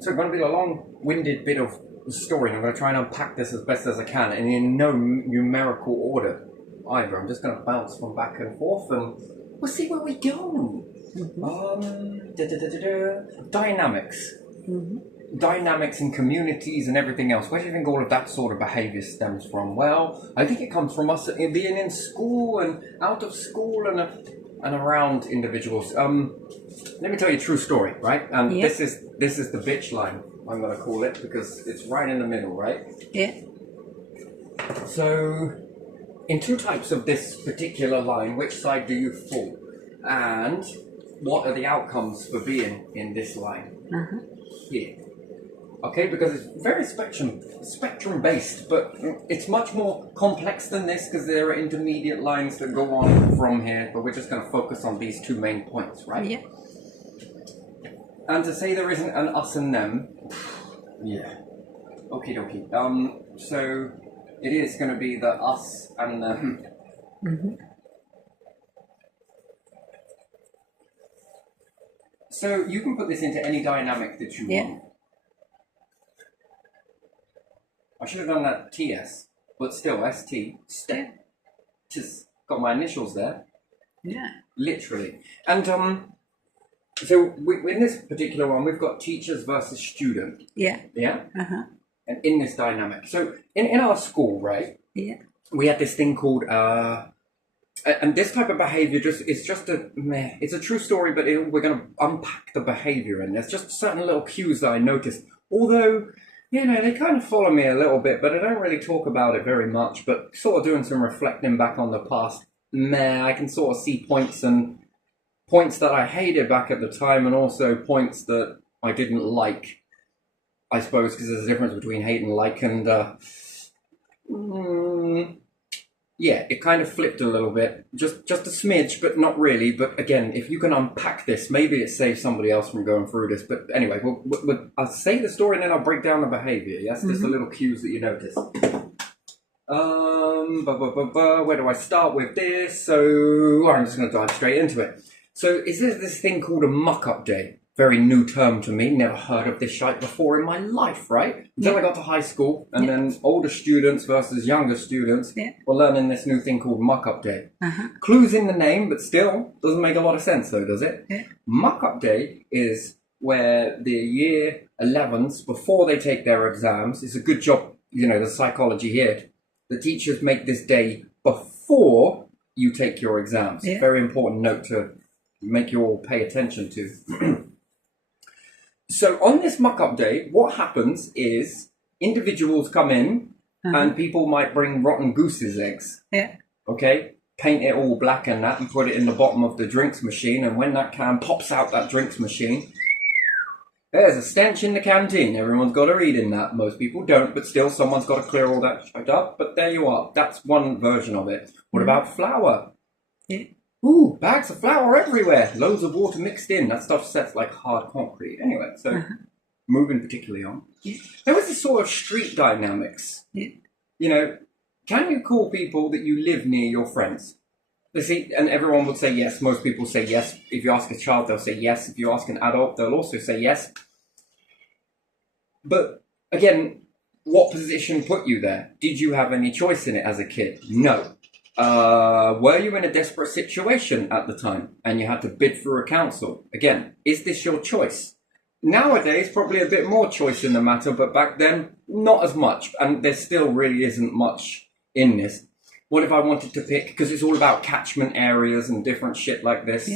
So it's going to be a long-winded bit of story, and I'm going to try and unpack this as best as I can, and in no numerical order either. I'm just going to bounce from back and forth, and we'll see where we go. Dynamics. Dynamics in communities and everything else. Where do you think all of that sort of behaviour stems from? Well, I think it comes from us being in school and out of school and around individuals. Let me tell you a true story, right? And this is the bitch line, I'm going to call it, because it's right in the middle, right? Yeah. So, in two types of this particular line, which side do you fall? And what are the outcomes for being in this line here? Okay, because it's very spectrum based, but it's much more complex than this because there are intermediate lines that go on from here, but we're just going to focus on these two main points, right? Yeah. And to say there isn't an us and them, yeah. Okie dokie. So it is going to be the us and the So you can put this into any dynamic that you want. I should have done that TS, but still ST. Step. Just got my initials there. Yeah. Literally. And so in this particular one, we've got teachers versus student. Yeah. Yeah? And in this dynamic. So in our school, right? Yeah. We had this thing called and this type of behavior it's a true story, but we're going to unpack the behavior, and there's just certain little cues that I noticed. Although, they kind of follow me a little bit, but I don't really talk about it very much. But sort of doing some reflecting back on the past, I can sort of see points that I hated back at the time, and also points that I didn't like, I suppose, because there's a difference between hate and like, and it kind of flipped a little bit, just a smidge, but not really. But again, if you can unpack this, maybe it saves somebody else from going through this. But anyway, I'll say the story and then I'll break down the behavior. Yes, just the little cues that you notice. Where do I start with this? So I'm just going to dive straight into it. So is there this thing called a muck-up day? Very new term to me. Never heard of this shite before in my life, right? Until I got to high school, and then older students versus younger students were learning this new thing called muck-up day. Clues in the name, but still doesn't make a lot of sense, though, does it? Yeah. Muck-up day is where the year 11s, before they take their exams, it's a good job, the psychology here. The teachers make this day before you take your exams. Yeah. Very important note to make you all pay attention to. So on this muck-up day, what happens is individuals come in and people might bring rotten goose's eggs. Yeah. Okay? Paint it all black and that and put it in the bottom of the drinks machine, and when that can pops out that drinks machine, there's a stench in the canteen. Everyone's got to read in that. Most people don't, but still someone's got to clear all that shit up. But there you are. That's one version of it. What about flour? Yeah. Ooh, bags of flour everywhere. Loads of water mixed in. That stuff sets like hard concrete. Anyway, so moving particularly on. Yeah. There was this sort of street dynamics. Yeah. Can you call people that you live near your friends? And everyone would say yes. Most people say yes. If you ask a child, they'll say yes. If you ask an adult, they'll also say yes. But again, what position put you there? Did you have any choice in it as a kid? No. Were you in a desperate situation at the time and you had to bid for a council? Again, is this your choice? Nowadays, probably a bit more choice in the matter, but back then, not as much. And there still really isn't much in this. What if I wanted to pick, because it's all about catchment areas and different shit like this,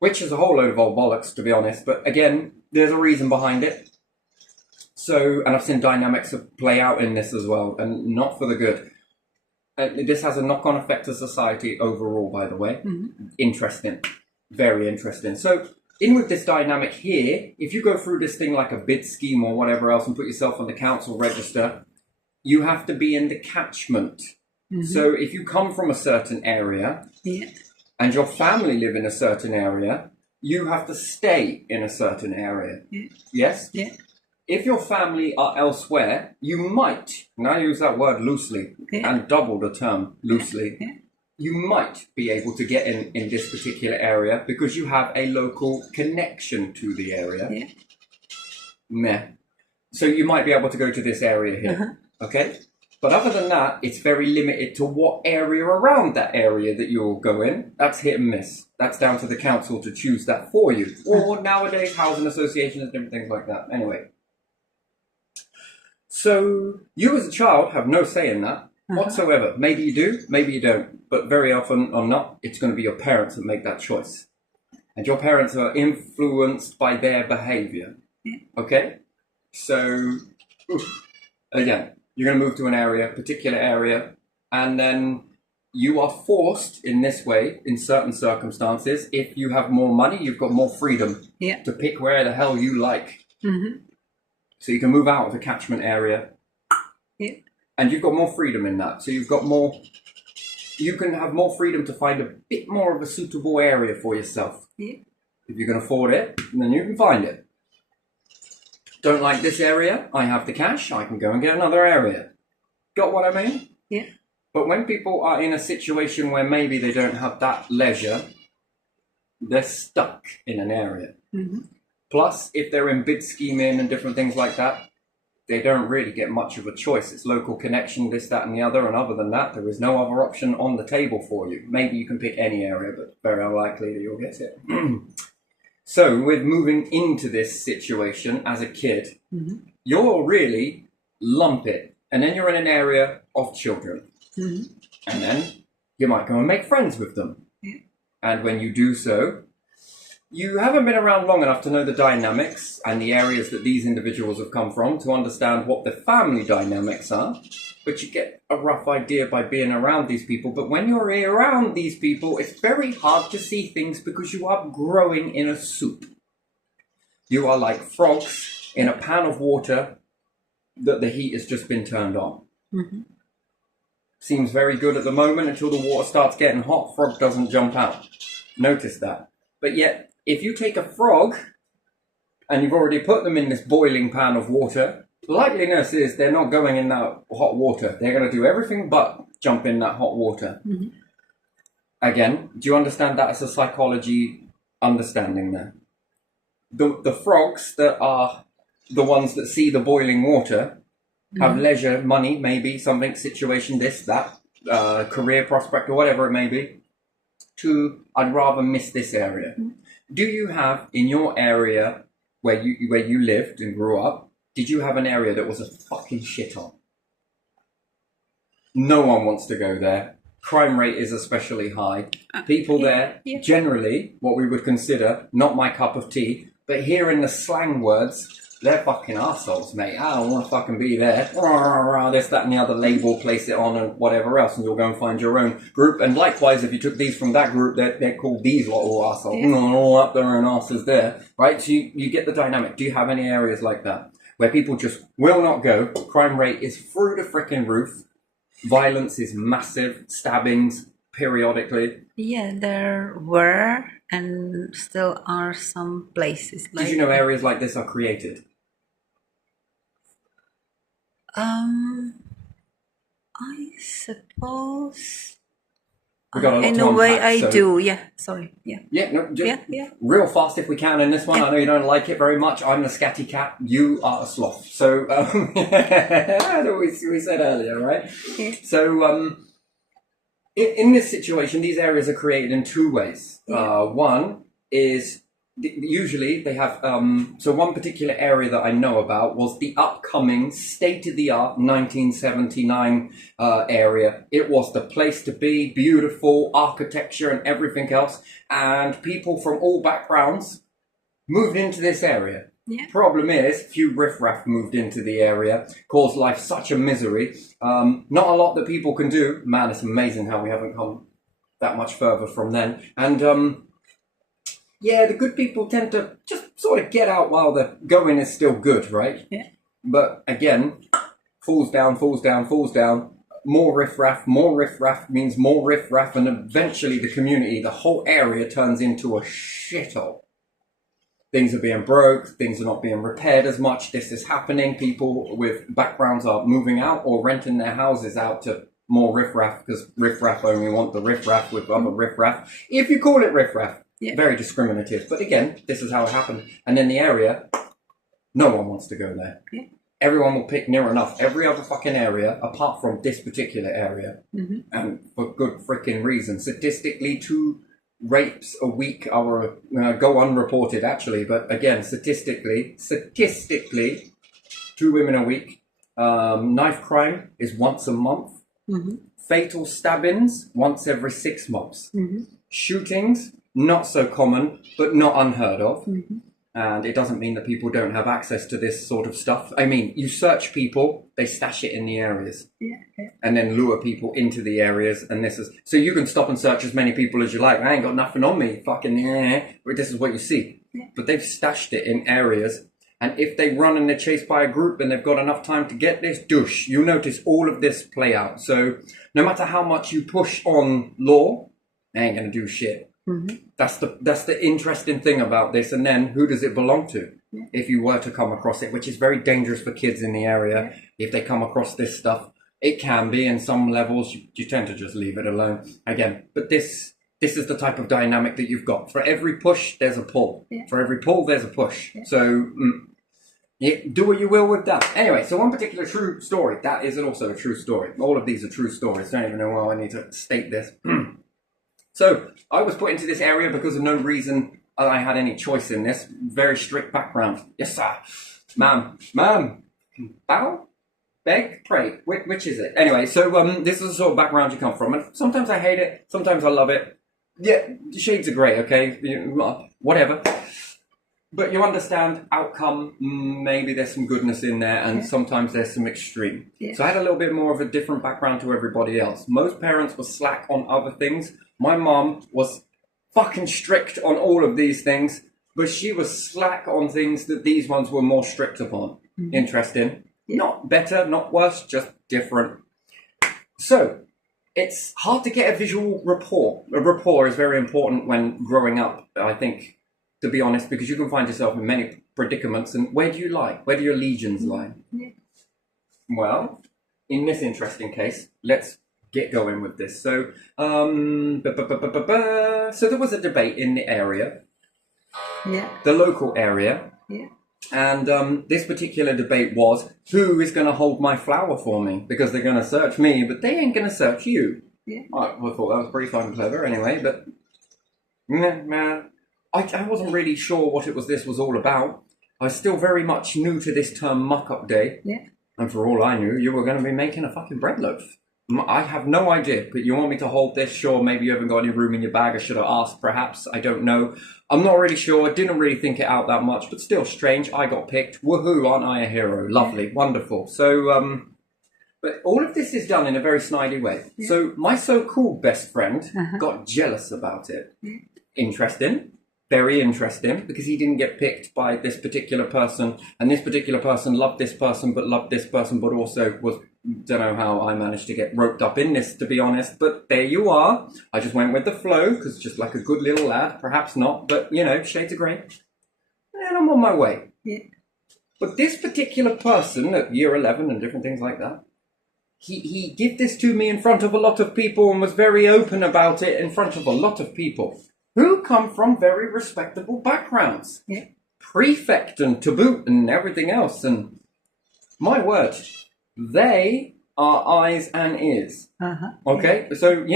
which is a whole load of old bollocks, to be honest. But again, there's a reason behind it. So, and I've seen dynamics play out in this as well, and not for the good. This has a knock-on effect to society overall, by the way. Interesting. Very interesting. So, in with this dynamic here, if you go through this thing like a bid scheme or whatever else and put yourself on the council register, you have to be in the catchment. So, if you come from a certain area and your family live in a certain area, you have to stay in a certain area. Yes? Yeah. If your family are elsewhere, you might, and I use that word loosely, and double the term loosely, you might be able to get in this particular area because you have a local connection to the area. meh. So you might be able to go to this area here, okay? But other than that, it's very limited to what area around that area that you'll go in. That's hit and miss. That's down to the council to choose that for you. Or nowadays, housing associations and different things like that. Anyway. So you as a child have no say in that whatsoever. Maybe you do, maybe you don't. But very often or not, it's going to be your parents that make that choice. And your parents are influenced by their behavior. Okay? So, again, you're going to move to an area, particular area, and then you are forced in this way, in certain circumstances, if you have more money, you've got more freedom to pick where the hell you like. So you can move out of the catchment area. And you've got more freedom in that. So you've got more, you can have more freedom to find a bit more of a suitable area for yourself. If you can afford it, then you can find it. Don't like this area, I have the cash, I can go and get another area. Got what I mean? Yeah. But when people are in a situation where maybe they don't have that leisure, they're stuck in an area. Plus, if they're in bid scheming and different things like that, they don't really get much of a choice. It's local connection, this, that, and the other. And other than that, there is no other option on the table for you. Maybe you can pick any area, but very unlikely that you'll get it. So, with moving into this situation as a kid, you'll really lump it. And then you're in an area of children. And then you might go and make friends with them. And when you do so, you haven't been around long enough to know the dynamics and the areas that these individuals have come from to understand what the family dynamics are. But you get a rough idea by being around these people. But when you're around these people, it's very hard to see things because you are growing in a soup. You are like frogs in a pan of water that the heat has just been turned on. Seems very good at the moment until the water starts getting hot. Frog doesn't jump out. Notice that. But yet, if you take a frog and you've already put them in this boiling pan of water, the likeliness is they're not going in that hot water. They're going to do everything but jump in that hot water. Again, do you understand that as a psychology understanding there? The frogs that are the ones that see the boiling water have leisure, money, maybe, something, situation, this, that, career prospect, or whatever it may be, to, I'd rather miss this area. Do you have, in your area where you lived and grew up, did you have an area that was a fucking shit on? No one wants to go there. Crime rate is especially high. People there, generally, what we would consider, not my cup of tea, but hearing the slang words, they're fucking arseholes, mate. I don't want to fucking be there. This, that, and the other label, place it on, and whatever else, and you'll go and find your own group. And likewise, if you took these from that group, they're called these lot all arseholes. All up there and asses there, right? So you get the dynamic. Do you have any areas like that where people just will not go? Crime rate is through the freaking roof. Violence is massive. Stabbings periodically. Yeah, there were and still are some places. Did you know areas like this are created? I suppose. We got a lot In to a way, unpack, I so- do. Yeah, sorry. Yeah. Yeah, no, just Yeah. real fast if we can in this one. I know you don't like it very much. I'm the scatty cat. You are a sloth. So, we said earlier, right? Yeah. So, in this situation, these areas are created in two ways. One is usually they have, so one particular area that I know about was the upcoming state-of-the-art 1979 area. It was the place to be, beautiful architecture and everything else. And people from all backgrounds moved into this area. Yeah. Problem is, few riffraff moved into the area, caused life such a misery. Not a lot that people can do. Man, it's amazing how we haven't come that much further from then. And yeah, the good people tend to just sort of get out while the going is still good, right? Yeah. But again, falls down, falls down, falls down. More riffraff means more riffraff, and eventually the community, the whole area turns into a shithole. Things are being broke, things are not being repaired as much, this is happening, people with backgrounds are moving out or renting their houses out to more riffraff, because riffraff only want the riffraff with other riffraff. If you call it riffraff, very discriminative. But again, this is how it happened. And then the area No one wants to go there. Yeah. Everyone will pick near enough every other fucking area apart from this particular area. And for good freaking reason. Statistically, 2 rapes a week are go unreported actually, but again, statistically, 2 women a week. Knife crime is once a month. Fatal stabbings once every 6 months. Shootings, not so common, but not unheard of. And it doesn't mean that people don't have access to this sort of stuff. I mean, you search people, they stash it in the areas. And then lure people into the areas. And this is, so you can stop and search as many people as you like. I ain't got nothing on me, fucking, but this is what you see. But they've stashed it in areas. And if they run and they're chased by a group and they've got enough time to get this, douche, you'll notice all of this play out. So no matter how much you push on law, they ain't gonna do shit. That's the interesting thing about this. And then who does it belong to? If you were to come across it, which is very dangerous for kids in the area. If they come across this stuff, it can be in some levels. You tend to just leave it alone again. But this is the type of dynamic that you've got. For every push, there's a pull. For every pull, there's a push. So do what you will with that. Anyway, so one particular true story. That is also a true story. All of these are true stories. Don't even know why I need to state this. So I was put into this area because of no reason I had any choice in this. Very strict background. Yes, sir. Ma'am. Bow? Beg? Pray? Which is it? Anyway, so this is the sort of background you come from. And sometimes I hate it. Sometimes I love it. Yeah, shades of grey, okay? Whatever. But you understand outcome, maybe there's some goodness in there, and sometimes there's some extreme. So I had a little bit more of a different background to everybody else. Most parents were slack on other things. My mom was fucking strict on all of these things, but she was slack on things that these ones were more strict upon. Interesting. Not better, not worse, just different. So, it's hard to get a visual rapport. A rapport is very important when growing up, I think, to be honest, because you can find yourself in many predicaments. And where do you lie? Where do your legions lie? Well, in this interesting case, let's get going with this. So, so there was a debate in the area, the local area, and this particular debate was, who is going to hold my flower for me? Because they're going to search me, but they ain't going to search you. I thought that was pretty fun and clever anyway, but I wasn't really sure what this was all about. I was still very much new to this term muck-up day. And for all I knew, you were going to be making a fucking bread loaf. I have no idea, but you want me to hold this? Sure, maybe you haven't got any room in your bag. I should have asked, perhaps. I don't know. I'm not really sure. I didn't really think it out that much, but still strange. I got picked. Woohoo, aren't I a hero? Lovely, wonderful. So, but all of this is done in a very snidey way. So my so-called best friend got jealous about it. Interesting. Very interesting, because he didn't get picked by this particular person, and this particular person loved this person, but also was, don't know how I managed to get roped up in this, to be honest, but there you are. I just went with the flow, because just like a good little lad, perhaps not, but, shades of grey. And I'm on my way. But this particular person at year 11 and different things like that, he gave this to me in front of a lot of people and was very open about it in front of a lot of people who come from very respectable backgrounds. Prefect and to boot and everything else. And my word, they are eyes and ears. Okay? So,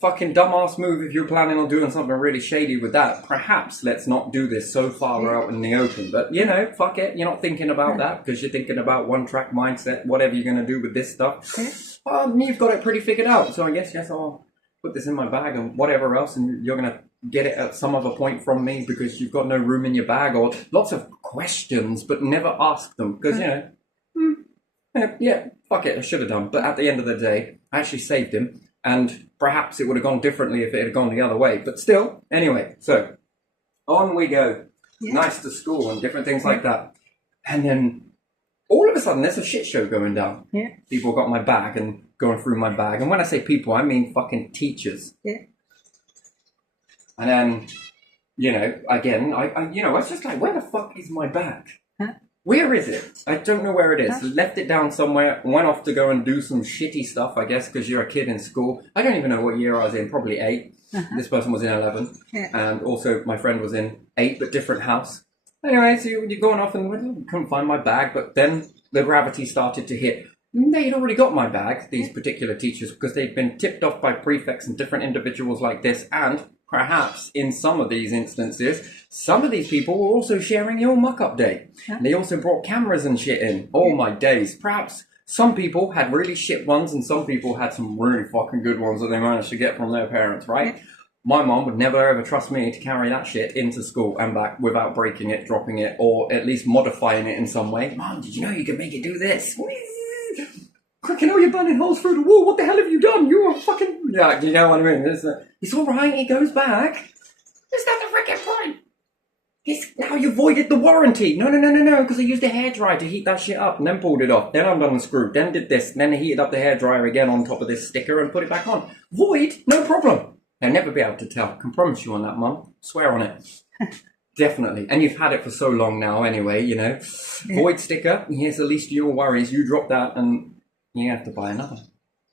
fucking dumbass move if you're planning on doing something really shady with that. Perhaps let's not do this so far out in the open. But, fuck it. You're not thinking about that because you're thinking about one-track mindset, whatever you're going to do with this stuff. You've got it pretty figured out. So I guess, yes, I'll put this in my bag and whatever else, and you're going to get it at some other point from me because you've got no room in your bag, or lots of questions, but never ask them because, fuck it, I should have done. But at the end of the day, I actually saved him, and perhaps it would have gone differently if it had gone the other way. But still, anyway, so on we go. Nice to school and different things like that. And then all of a sudden, there's a shit show going down. People got my bag and going through my bag. And when I say people, I mean fucking teachers. And then, again, I was just like, where the fuck is my bag? Where is it? I don't know where it is. Left it down somewhere, went off to go and do some shitty stuff, I guess, because you're a kid in school. I don't even know what year I was in, probably 8. This person was in 11. And also my friend was in 8, but different house. Anyway, so you're going off and couldn't find my bag, but then the gravity started to hit. They'd already got my bag, these particular teachers, because they'd been tipped off by prefects and different individuals like this, and perhaps in some of these instances, some of these people were also sharing your muck-up day. Yeah. They also brought cameras and shit in. Oh my days. Perhaps some people had really shit ones and some people had some really fucking good ones that they managed to get from their parents, right? Yeah. My mom would never ever trust me to carry that shit into school and back without breaking it, dropping it, or at least modifying it in some way. Mom, did you know you could make it do this? Quick, I know you're burning holes through the wall. What the hell have you done? You are fucking... Yeah, you know what I mean? It's all right. He goes back. That's not the freaking point. Now you voided the warranty. No, because I used a hairdryer to heat that shit up and then pulled it off. Then I undone the screw. Then did this. Then I heated up the hairdryer again on top of this sticker and put it back on. Void? No problem. They'll never be able to tell. Can promise you on that, Mum. Swear on it. Definitely. And you've had it for so long now anyway, you know. Yeah. Void sticker. Here's the least of your worries. You drop that and you have to buy another.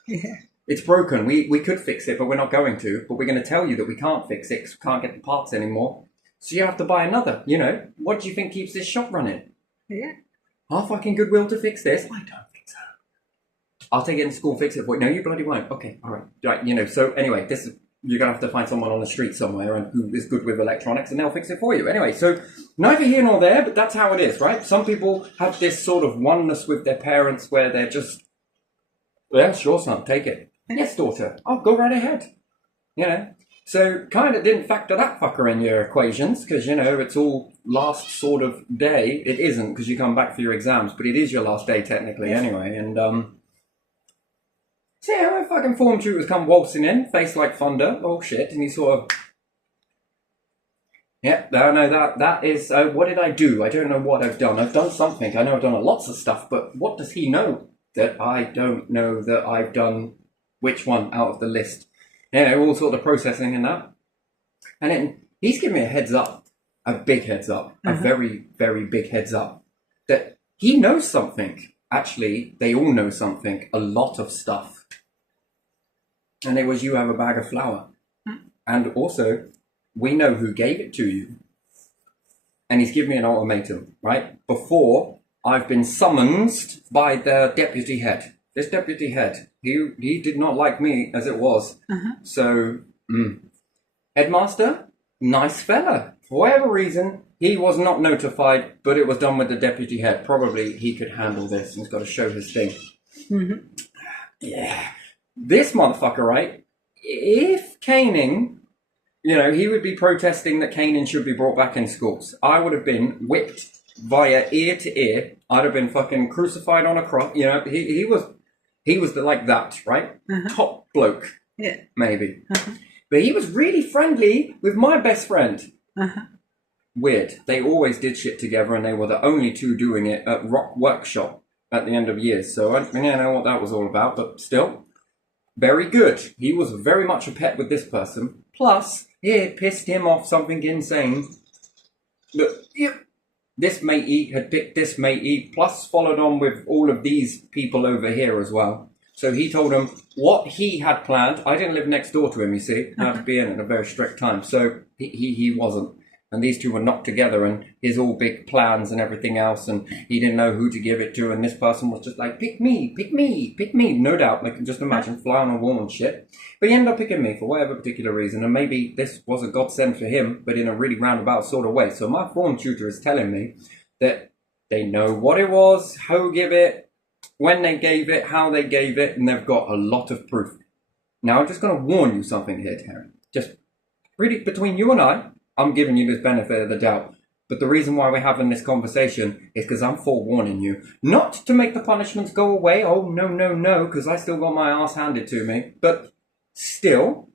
Yeah. It's broken. We could fix it, but we're not going to. But we're going to tell you that we can't fix it because we can't get the parts anymore. So you have to buy another, you know. What do you think keeps this shop running? Yeah. Our fucking goodwill to fix this? I don't think so. I'll take it in school, fix it for you. No, you bloody won't. Okay, all right. Right, you know, so anyway, this is... You're going to have to find someone on the street somewhere and who is good with electronics and they'll fix it for you. Anyway, so neither here nor there, but that's how it is, right? Some people have this sort of oneness with their parents where they're just, yeah, sure, son, take it. Yes, daughter, I'll go right ahead. You know, so kind of didn't factor that fucker in your equations because, you know, it's all last sort of day. It isn't because you come back for your exams, but it is your last day technically anyway. And, so yeah, my fucking form tutors come waltzing in, face like thunder, oh shit, and he sort of, yeah, no, that is, what did I do? I don't know what I've done. I've done something. I know I've done lots of stuff, but what does he know that I don't know that I've done which one out of the list? You know, all sort of processing and that. And then he's giving me a heads up, a big heads up, a very, very big heads up, that he knows something. Actually, they all know something, a lot of stuff. And it was, you have a bag of flour. And also, we know who gave it to you. And he's given me an ultimatum, right? Before I've been summoned by the deputy head. This deputy head, he did not like me as it was. So, headmaster, nice fella. For whatever reason, he was not notified, but it was done with the deputy head. Probably he could handle this and he's got to show his thing. Yeah. This motherfucker, right? If caning, you know, he would be protesting that caning should be brought back in schools. I would have been whipped via ear to ear. I'd have been fucking crucified on a cross. You know, he was like that, right? Top bloke, Yeah. maybe. But he was really friendly with my best friend. Weird. They always did shit together, and they were the only two doing it at Rock Workshop at the end of years. So I don't know what that was all about, but still. Very good. He was very much a pet with this person. Plus, it pissed him off something insane. Look, this matey had picked this matey, plus followed on with all of these people over here as well. So he told him what he had planned. I didn't live next door to him, you see. I had to be in at a very strict time. So he wasn't. And these two were knocked together and his all big plans and everything else. And he didn't know who to give it to. And this person was just like, pick me, pick me, pick me. No doubt. Like, just imagine, fly on a wall and shit. But he ended up picking me for whatever particular reason. And maybe this was a godsend for him, but in a really roundabout sort of way. So my form tutor is telling me that they know what it was, who gave it, when they gave it, how they gave it, and they've got a lot of proof. Now, I'm just going to warn you something here, Terry. Just really between you and I'm giving you this benefit of the doubt. But the reason why we're having this conversation is because I'm forewarning you. Not to make the punishments go away. Oh, no, because I still got my ass handed to me. But still,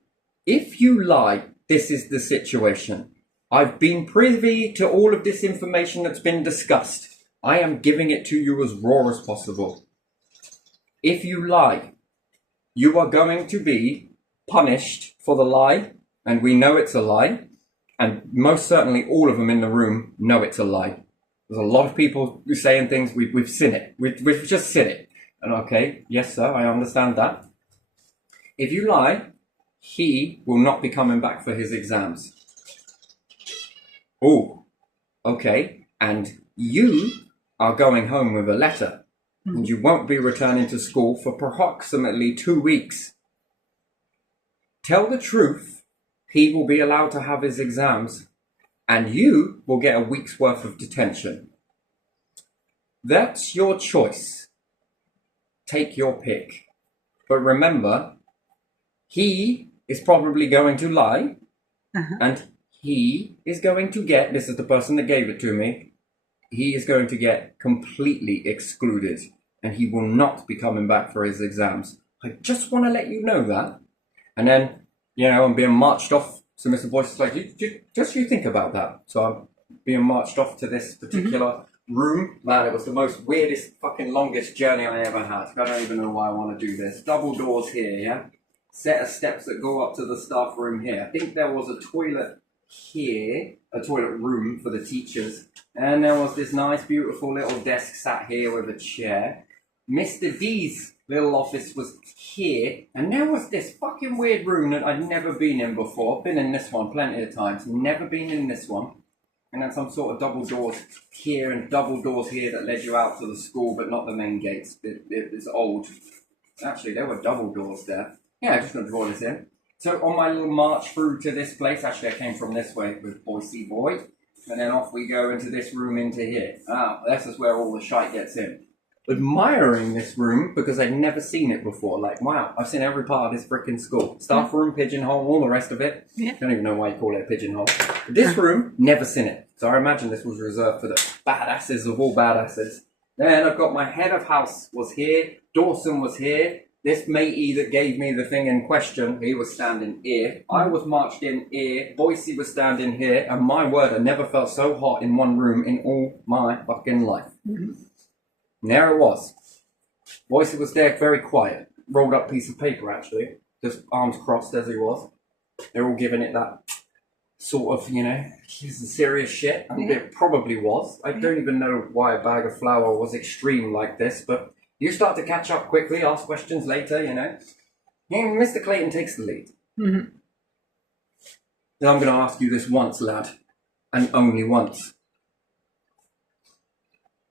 if you lie, this is the situation. I've been privy to all of this information that's been discussed. I am giving it to you as raw as possible. If you lie, you are going to be punished for the lie, and we know it's a lie. And most certainly all of them in the room know it's a lie. There's a lot of people who saying things, we've seen it. We've just seen it. And okay, yes, sir, I understand that. If you lie, he will not be coming back for his exams. Oh, okay. and you are going home with a letter, and you won't be returning to school for approximately 2 weeks. Tell the truth, he will be allowed to have his exams, and you will get a week's worth of detention. That's your choice. Take your pick. But remember, he is probably going to lie, and he is going to get, this is the person that gave it to me, he is going to get completely excluded, and he will not be coming back for his exams. I just want to let you know that. And then, I'm being marched off. So Mr. Boyce is like, you think about that. So I'm being marched off to this particular room. Man, it was the most weirdest, fucking longest journey I ever had. I don't even know why I want to do this. Double doors here, yeah? Set of steps that go up to the staff room here. I think there was a toilet here, a toilet room for the teachers. And there was this nice, beautiful little desk sat here with a chair. Mr. D's little office was here, and there was this fucking weird room that I'd never been in before. Been in this one plenty of times, never been in this one. And then some sort of double doors here and double doors here that led you out to the school, but not the main gates. It was old. Actually, there were double doors there. Yeah, I'm just going to draw this in. So on my little march through to this place, actually I came from this way with Boise Boy, and then off we go into this room into here. This is where all the shite gets in. Admiring this room because I'd never seen it before. Like, wow, I've seen every part of this freaking school. Staff room, pigeonhole, all the rest of it. Yeah. Don't even know why you call it a pigeonhole. But this room, never seen it. So I imagine this was reserved for the badasses of all badasses. Then I've got my head of house was here. Dawson was here. This matey that gave me the thing in question, he was standing here. I was marched in here. Boise was standing here. And my word, I never felt so hot in one room in all my fucking life. And there it was. Boise was there, very quiet. Rolled up piece of paper, actually. Just arms crossed as he was. They're all giving it that sort of, this is serious shit. And it probably was. I don't even know why a bag of flour was extreme like this, but you start to catch up quickly, ask questions later, Mr. Clayton takes the lead. Then I'm going to ask you this once, lad. And only once.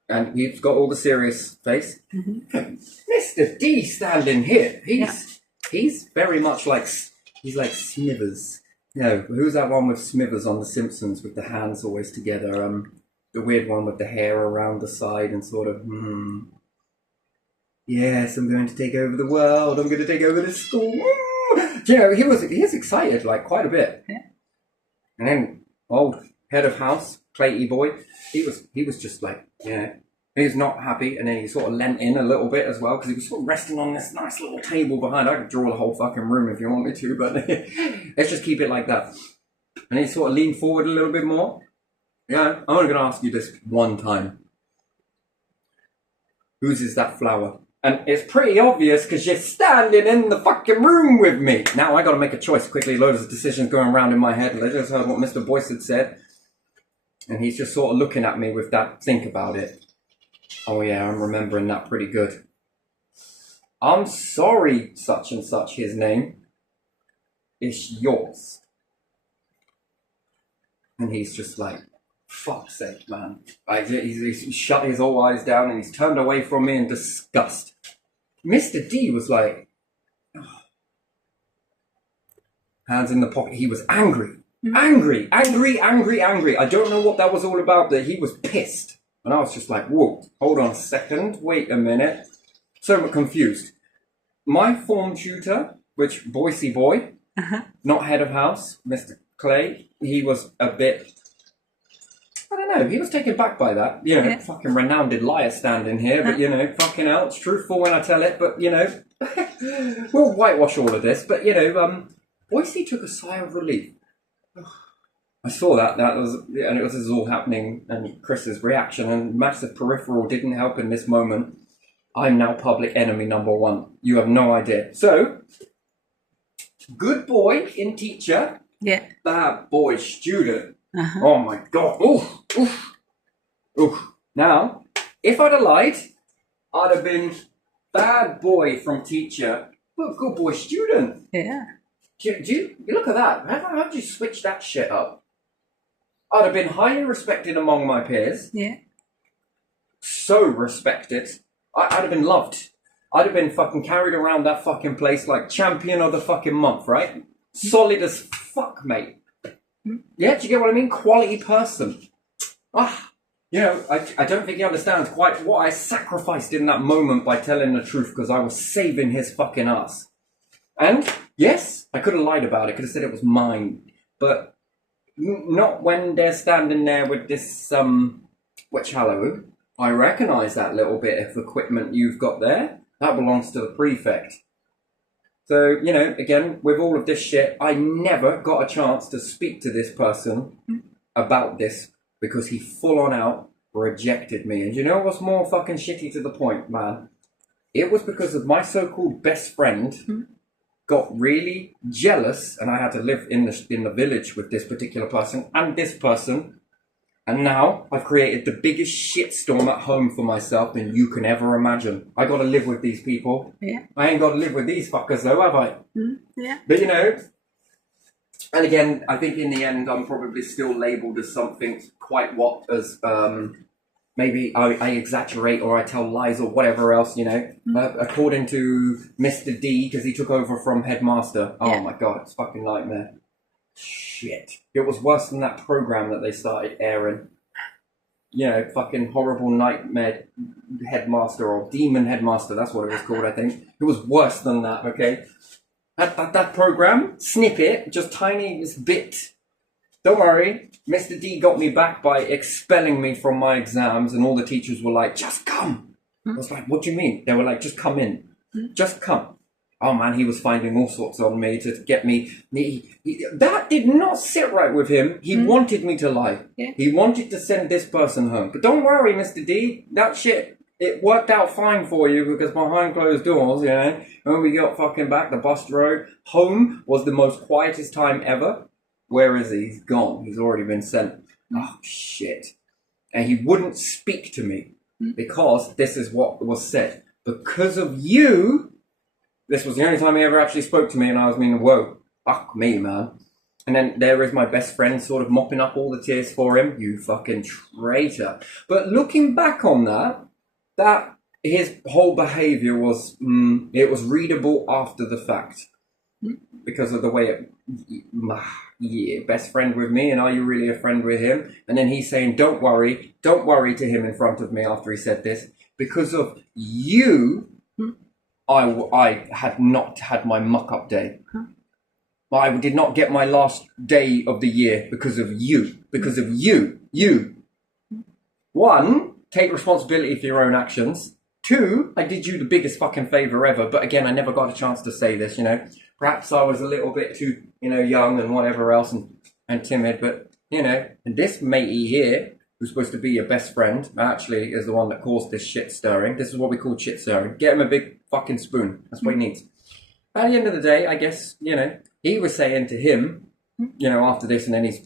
And he's got all the serious face. Mr. D standing here. He's very much like, he's like Smithers. Who's that one with Smithers on The Simpsons with the hands always together? The weird one with the hair around the side and sort of, yes, I'm going to take over the world. I'm going to take over this school. He was excited, like, quite a bit. Yeah. And then old head of house, Clayty boy, he was just like, he was not happy, and then he sort of leant in a little bit as well, because he was sort of resting on this nice little table behind. I could draw the whole fucking room if you want me to, but let's just keep it like that. And he sort of leaned forward a little bit more. Yeah, I'm only going to ask you this one time. Whose is that flower? And it's pretty obvious because you're standing in the fucking room with me. Now I got to make a choice quickly. Loads of decisions going around in my head. I just heard what Mr. Boyce had said. And he's just sort of looking at me with that, think about it. Oh yeah, I'm remembering that pretty good. I'm sorry, such and such, his name. It's yours. And he's just like, fuck's sake, man. Like, he's shut his whole eyes down and he's turned away from me in disgust. Mr. D was like, oh. Hands in the pocket. He was angry. Angry. I don't know what that was all about, but he was pissed. And I was just like, whoa, hold on a second, wait a minute. So confused. My form tutor, which Boise boy, not head of house, Mr. Clay, he was a bit, I don't know, he was taken back by that. Fucking renowned liar standing here, but fucking hell, it's truthful when I tell it, but we'll whitewash all of this, but Boise took a sigh of relief. I saw that was, and this was all happening, and Chris's reaction and massive peripheral didn't help in this moment. I'm now public enemy number one. You have no idea. So, good boy in teacher, bad boy student. Oh my god! Oof. Now, if I'd have lied, I'd have been bad boy from teacher, but good boy student. Yeah. Do you look at that? How'd you switch that shit up? I'd have been highly respected among my peers. Yeah. So respected. I'd have been loved. I'd have been fucking carried around that fucking place like champion of the fucking month, right? Solid as fuck, mate. Yeah, do you get what I mean? Quality person. You know, I don't think he understands quite what I sacrificed in that moment by telling the truth because I was saving his fucking ass. And, yes, I could have lied about it, could have said it was mine. But not when they're standing there with this, which, hello, I recognise that little bit of equipment you've got there. That belongs to the prefect. So, you know, again, with all of this shit, I never got a chance to speak to this person about this because he full on out rejected me. And you know what's more fucking shitty to the point, man? It was because of my so-called best friend got really jealous, and I had to live in the village with this particular person and this person. And now I've created the biggest shitstorm at home for myself than you can ever imagine. I got to live with these people. Yeah. I ain't got to live with these fuckers though, have I? Yeah. But you know, and again, I think in the end, I'm probably still labelled as something quite what as maybe I exaggerate or I tell lies or whatever else, you know. According to Mr. D, because he took over from Headmaster. Oh my God, it's fucking nightmare. Shit. It was worse than that program that they started airing. You know, fucking horrible nightmare Headmaster or Demon Headmaster, that's what it was called, I think. It was worse than that, okay? That program, snippet, just tiniest bit. Don't worry, Mr. D got me back by expelling me from my exams, and all the teachers were like, just come. I was like, what do you mean? They were like, just come in. Just come. Oh man, he was finding all sorts on me to get me. That did not sit right with him. He wanted me to lie. Yeah. He wanted to send this person home. But don't worry, Mr. D, that shit, it worked out fine for you because behind closed doors, you know, when we got fucking back, the bus road home was the most quietest time ever. Where is he? He's gone. He's already been sent. Oh, shit. And he wouldn't speak to me because this is what was said. Because of you... This was the only time he ever actually spoke to me, and I was meaning, whoa, fuck me, man. And then there is my best friend sort of mopping up all the tears for him. You fucking traitor. But looking back on that his whole behaviour was, it was readable after the fact. Because of the way it, best friend with me, and are you really a friend with him? And then he's saying, don't worry to him in front of me after he said this. Because of you... I had not had my muck-up day. I did not get my last day of the year because of you. Because of you. You. 1, take responsibility for your own actions. 2, I did you the biggest fucking favour ever. But again, I never got a chance to say this, you know. Perhaps I was a little bit too, you know, young and whatever else and timid. But, you know, and this matey here, who's supposed to be your best friend, actually is the one that caused this shit stirring. This is what we call shit stirring. Get him a big fucking spoon. That's what he needs. At the end of the day, I guess, you know, he was saying to him, you know, after this, and then he's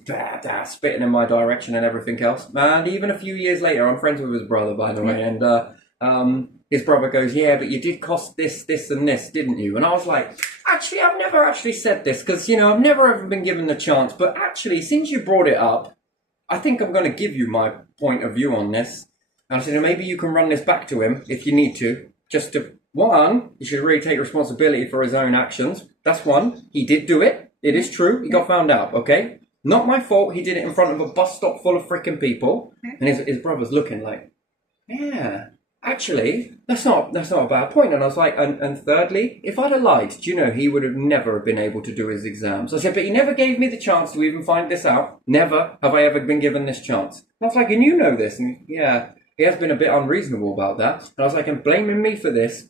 spitting in my direction and everything else. And even a few years later, I'm friends with his brother, by the way, and his brother goes, yeah, but you did cost this, and this, didn't you? And I was like, actually, I've never actually said this, because, you know, I've never ever been given the chance. But actually, since you brought it up, I think I'm going to give you my point of view on this. And I said, maybe you can run this back to him if you need to. Just to, 1, he should really take responsibility for his own actions. That's 1. He did do it. It is true. He got found out, okay? Not my fault. He did it in front of a bus stop full of freaking people. And his brother's looking like, yeah, actually, that's not a bad point. And I was like, and thirdly, if I'd have lied, do you know, he would have never been able to do his exams. I said, but he never gave me the chance to even find this out. Never have I ever been given this chance. And I was like, and you know this? And yeah, he has been a bit unreasonable about that. And I was like, and blaming me for this?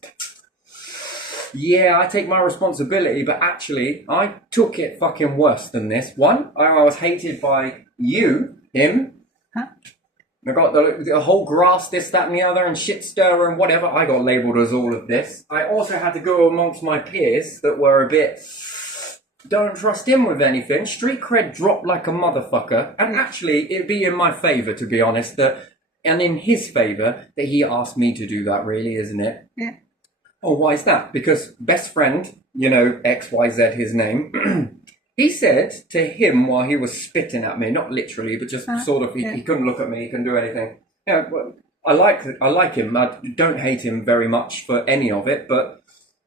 Yeah, I take my responsibility, but actually, I took it fucking worse than this. 1, I was hated by you, him. I got the whole grass, this, that, and the other, and shit stirrer and whatever. I got labelled as all of this. I also had to go amongst my peers that were a bit, don't trust him with anything. Street cred dropped like a motherfucker. And actually, it'd be in my favour, to be honest, and in his favour, that he asked me to do that, really, isn't it? Yeah. Oh, why is that? Because best friend, you know, XYZ his name, He said to him while he was spitting at me, not literally, but just sort of, he couldn't look at me, he couldn't do anything. Yeah, well, I like him. I don't hate him very much for any of it, but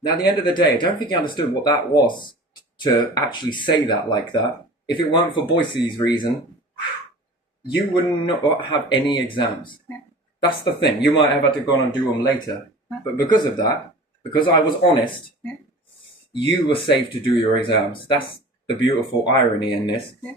at the end of the day, I don't think he understood what that was to actually say that like that. If it weren't for Boise's reason, you would not have any exams. Yeah. That's the thing. You might have had to go on and do them later. Yeah. But because of that, because I was honest, Yeah. you were safe to do your exams. That's the beautiful irony in this. Yeah.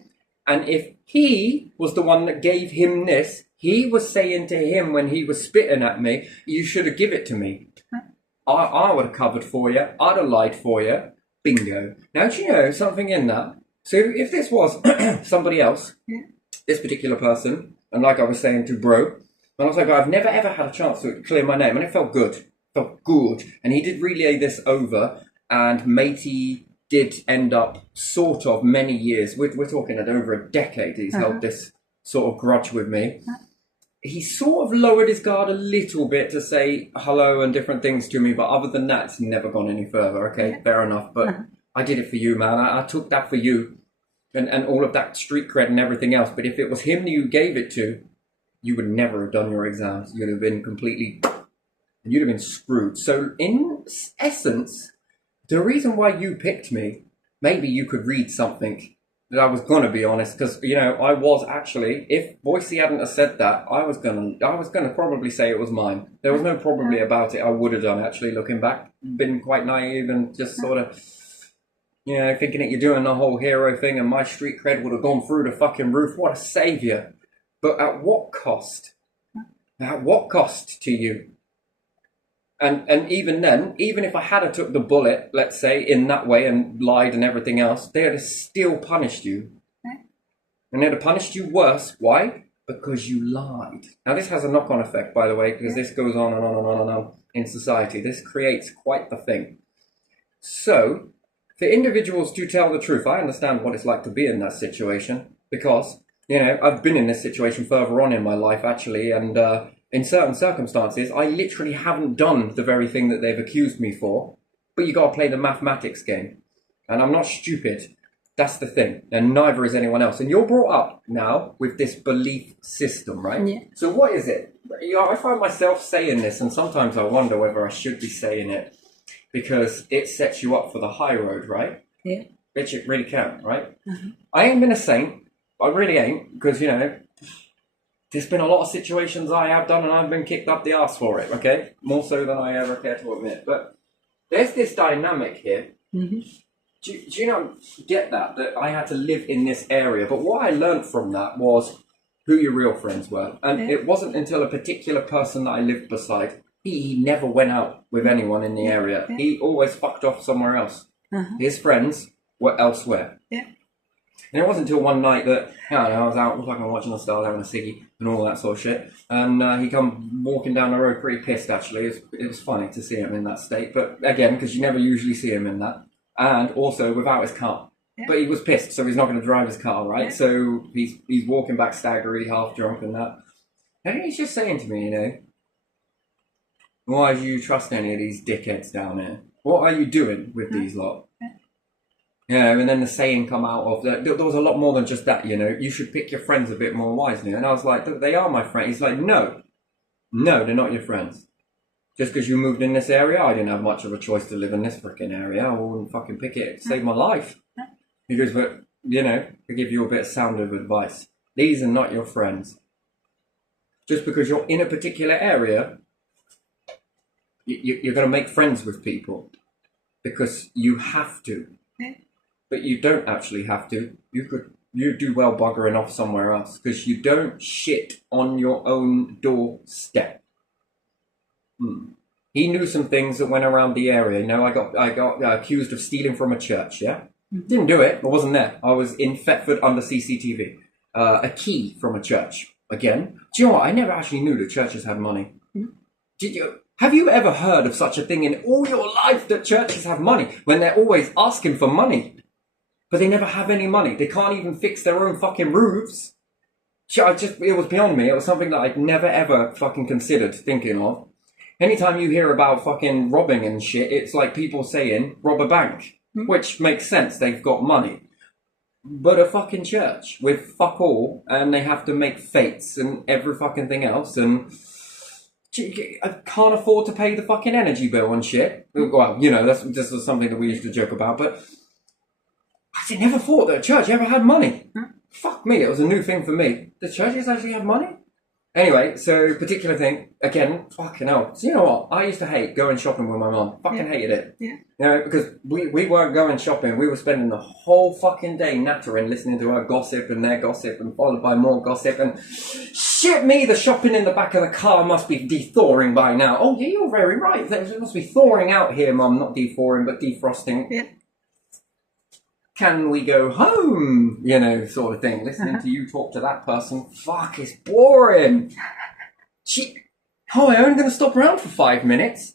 And if he was the one that gave him this, he was saying to him when he was spitting at me, you should have give it to me. Yeah. I would have covered for you. I'd have lied for you. Bingo. Now, do you know something in that? So if this was somebody else, Yeah. this particular person, and like I was saying to bro, and I was like, I've never ever had a chance to clear my name, and it felt good. Felt good. And he did relay this over, and matey did end up sort of many years, we're talking at over a decade, he's held this sort of grudge with me. He sort of lowered his guard a little bit to say hello and different things to me, but other than that, it's never gone any further. Okay, fair enough, but I did it for you, man. I took that for you, and all of that street cred and everything else. But if it was him you gave it to, you would never have done your exams. You'd have been you'd have been screwed. So in essence, the reason why you picked me, maybe you could read something that I was gonna be honest, because I was actually, if Boise hadn't have said that, I was gonna probably say it was mine. There was no probably about it. I would have done, actually, looking back, been quite naive and just sort of, thinking that you're doing the whole hero thing, and my street cred would have gone through the fucking roof. What a savior! But at what cost? At what cost to you? And even then, even if I had a took the bullet, let's say, in that way and lied and everything else, they would have still punished you. And they'd have punished you worse. Why? Because you lied. Now, this has a knock-on effect, by the way, because this goes on and on and on and on in society. This creates quite the thing. So, for individuals to tell the truth, I understand what it's like to be in that situation, because, I've been in this situation further on in my life, actually, and in certain circumstances, I literally haven't done the very thing that they've accused me for, but you got to play the mathematics game. And I'm not stupid. That's the thing. And neither is anyone else. And you're brought up now with this belief system, right? Yeah. So what is it? I find myself saying this, and sometimes I wonder whether I should be saying it, because it sets you up for the high road, right? Yeah. Which it really can, right? I ain't been a saint. I really ain't, because, there's been a lot of situations I have done and I've been kicked up the arse for it, okay? More so than I ever care to admit. But there's this dynamic here. Do you get that I had to live in this area? But what I learned from that was who your real friends were. And it wasn't until a particular person that I lived beside, he never went out with anyone in the area. He always fucked off somewhere else. His friends were elsewhere. Yeah. And it wasn't until one night that, I was out fucking watching the stars, having a ciggy and all that sort of shit. And he come walking down the road pretty pissed, actually. It was funny to see him in that state. But again, because you never usually see him in that. And also without his car. Yeah. But he was pissed, so he's not going to drive his car, right? Yeah. So he's walking back staggery, half drunk and that. And he's just saying to me, why do you trust any of these dickheads down here? What are you doing with these lot? And then the saying come out of that. There was a lot more than just that, you should pick your friends a bit more wisely. And I was like, they are my friends. He's like, no, they're not your friends. Just because you moved in this area, I didn't have much of a choice to live in this freaking area. I wouldn't fucking pick it. It saved my life. He goes, but, to give you a bit of sound of advice, these are not your friends. Just because you're in a particular area, you're going to make friends with people because you have to. But you don't actually have to. You do well buggering off somewhere else because you don't shit on your own doorstep. He knew some things that went around the area. I got accused of stealing from a church. Yeah, didn't do it. I wasn't there. I was in Thetford under CCTV. A key from a church. Again, do you know what? I never actually knew that churches had money. Did you? Have you ever heard of such a thing in all your life that churches have money when they're always asking for money? But they never have any money. They can't even fix their own fucking roofs. It was beyond me. It was something that I'd never ever fucking considered thinking of. Anytime you hear about fucking robbing and shit, it's like people saying, rob a bank. Which makes sense. They've got money. but a fucking church with fuck all, and they have to make fates and every fucking thing else, and I can't afford to pay the fucking energy bill and shit. Well, you know, this was something that we used to joke about, but I never thought that a church ever had money. Fuck me, it was a new thing for me. The churches actually have money? Anyway, so particular thing, again, fucking hell. So you know what? I used to hate going shopping with my mum. Fucking hated it. Yeah. You know, because we weren't going shopping. We were spending the whole fucking day nattering, listening to her gossip and their gossip, and followed by more gossip. And shit me, the shopping in the back of the car must be de-thawing by now. Oh, yeah, you're very right. It must be thawing out here, mum. Not de-thawing, but defrosting. Yeah. Can we go home? You know, sort of thing. Listening to you talk to that person, fuck, it's boring. I'm only going to stop around for 5 minutes.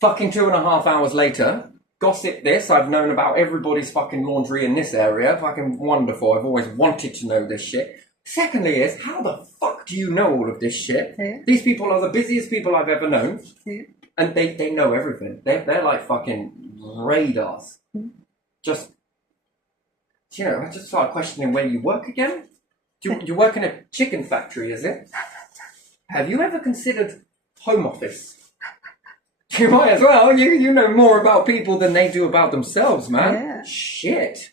Fucking 2.5 hours later, gossip this. I've known about everybody's fucking laundry in this area. Fucking wonderful. I've always wanted to know this shit. Secondly is, how the fuck do you know all of this shit? Yeah. These people are the busiest people I've ever known. Yeah. And they know everything. They're like fucking radars. Just, you know, I just started questioning where you work again. You work in a chicken factory, is it? Have you ever considered home office? You might as well. You know more about people than they do about themselves, man. Yeah. Shit.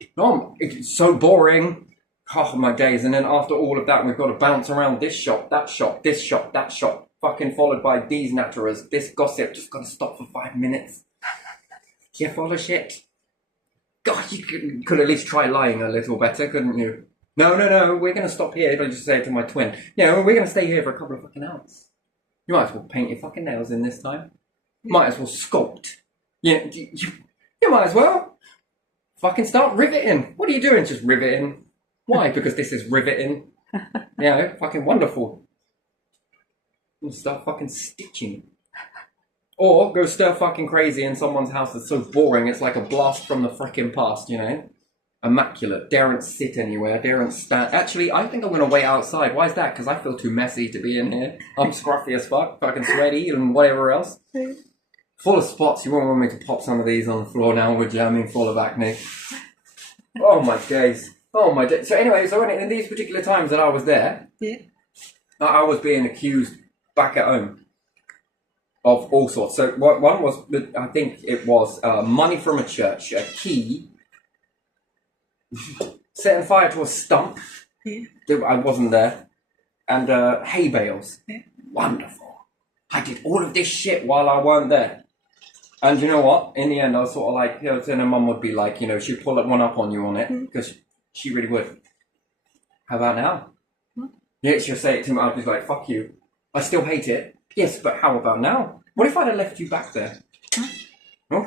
It's so boring. Oh, my days. And then after all of that, we've got to bounce around this shop, that shop, this shop, that shop. Fucking followed by these natterers, this gossip. Just got to stop for 5 minutes. You full of shit. God, you could at least try lying a little better, couldn't you? No, we're going to stop here. I just say it to my twin. Yeah, we're going to stay here for a couple of fucking hours. You might as well paint your fucking nails in this time. Might as well sculpt. You might as well. Fucking start riveting. What are you doing? Just riveting. Why? Because this is riveting. Yeah, fucking wonderful. And start fucking stitching. Or go stir fucking crazy in someone's house that's so boring it's like a blast from the frickin' past, you know? Immaculate. Daren't sit anywhere. Daren't stand. Actually, I think I'm going to wait outside. Why is that? Because I feel too messy to be in here. I'm scruffy as fuck, fucking sweaty and whatever else. Full of spots. You won't want me to pop some of these on the floor now, would you? I mean, full of acne. Oh my days. Oh my days. So anyway, in these particular times that I was there, Yeah. I was being accused back at home of all sorts. So one was, I think it was money from a church, a key, setting fire to a stump. Yeah. I wasn't there. And hay bales. Yeah. Wonderful. I did all of this shit while I weren't there. And you know what? In the end, I was sort of like, you know, then her mum would be like, you know, she'd pull one up on you on it, because she really would. How about now? Yeah, she'll say it to me, I'd be like, fuck you. I still hate it. Yes, but how about now? What if I'd have left you back there? Oh.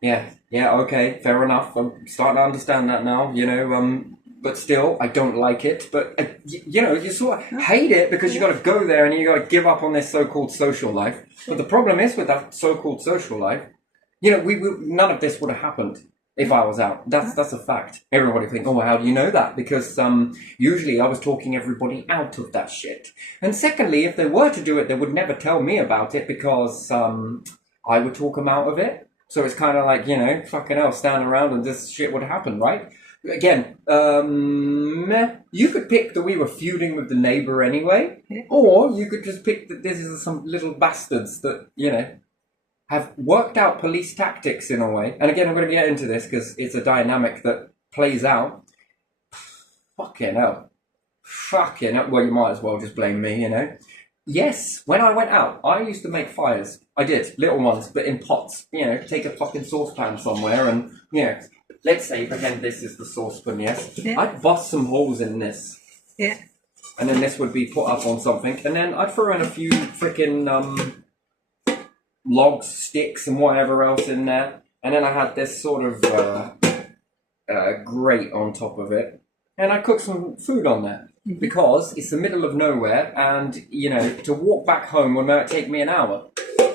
Yeah, okay, fair enough. I'm starting to understand that now, you know, but still, I don't like it. But, you know, you sort of hate it because you got to go there and you got to give up on this so-called social life. But the problem is with that so-called social life, you know, none of this would have happened if I was out. That's a fact. Everybody think, oh, how do you know that? Because usually I was talking everybody out of that shit. And secondly, if they were to do it, they would never tell me about it because I would talk them out of it. So it's kind of like, you know, fucking hell, stand around and this shit would happen, right? Again, you could pick that we were feuding with the neighbour anyway, or you could just pick that this is some little bastards that, you know, have worked out police tactics in a way. And again, I'm going to get into this because it's a dynamic that plays out. Fucking hell. Well, you might as well just blame me, you know. Yes, when I went out, I used to make fires. I did, little ones, but in pots. You know, take a fucking saucepan somewhere and, you know, let's say, pretend this is the saucepan, yes? Yeah. I'd bust some holes in this. Yeah. And then this would be put up on something. And then I'd throw in a few freaking logs, sticks, and whatever else in there. And then I had this sort of grate on top of it. And I cooked some food on there. Because it's the middle of nowhere. And, you know, to walk back home would take me an hour.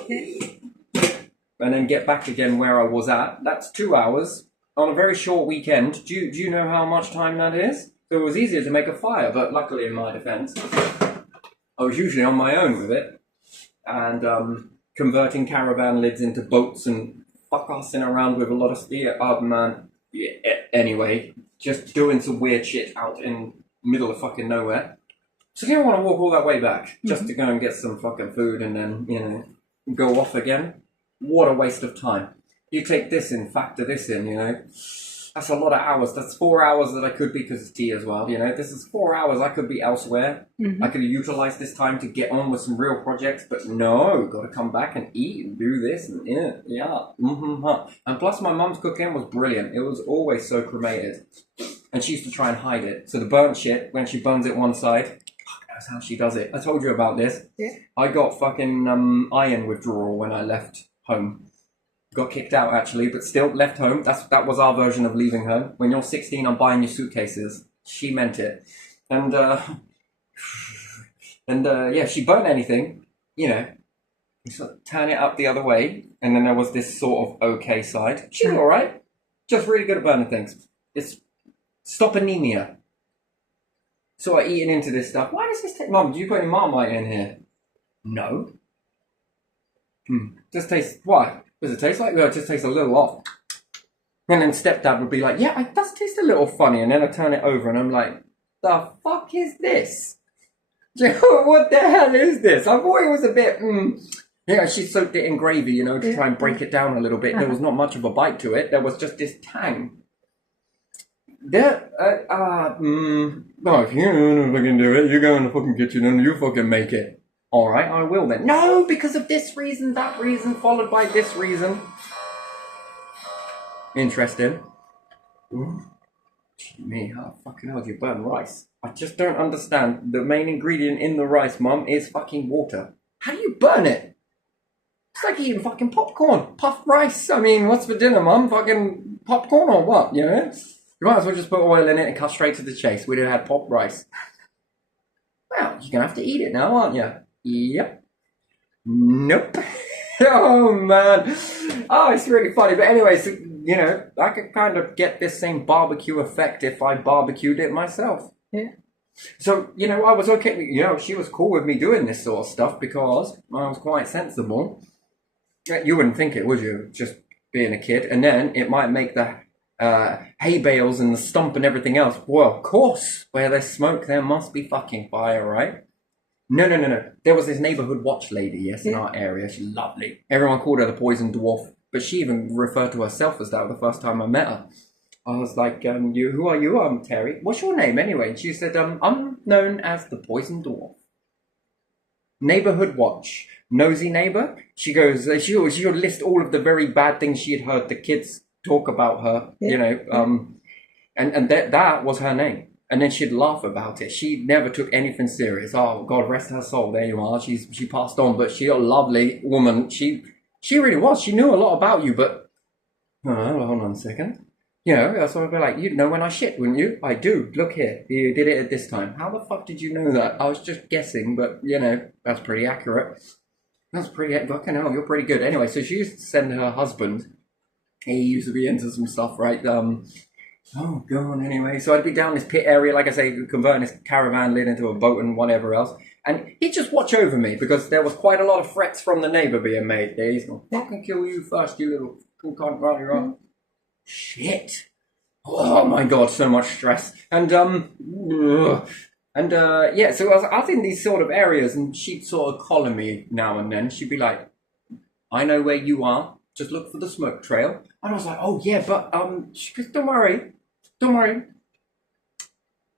And then get back again where I was at. That's 2 hours. On a very short weekend. Do you know how much time that is? So it was easier to make a fire, but luckily in my defense, I was usually on my own with it. And converting caravan lids into boats and fuck-assing around with a lot of steel. Oh man, anyway, just doing some weird shit out in middle of fucking nowhere. So you don't want to walk all that way back just to go and get some fucking food and then, go off again. What a waste of time. You take this in, factor this in, That's a lot of hours. That's 4 hours that I could be, because it's tea as well, This is 4 hours I could be elsewhere. I could have utilized this time to get on with some real projects, but no, got to come back and eat and do this and And plus my mum's cooking was brilliant. It was always so cremated. And she used to try and hide it. So the burnt shit, when she burns it one side, that's how she does it. I told you about this. Yeah. I got fucking iron withdrawal when I left home. Got kicked out actually, but still left home. That was our version of leaving home. When you're 16, I'm buying your suitcases. She meant it. And she burnt anything, you sort of turn it up the other way, and then there was this sort of okay side. She was alright. Just really good at burning things. It's stop anemia. So I eating into this stuff. Why does this take... Mum, do you put any Marmite in here? No. Just tastes... Why? Does it taste like... Well, it just tastes a little off. And then stepdad would be like, yeah, it does taste a little funny. And then I turn it over and I'm like, the fuck is this? What the hell is this? I thought it was a bit... she soaked it in gravy, to try and break it down a little bit. There was not much of a bite to it. There was just this tang. Well, if you don't fucking do it, you go in the fucking kitchen and you fucking make it. Alright, I will then. No, because of this reason, that reason, followed by this reason. Interesting. Ooh. Me, how fucking hell do you burn rice? I just don't understand. The main ingredient in the rice, Mum, is fucking water. How do you burn it? It's like eating fucking popcorn. Puffed rice. I mean, what's for dinner, Mum? Fucking popcorn or what, You might as well just put oil in it and cut straight to the chase. We'd have had pop rice. Well, you're going to have to eat it now, aren't you? Yep. Nope. Oh, man. Oh, it's really funny. But anyway, so, I could kind of get this same barbecue effect if I barbecued it myself. Yeah. So, I was okay. She was cool with me doing this sort of stuff because I was quite sensible. You wouldn't think it, would you? Just being a kid. And then it might make the hay bales and the stump and everything else. Well, of course, where there's smoke, there must be fucking fire, right? No. There was this neighborhood watch lady, in our area. She's lovely. Everyone called her the poison dwarf, but she even referred to herself as that the first time I met her. I was like, who are you? I'm Terry. What's your name anyway? And she said, I'm known as the poison dwarf. Neighborhood watch. Nosy neighbor. She goes, she'll list all of the very bad things she had heard the kids talk about her, and that was her name. And then she'd laugh about it. She never took anything serious. Oh, God rest her soul. There you are. She passed on, but she's a lovely woman. She really was. She knew a lot about you, but hold on a second. That's what I'd be like, you'd know when I shit, wouldn't you? I do. Look here. You did it at this time. How the fuck did you know that? I was just guessing, but, that's pretty accurate. That's pretty... Fucking hell, you're pretty good. Anyway, so she used to send her husband... He used to be into some stuff, right? Oh, go on anyway. So I'd be down this pit area, like I say, converting this caravan lid into a boat and whatever else. And he'd just watch over me because there was quite a lot of threats from the neighbour being made. He's going to fucking kill you first, you little cunt, right? You're on. Shit. Oh my God, so much stress. And, so I was in these sort of areas and she'd sort of collar me now and then. She'd be like, I know where you are. Just look for the smoke trail. And I was like, oh yeah, but she goes, don't worry.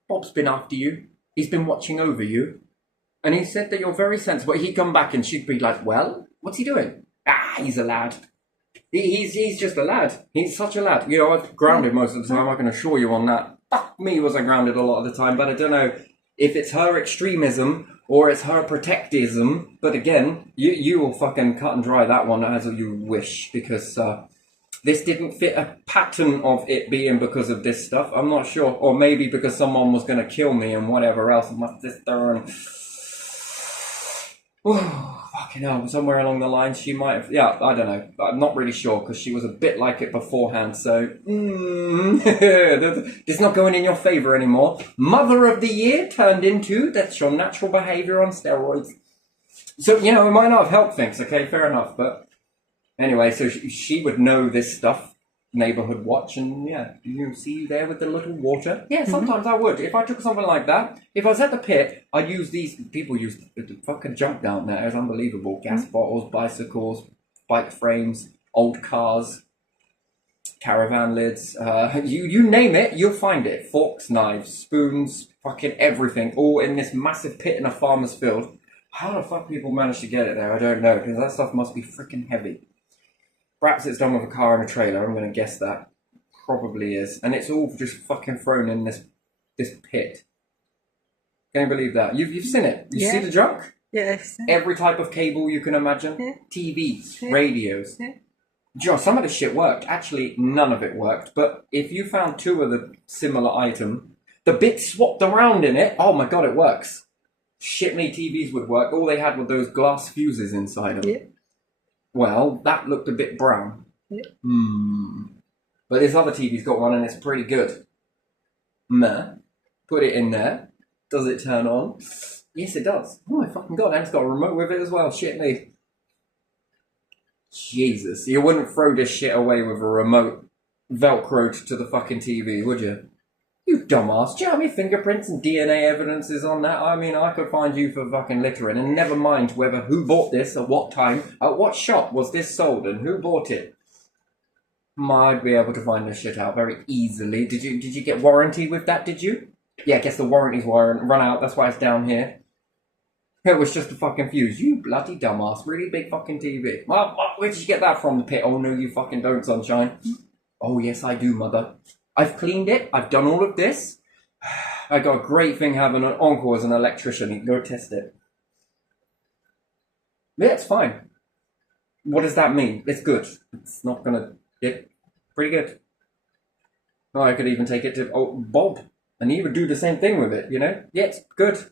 Bob's been after you. He's been watching over you. And he said that you're very sensible. He'd come back and she'd be like, well, what's he doing? He's a lad. He's just a lad. He's such a lad. I was grounded most of the time, I can assure you on that. Fuck me, was I grounded a lot of the time, but I don't know if it's her extremism or it's her protectism, but again, you will fucking cut and dry that one as you wish, because this didn't fit a pattern of it being because of this stuff. I'm not sure, or maybe because someone was going to kill me and whatever else, and my sister and... fucking hell, somewhere along the line she might have... Yeah, I don't know. I'm not really sure, because she was a bit like it beforehand, so... it's not going in your favour anymore. Mother of the Year turned into, that's your natural behaviour on steroids. So, it might not have helped things, okay, fair enough, but... Anyway, so she would know this stuff. neighborhood watch, and yeah, you see you there with the little water. Yeah, sometimes I would. If I took something like that, if I was at the pit, I'd use these. People use the fucking junk down there. It's unbelievable. Gas bottles, bicycles, bike frames, old cars, caravan lids. You name it, you'll find it. Forks, knives, spoons, fucking everything, all in this massive pit in a farmer's field. How the fuck people manage to get it there, I don't know, because that stuff must be freaking heavy. Perhaps it's done with a car and a trailer, I'm going to guess that. Probably is. And it's all just fucking thrown in this pit. Can you believe that? You've seen it. You see the junk? Yes. Every type of cable you can imagine. Yeah. TVs, Yeah. radios. Yeah. Joe, some of the shit worked. Actually, none of it worked. But if you found two of the similar item, the bits swapped around in it, oh my god, it works. Shit me TVs would work. All they had were those glass fuses inside them. Yeah. Well, that looked a bit brown. Yeah. But this other TV's got one and it's pretty good. Meh. Put it in there. Does it turn on? Yes, it does. Oh my fucking god, and it's got a remote with it as well. Shit me. Jesus, you wouldn't throw this shit away with a remote velcroed to the fucking TV, would you? You dumbass. Do you know how many fingerprints and DNA evidence is on that? I mean, I could find you for fucking littering, and never mind whether who bought this, at what time, at what shop was this sold, and who bought it. I'd be able to find this shit out very easily. Did you get warranty with that, did you? Yeah, I guess the warranty's run out, that's why it's down here. It was just a fucking fuse. You bloody dumbass. Really big fucking TV. Well, where did you get that from, the pit? Oh, no, you fucking don't, sunshine. Oh, yes, I do, mother. I've cleaned it. I've done all of this. I got a great thing having an Encore as an electrician. You can go test it. Yeah, it's fine. What does that mean? It's good. It's not gonna... Yeah, pretty good. Oh, I could even take it to Bob. And he would do the same thing with it, you know? Yeah, it's good.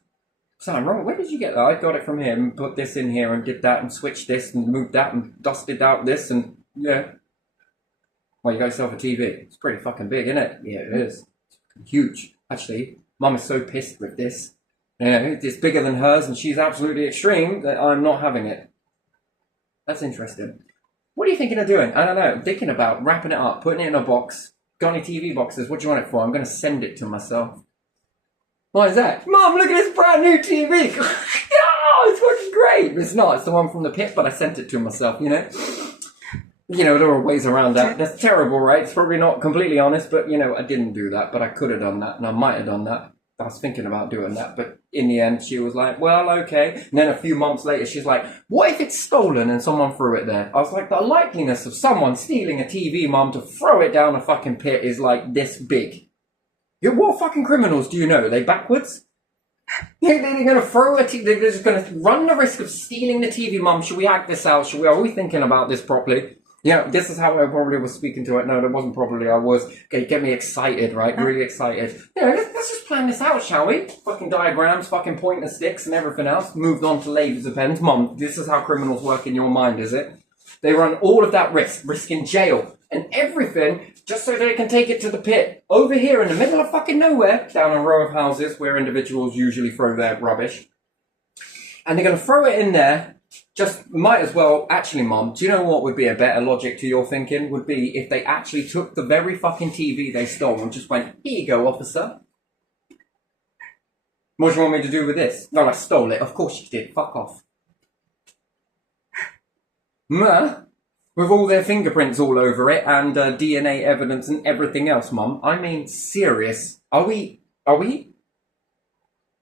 So I'm wrong. Where did you get that? I got it from him, put this in here and did that and switched this and moved that and dusted out this and yeah. Well, you got yourself a TV. It's pretty fucking big, isn't it? Yeah, it is. It's huge. Actually, Mum is so pissed with this. Yeah, it's bigger than hers and she's absolutely extreme that I'm not having it. That's interesting. What are you thinking of doing? I don't know. I'm thinking about wrapping it up, putting it in a box. Got any TV boxes? What do you want it for? I'm going to send it to myself. Why is that? Mum, look at this brand new TV. Oh, it's fucking great. It's not. It's the one from the pit, but I sent it to myself, you know? You know, there are ways around that. That's terrible, right? It's probably not completely honest, but, you know, I didn't do that, but I could have done that, and I might have done that. I was thinking about doing that, but in the end, she was like, well, okay. And then a few months later, she's like, what if it's stolen and someone threw it there? I was like, the likeliness of someone stealing a TV, Mum, to throw it down a fucking pit is like this big. What fucking criminals do you know? Are they backwards? They're going to throw a TV. They're just going to run the risk of stealing the TV, Mum. Should we act this out? Are we thinking about this properly? Yeah, this is how I probably was speaking to it. No, that wasn't properly. I was. Okay, get me excited, right? Really excited. Yeah, let's just plan this out, shall we? Fucking diagrams, fucking pointer sticks and everything else. Moved on to laser pens. Mum, this is how criminals work in your mind, is it? They run all of that risk in jail and everything just so they can take it to the pit. Over here in the middle of fucking nowhere, down a row of houses where individuals usually throw their rubbish. And they're going to throw it in there. Just might as well, actually, Mum, do you know what would be a better logic to your thinking? Would be if they actually took the very fucking TV they stole and just went, here you go, officer. What do you want me to do with this? No, I stole it. Of course you did. Fuck off. With all their fingerprints all over it and DNA evidence and everything else, Mum. I mean, serious. Are we?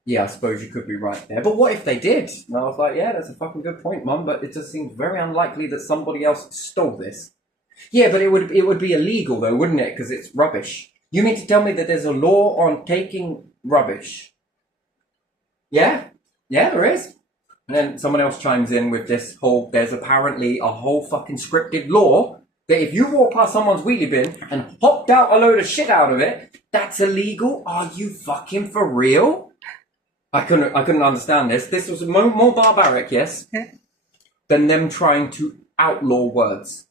Yeah, I suppose you could be right there. But what if they did? And I was like, yeah, that's a fucking good point, Mum, but it just seems very unlikely that somebody else stole this. Yeah, but it would be illegal though, wouldn't it? Because it's rubbish. You mean to tell me that there's a law on taking rubbish? Yeah? Yeah, there is. And then someone else chimes in with this whole, there's apparently a whole fucking scripted law that if you walk past someone's wheelie bin and hopped out a load of shit out of it, that's illegal? Are you fucking for real? I couldn't understand this. This was more barbaric, yes, than them trying to outlaw words.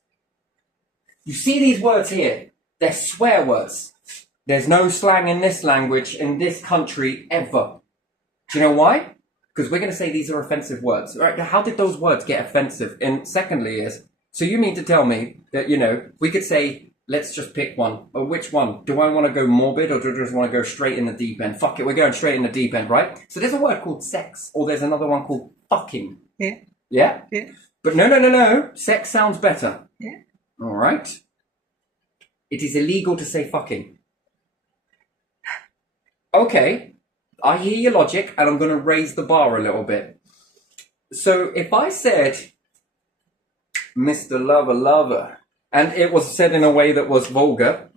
You see these words here? They're swear words. There's no slang in this language in this country ever. Do you know why? Because we're going to say these are offensive words. Right? How did those words get offensive? And secondly is, so you mean to tell me that, you know, we could say Let's just pick one. But which one? Do I want to go morbid or do I just want to go straight in the deep end? Fuck it, we're going straight in the deep end, right? So there's a word called sex, or there's another one called fucking. Yeah. Yeah? Yeah. But no. Sex sounds better. Yeah. All right. It is illegal to say fucking. Okay, I hear your logic, and I'm going to raise the bar a little bit. So if I said, Mr. Lover, and it was said in a way that was vulgar,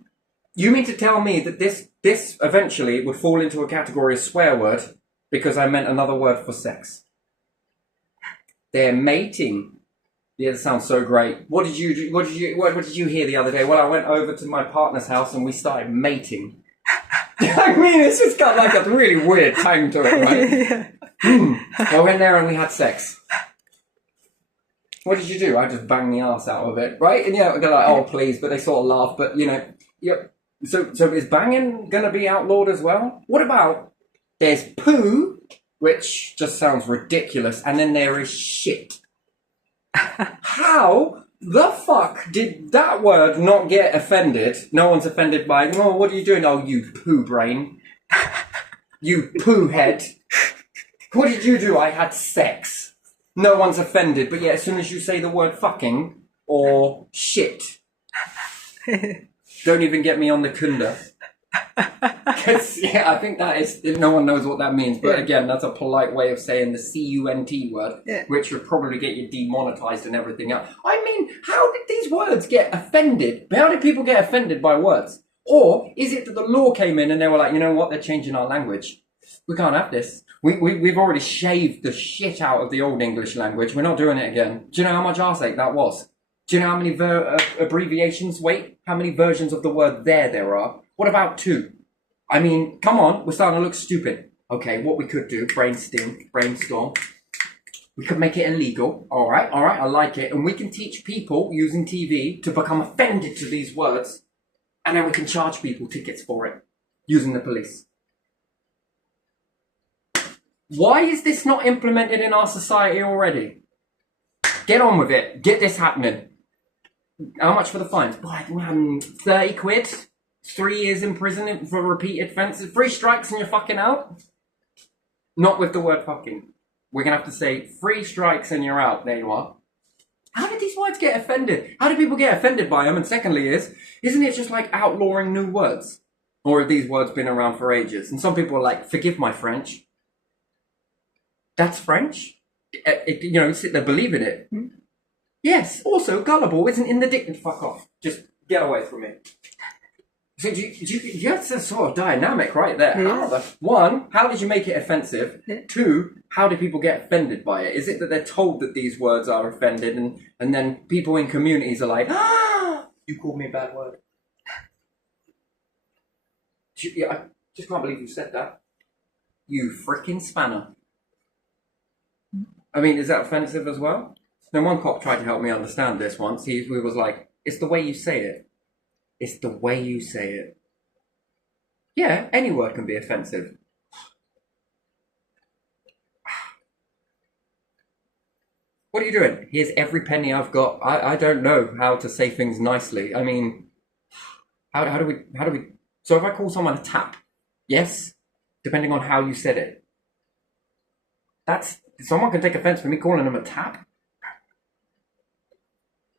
you mean to tell me that this eventually would fall into a category of swear word because I meant another word for sex? They're mating. Yeah, that sounds so great. What did you do? What did you hear the other day? Well, I went over to my partner's house and we started mating. I mean, it's just got like a really weird tang to it, right? I went there and we had sex. What did you do? I just banged the ass out of it, right? And yeah, they're like, oh please, but they sort of laugh. But you know, yeah. So is banging gonna be outlawed as well? What about there's poo, which just sounds ridiculous, and then there is shit. How the fuck did that word not get offended? No one's offended by, oh, what are you doing? Oh, you poo brain. You poo head. What did you do? I had sex. No one's offended, but yeah, as soon as you say the word fucking or shit, don't even get me on the kunda. Because, yeah, I think that is, no one knows what that means. But again, that's a polite way of saying the C-U-N-T word, which would probably get you demonetized and everything else. I mean, how did these words get offended? How did people get offended by words? Or is it that the law came in and they were like, you know what, they're changing our language. We can't have this. We've already shaved the shit out of the old English language. We're not doing it again. Do you know how much arseache that was? Do you know how many abbreviations? Wait, how many versions of the word there are? What about 2? I mean, come on, we're starting to look stupid. Okay, what we could do, brainstorm. We could make it illegal. All right, I like it. And we can teach people using TV to become offended to these words. And then we can charge people tickets for it using the police. Why is this not implemented in our society already? Get on with it. Get this happening. How much for the fines? 30 quid? 3 years in prison for repeated offences? 3 strikes and you're fucking out? Not with the word fucking. We're going to have to say 3 strikes and you're out. There you are. How did these words get offended? How do people get offended by them? And secondly isn't it just like outlawing new words? Or have these words been around for ages? And some people are like, forgive my French. That's French? You know, sit there, believe in it. Yes, also, gullible isn't in the dictionary. Fuck off. Just get away from it. So that's a sort of dynamic right there. Yeah. 1, how did you make it offensive? 2, how do people get offended by it? Is it that they're told that these words are offended and then people in communities are like, ah, you called me a bad word. I just can't believe you said that. You freaking spanner. I mean, is that offensive as well? Then one cop tried to help me understand this once. He was like, it's the way you say it. It's the way you say it. Yeah, any word can be offensive. What are you doing? Here's every penny I've got. I don't know how to say things nicely. I mean, how do we... So if I call someone a tap, yes, depending on how you said it. Someone can take offense for me calling them a tap.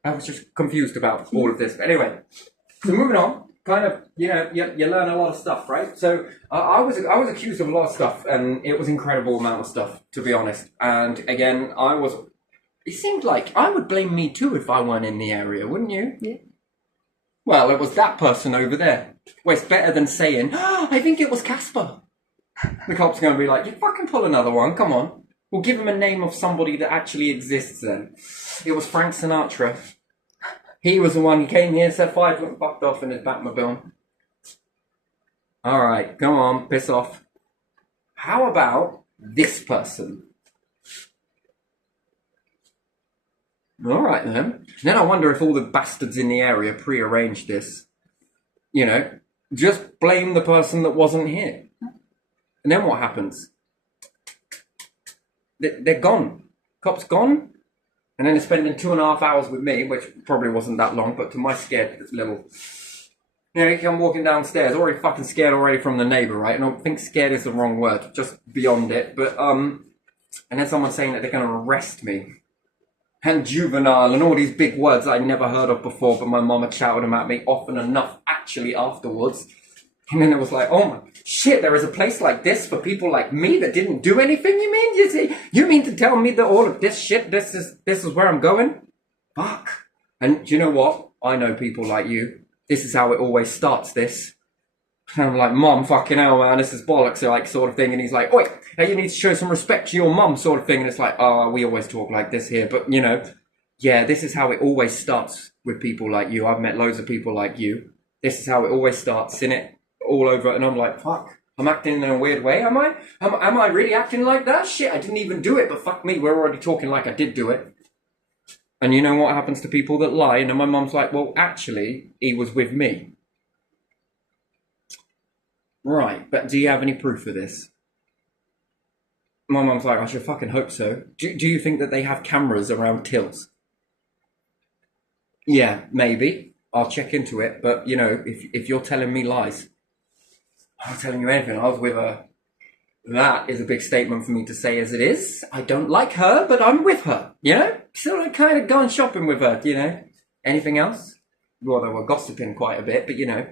I was just confused about all of this. But anyway, so moving on, kind of, you know, you learn a lot of stuff, right? So I was accused of a lot of stuff, and it was an incredible amount of stuff, to be honest. And again, it seemed like I would blame me too if I weren't in the area, wouldn't you? Yeah. Well, it was that person over there. Well, it's better than saying, oh, I think it was Casper. The cop's going to be like, you fucking pull another one, come on. We'll give him a name of somebody that actually exists then. It was Frank Sinatra. He was the one who came here, set fire to it, and fucked off in his Batmobile. Alright, come on, piss off. How about this person? Alright then. Then I wonder if all the bastards in the area pre-arranged this. You know, just blame the person that wasn't here. And then what happens? They're gone. Cop's gone. And then they're spending 2.5 hours with me, which probably wasn't that long, but to my scared little You know, you come walking downstairs, already fucking scared already from the neighbour, right? And I don't think scared is the wrong word, just beyond it. But, and then someone saying that they're going to arrest me. And juvenile and all these big words I'd never heard of before, but my mum had shouted them at me often enough actually afterwards. And then it was like, oh my shit, there is a place like this for people like me that didn't do anything, you mean? You mean to tell me that all of this shit, this is where I'm going? Fuck. And do you know what? I know people like you. This is how it always starts, this. And I'm like, Mum, fucking hell, man, this is bollocks, like, sort of thing. And he's like, oi, hey, you need to show some respect to your mum, sort of thing. And it's like, oh, we always talk like this here. But, you know, yeah, this is how it always starts with people like you. I've met loads of people like you. This is how it always starts, innit? All over. And I'm like, fuck, I'm acting in a weird way, am I? Am I really acting like that? Shit, I didn't even do it, but fuck me, we're already talking like I did do it. And you know what happens to people that lie? And then my mum's like, well, actually, he was with me. Right, but do you have any proof of this? My mum's like, I should fucking hope so. Do you think that they have cameras around tills? Yeah, maybe. I'll check into it. But, you know, if you're telling me lies, I'm not telling you anything. I was with her. That is a big statement for me to say as it is. I don't like her, but I'm with her, you know? So I kind of gone shopping with her, you know? Anything else? Well, they were gossiping quite a bit, but, you know.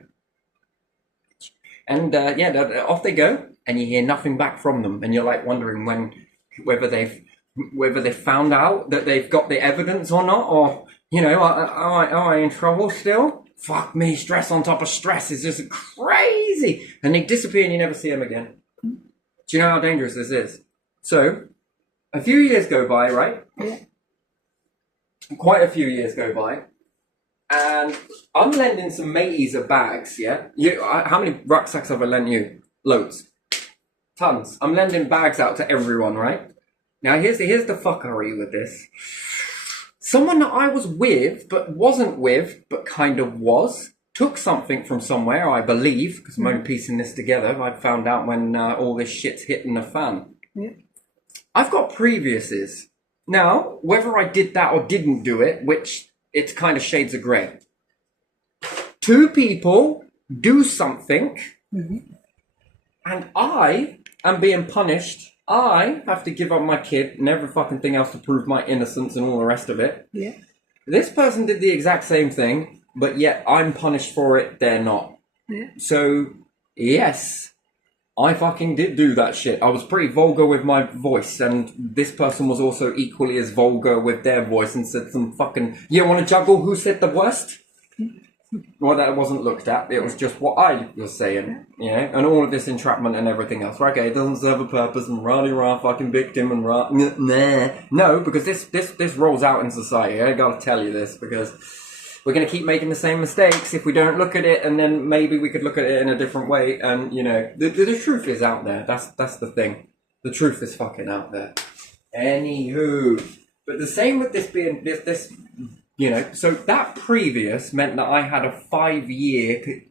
And yeah, off they go, and you hear nothing back from them, and you're like wondering whether they've found out that they've got the evidence or not, or you know, am I in trouble still? Fuck me, stress on top of stress is just crazy, and they disappear and you never see them again. Do you know how dangerous this is? So, a few years go by, right? Yeah. Quite a few years go by. And I'm lending some mateys of bags, yeah? How many rucksacks have I lent you? Loads. Tons. I'm lending bags out to everyone, right? Now, here's the fuckery with this. Someone that I was with, but wasn't with, but kind of was, took something from somewhere, I believe, because I'm only piecing this together. I found out when all this shit's hitting the fan. Yeah. I've got previously. Now, whether I did that or didn't do it, which... it's kind of shades of grey. Two people do something, and I am being punished. I have to give up my kid and every fucking thing else to prove my innocence and all the rest of it. Yeah. This person did the exact same thing, but yet I'm punished for it, they're not. Yeah. So, yes, I fucking did do that shit. I was pretty vulgar with my voice, and this person was also equally as vulgar with their voice and said some fucking, you want to juggle who said the worst? Well, that wasn't looked at. It was just what I was saying, you know? And all of this entrapment and everything else. Right, okay, it doesn't serve a purpose, and rah fucking victim, and rah, nah. No, because this rolls out in society. I gotta tell you this, because... we're going to keep making the same mistakes if we don't look at it, and then maybe we could look at it in a different way. And, you know, the truth is out there. That's the thing. The truth is fucking out there. Anywho. But the same with this being, this you know, so that previous meant that I had a 5-year,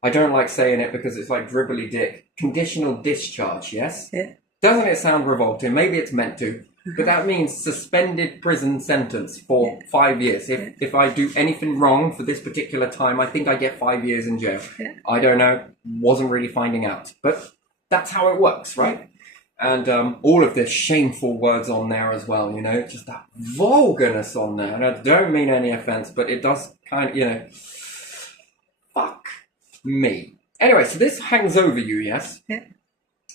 I don't like saying it because it's like dribbly dick, conditional discharge, yes? Yeah. Doesn't it sound revolting? Maybe it's meant to. But that means suspended prison sentence for 5 years. If I do anything wrong for this particular time, I think I get 5 years in jail. Yeah. I don't know. Wasn't really finding out. But that's how it works, right? And all of the shameful words on there as well, you know? Just that vulgarness on there. And I don't mean any offense, but it does kind of, you know... fuck me. Anyway, so this hangs over you, yes? Yeah.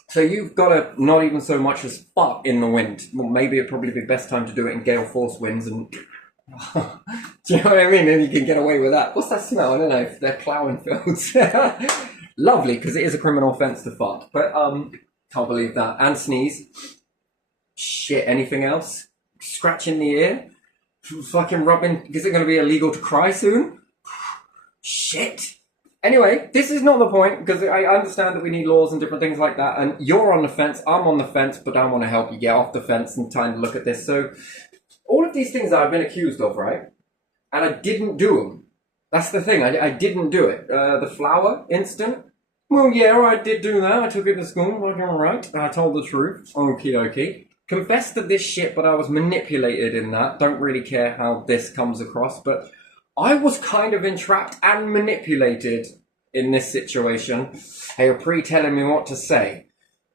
So you've got to not even so much as fart in the wind. Well, maybe it'd probably be best time to do it in gale force winds and... do you know what I mean? And you can get away with that. What's that smell? I don't know. If they're ploughing fields. Lovely, because it is a criminal offence to fart. But, can't believe that. And sneeze. Shit, anything else? Scratch in the ear? Fucking rubbing... is it going to be illegal to cry soon? Shit. Anyway, this is not the point, because I understand that we need laws and different things like that, and you're on the fence, I'm on the fence, but I want to help you get off the fence and time to look at this. So, all of these things that I've been accused of, right? And I didn't do them. That's the thing, I didn't do it. The flower incident? Well, yeah, I did do that. I took it to school, like, all right. I told the truth. Okie dokie. Confessed to this shit, but I was manipulated in that. Don't really care how this comes across, but... I was kind of entrapped and manipulated in this situation. They were pre-telling me what to say.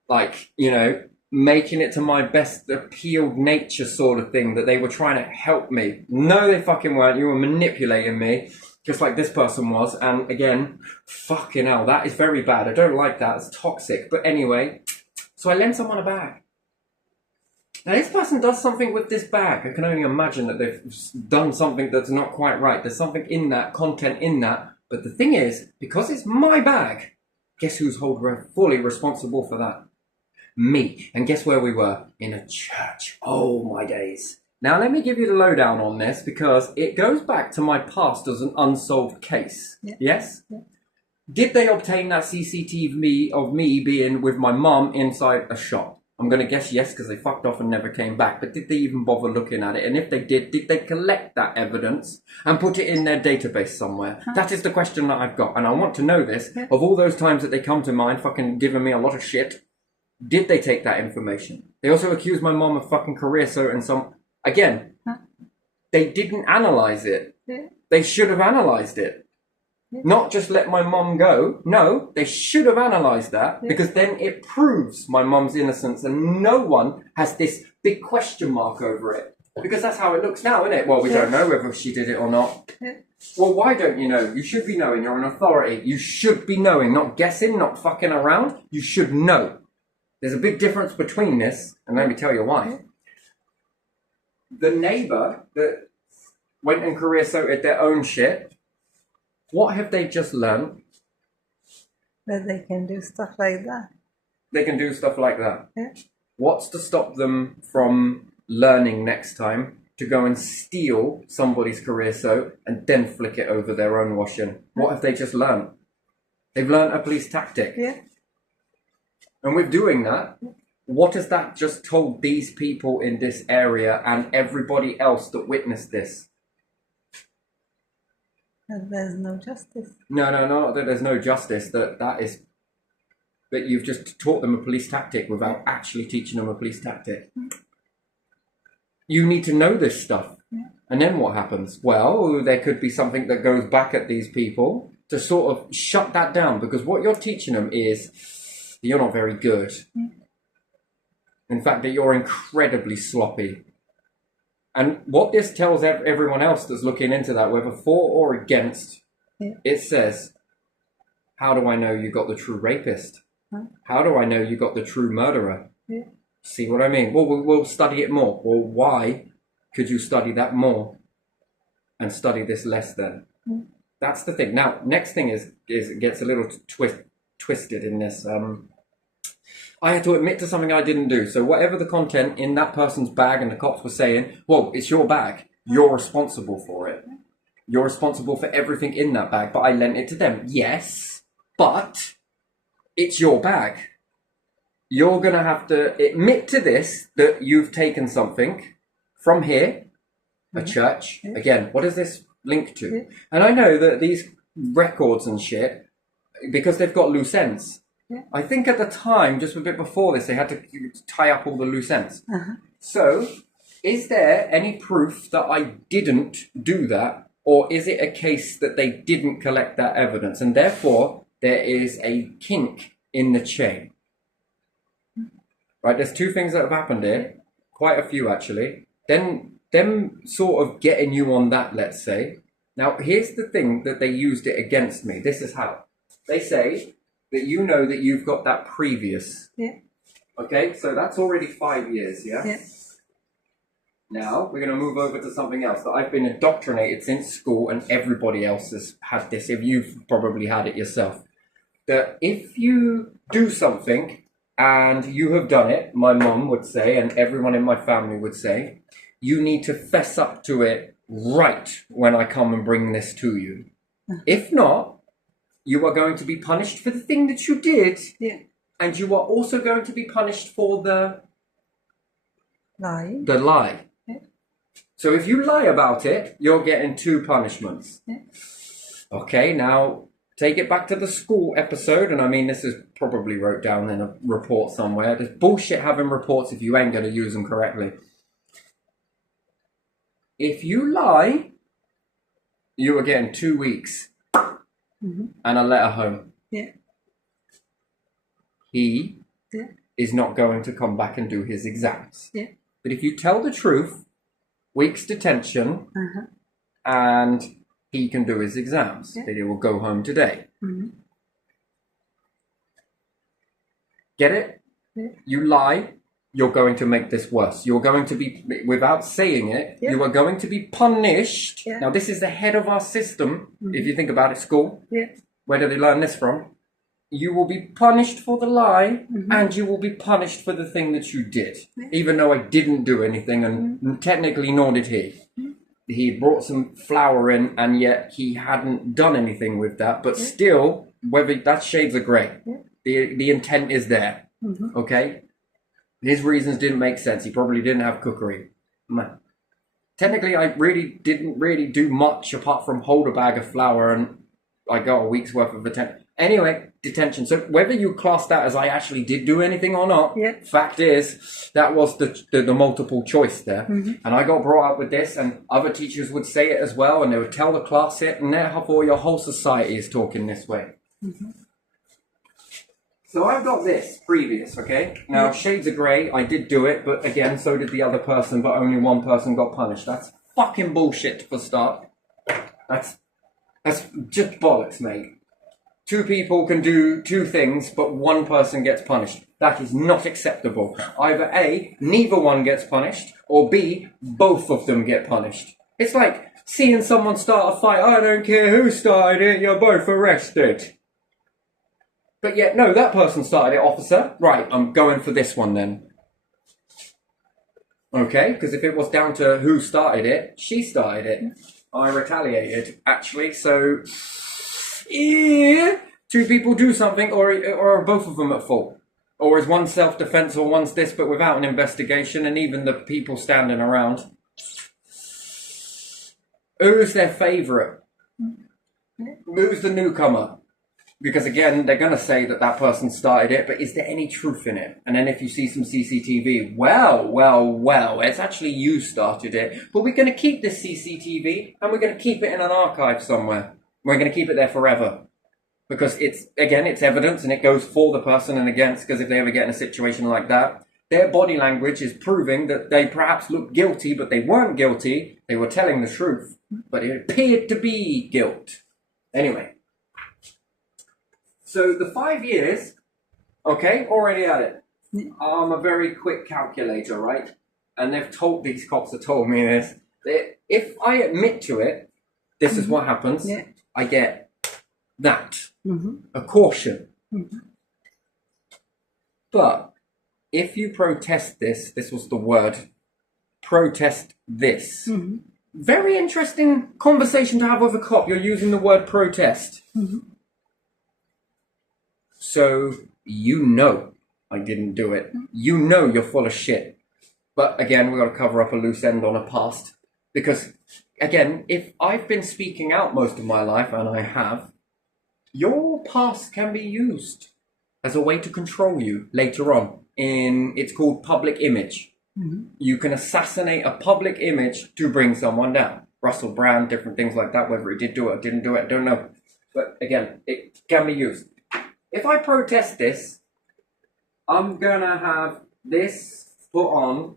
Like, you know, making it to my best appealed nature sort of thing, that they were trying to help me. No, they fucking weren't. You were manipulating me, just like this person was. And again, fucking hell, that is very bad. I don't like that. It's toxic. But anyway, so I lent someone a bag. Now, this person does something with this bag. I can only imagine that they've done something that's not quite right. There's something in that, content in that. But the thing is, because it's my bag, guess who's fully responsible for that? Me. And guess where we were? In a church. Oh, my days. Now, let me give you the lowdown on this, because it goes back to my past as an unsolved case. Yeah. Yes? Yeah. Did they obtain that CCTV of me being with my mum inside a shop? I'm going to guess yes, because they fucked off and never came back. But did they even bother looking at it? And if they did they collect that evidence and put it in their database somewhere? Huh? That is the question that I've got. And I want to know this. Yeah. Of all those times that they come to mind, fucking giving me a lot of shit, did they take that information? They also accused my mom of fucking career and some... Again, they didn't analyse it. Yeah. They should have analysed it. Yeah. Not just let my mom go. No, they should have analysed that, because then it proves my mom's innocence and no one has this big question mark over it. Because that's how it looks now, isn't it? Well, we don't know whether she did it or not. Yeah. Well, why don't you know? You should be knowing. You're an authority. You should be knowing, not guessing, not fucking around. You should know. There's a big difference between this, and let me tell you why. The neighbour that went and career-soted their own shit, what have they just learned? That they can do stuff like that. They can do stuff like that. Yeah. What's to stop them from learning next time to go and steal somebody's career and then flick it over their own washing? What have they just learned? They've learned a police tactic. Yeah. And with doing that, what has that just told these people in this area and everybody else that witnessed this? That there's no justice. No, not that there's no justice. That you've just taught them a police tactic without actually teaching them a police tactic. You need to know this stuff. Yeah. And then what happens? Well, there could be something that goes back at these people to sort of shut that down, because what you're teaching them is you're not very good. Yeah. In fact, that you're incredibly sloppy. And what this tells everyone else that's looking into that, whether for or against, it says, how do I know you got the true rapist? Huh? How do I know you got the true murderer? Yeah. See what I mean? Well, we'll study it more. Well, why could you study that more and study this less then? Mm. That's the thing. Now, next thing is it gets a little twisted in this. I had to admit to something I didn't do. So whatever the content in that person's bag, and the cops were saying, well, it's your bag. You're responsible for it. You're responsible for everything in that bag, but I lent it to them. Yes, but it's your bag. You're going to have to admit to this, that you've taken something from here, a church. Again, what is this linked to? And I know that these records and shit, because they've got loose ends. Yeah. I think at the time, just a bit before this, they had to tie up all the loose ends. Uh-huh. So, is there any proof that I didn't do that? Or is it a case that they didn't collect that evidence? And therefore, there is a kink in the chain. Right, there's two things that have happened here. Quite a few, actually. Then, them sort of getting you on that, let's say. Now, here's the thing that they used it against me. This is how. They say that you know that you've got that previous. Yeah. Okay, so that's already 5 years, yeah? Yeah. Now, we're going to move over to something else that I've been indoctrinated since school, and everybody else has had this, if you've probably had it yourself. That if you do something, and you have done it, my mum would say, and everyone in my family would say, you need to fess up to it right when I come and bring this to you. If not, you are going to be punished for the thing that you did. Yeah. And you are also going to be punished for the lie. The lie. Yeah. So if you lie about it, you're getting 2 punishments. Yeah. Okay, now take it back to the school episode. And I mean, this is probably wrote down in a report somewhere. There's bullshit having reports if you ain't going to use them correctly. If you lie you were getting 2 weeks and a letter home. Yeah. He Yeah. is not going to come back and do his exams. Yeah. But if you tell the truth, week's detention, Uh-huh. and he can do his exams. Yeah. That he will go home today. Mm-hmm. Get it? Yeah. You lie, you're going to make this worse. You're going to be, without saying it, Yeah. you are going to be punished. Yeah. Now, this is the head of our system. If you think about it, school. Yeah. Where do they learn this from? You will be punished for the lie, Mm-hmm. and you will be punished for the thing that you did. Yeah. Even though I didn't do anything, and technically nor did he. He brought some flour in, and yet he hadn't done anything with that. But still, whether that shades are grey. Yeah. The intent is there. Mm-hmm. Okay? His reasons didn't make sense. He probably didn't have cookery. Technically, I really didn't do much apart from hold a bag of flour, and I got a week's worth of detention. Anyway, detention. So whether you class that as I actually did do anything or not, Yeah. fact is that was the multiple choice there. Mm-hmm. And I got brought up with this, and other teachers would say it as well, and they would tell the class it, and therefore your whole society is talking this way. Mm-hmm. So I've got this previous, okay? Now, shades of grey, I did do it, but again, so did the other person, but only one person got punished. That's fucking bullshit for start. That's just bollocks, mate. 2 people can do 2 things, but 1 person gets punished. That is not acceptable. Either A, neither one gets punished, or B, both of them get punished. It's like seeing someone start a fight. I don't care who started it, you're both arrested. But yet, no, that person started it, officer. Right, I'm going for this one then. Okay, because if it was down to who started it, she started it. I retaliated, actually, so... Yeah, 2 people do something, or are both of them at fault? Or is one self-defense or one's this, but without an investigation, and even the people standing around? Who's their favourite? Who's the newcomer? Because again, they're going to say that that person started it, but is there any truth in it? And then if you see some CCTV, well, it's actually you started it, but we're going to keep this CCTV, and we're going to keep it in an archive somewhere. We're going to keep it there forever. Because it's evidence, and it goes for the person and against, because if they ever get in a situation like that, their body language is proving that they perhaps looked guilty, but they weren't guilty. They were telling the truth, but it appeared to be guilt. Anyway. So the 5 years, okay, already at it. I'm a very quick calculator, right? And these cops have told me this. If I admit to it, this is what happens. Yeah. I get that. Mm-hmm. A caution. Mm-hmm. But if you protest this was the word, protest this. Mm-hmm. Very interesting conversation to have with a cop. You're using the word protest. Mm-hmm. So you know I didn't do it. You know you're full of shit. But again, we've got to cover up a loose end on a past. Because, again, if I've been speaking out most of my life, and I have, your past can be used as a way to control you later on. It's called public image. Mm-hmm. You can assassinate a public image to bring someone down. Russell Brand, different things like that. Whether he did do it or didn't do it, I don't know. But again, it can be used. If I protest this, I'm going to have this put on,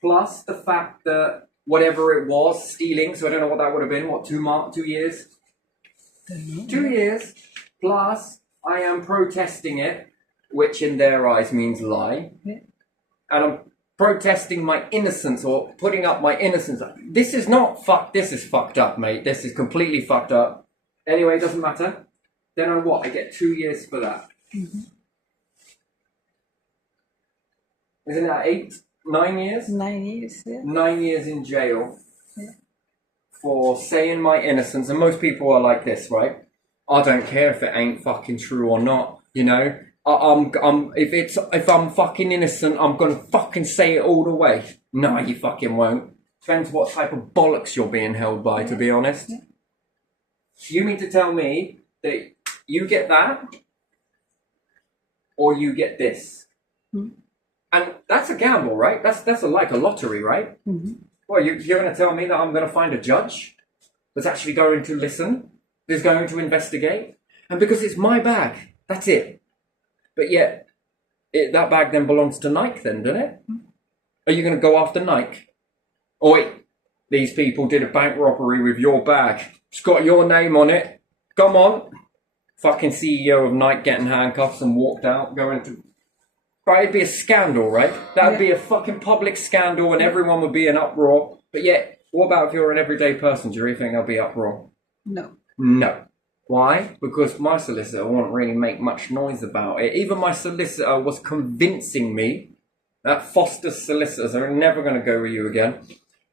plus the fact that whatever it was, stealing, so I don't know what that would have been, 2 years? 2 years, plus I am protesting it, which in their eyes means lie. Yeah. And I'm protesting my innocence, or putting up my innocence. This is fucked up, mate. This is completely fucked up. Anyway, it doesn't matter. Then I get 2 years for that. Mm-hmm. Isn't that 9 years? 9 years, yeah. 9 years in jail. Yeah. For saying my innocence. And most people are like this, right? I don't care if it ain't fucking true or not, you know? If I'm fucking innocent, I'm gonna fucking say it all the way. No, you fucking won't. Depends what type of bollocks you're being held by, to be honest. Yeah. You mean to tell me that you get that, or you get this? Mm-hmm. And that's a gamble, right? That's like a lottery, right? Mm-hmm. Well, you're going to tell me that I'm going to find a judge that's actually going to listen, is going to investigate. And because it's my bag, that's it. But yet, that bag then belongs to Nike then, doesn't it? Are you going to go after Nike? Oh wait, these people did a bank robbery with your bag. It's got your name on it. Come on. Fucking CEO of Nike getting handcuffs and walked out, going to... Right, it'd be a scandal, right? That would be a fucking public scandal and everyone would be in uproar. But yet, what about if you're an everyday person? Do you really think there'll be uproar? No. No. Why? Because my solicitor won't really make much noise about it. Even my solicitor was convincing me that Foster's solicitors are never going to go with you again.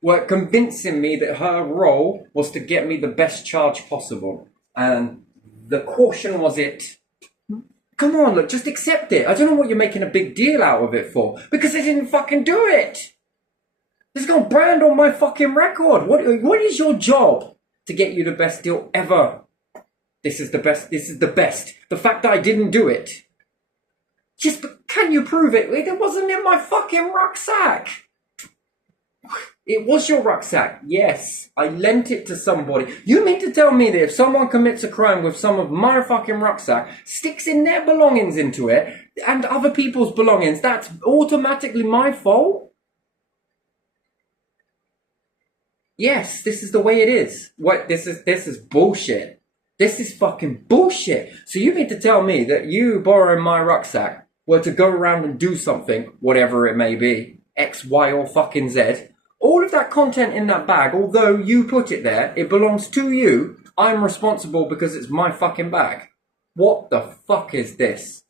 Were convincing me that her role was to get me the best charge possible. And the caution was it. Come on, look, just accept it. I don't know what you're making a big deal out of it for. Because they didn't fucking do it. It's got brand on my fucking record. What is your job to get you the best deal ever? This is the best. This is the best. The fact that I didn't do it. Just, can you prove it? It wasn't in my fucking rucksack. It was your rucksack. Yes, I lent it to somebody. You mean to tell me that if someone commits a crime with some of my fucking rucksack, sticks in their belongings into it, and other people's belongings, that's automatically my fault? Yes, this is the way it is. This is bullshit. This is fucking bullshit. So you mean to tell me that you borrowing my rucksack were to go around and do something, whatever it may be, X, Y, or fucking Z, all of that content in that bag, although you put it there, it belongs to you, I'm responsible because it's my fucking bag. What the fuck is this?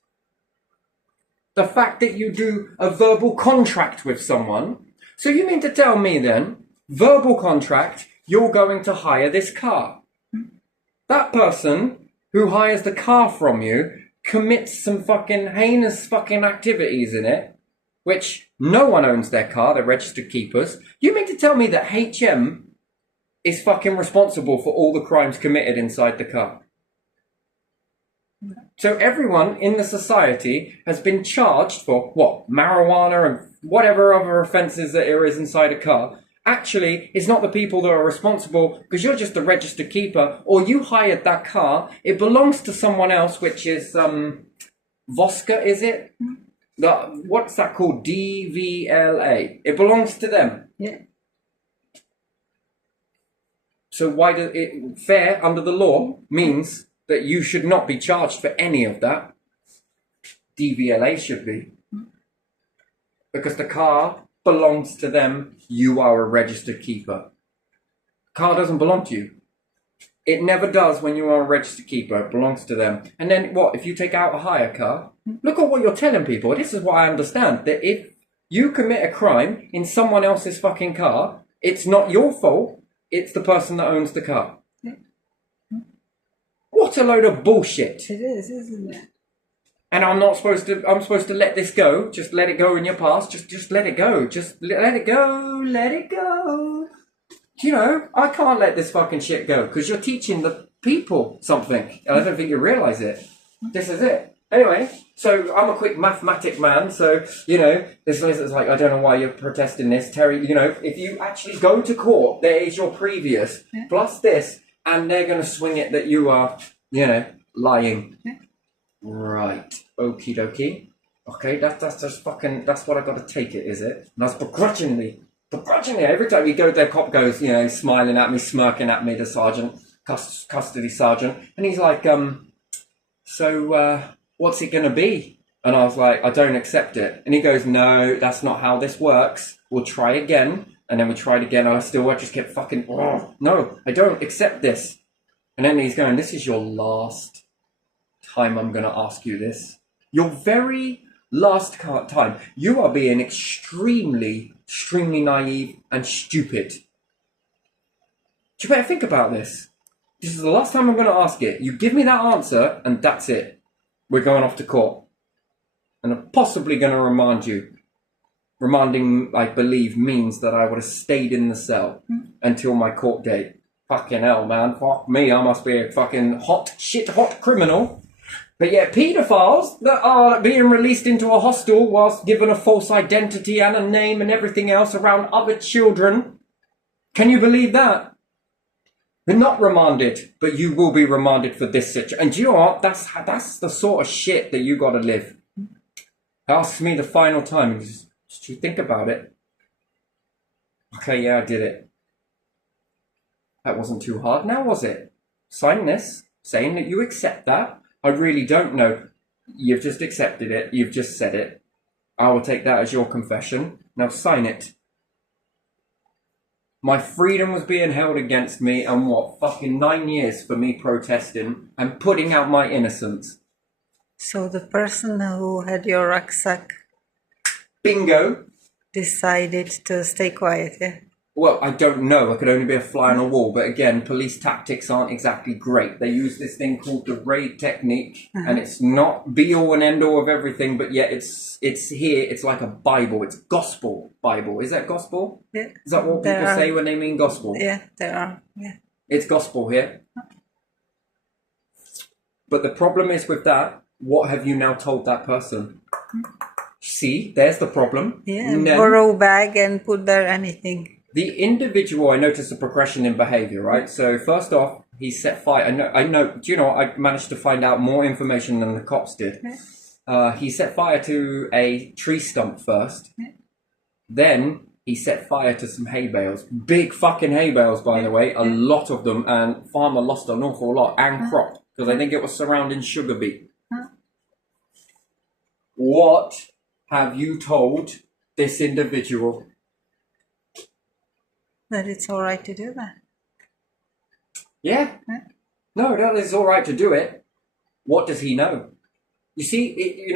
The fact that you do a verbal contract with someone. So you mean to tell me then, verbal contract, you're going to hire this car. That person who hires the car from you commits some fucking heinous fucking activities in it, which no one owns their car, they're registered keepers. You mean to tell me that HM is fucking responsible for all the crimes committed inside the car? So everyone in the society has been charged for, what, marijuana and whatever other offences that there is inside a car. Actually, it's not the people that are responsible because you're just the registered keeper or you hired that car. It belongs to someone else, which is, Voska, is it? What's that called? DVLA. It belongs to them. Yeah. So why does it, fair under the law means that you should not be charged for any of that. DVLA should be. Because the car belongs to them. You are a registered keeper. Car doesn't belong to you. It never does when you are a registered keeper. It belongs to them. And then what? If you take out a hire car, look at what you're telling people. This is what I understand. That if you commit a crime in someone else's fucking car, it's not your fault. It's the person that owns the car. Yeah. What a load of bullshit. It is, isn't it? And I'm supposed to let this go. Just let it go in your past. Just let it go. Just let it go. Let it go. You know, I can't let this fucking shit go because you're teaching the people something. And I don't think you realise it. This is it. Anyway, so I'm a quick mathematic man. So, you know, this solicitor's like, I don't know why you're protesting this. Terry, you know, if you actually go to court, there is your previous plus this. And they're going to swing it that you are, you know, lying. Yeah. Right. Okie dokie. Okay, that's just fucking, that's what I got to take it, is it? And that's begrudgingly. Every time we go there, cop goes, you know, smiling at me, smirking at me, the sergeant, custody sergeant. And he's like, so what's it going to be? And I was like, I don't accept it. And he goes, no, that's not how this works. We'll try again. And then we tried again. And I just kept fucking, oh, no, I don't accept this. And then he's going, this is your last time I'm going to ask you this. Your very last time. You are being extremely naive and stupid. You better think about this. This is the last time I'm going to ask it. You give me that answer and that's it. We're going off to court. And I'm possibly going to remand you. Remanding, I believe, means that I would have stayed in the cell until my court date. Fucking hell, man. Fuck me. I must be a fucking hot criminal. But yet, paedophiles that are being released into a hostel whilst given a false identity and a name and everything else around other children. Can you believe that? Not remanded, but you will be remanded for this situation. And do you know what? That's the sort of shit that you got to live. Ask me the final time, and just you think about it. Okay, yeah, I did it. That wasn't too hard, now was it? Sign this, saying that you accept that. I really don't know. You've just accepted it. You've just said it. I will take that as your confession. Now sign it. My freedom was being held against me, and what, fucking 9 years for me protesting and putting out my innocence. So the person who had your rucksack Bingo. decided to stay quiet, yeah? Well, I don't know. I could only be a fly on a wall. But again, police tactics aren't exactly great. They use this thing called the raid technique, and it's not be all and end all of everything. But yet, it's here. It's like a Bible. It's gospel Bible. Is that gospel? Yeah. Is that what people say when they mean gospel? Yeah, there are. Yeah. It's gospel here. But the problem is with that. What have you now told that person? See, there's the problem. Yeah, borrow bag and put there anything. The individual, I noticed a progression in behavior, right? So first off, he set fire. I know. Do you know? I managed to find out more information than the cops did. He set fire to a tree stump first. Then he set fire to some hay bales. Big fucking hay bales, by the way. A lot of them, and farmer lost an awful lot and crop because I think it was surrounding sugar beet. What have you told this individual? That it's all right to do that. Yeah. No, that is all right to do it. What does he know? You see,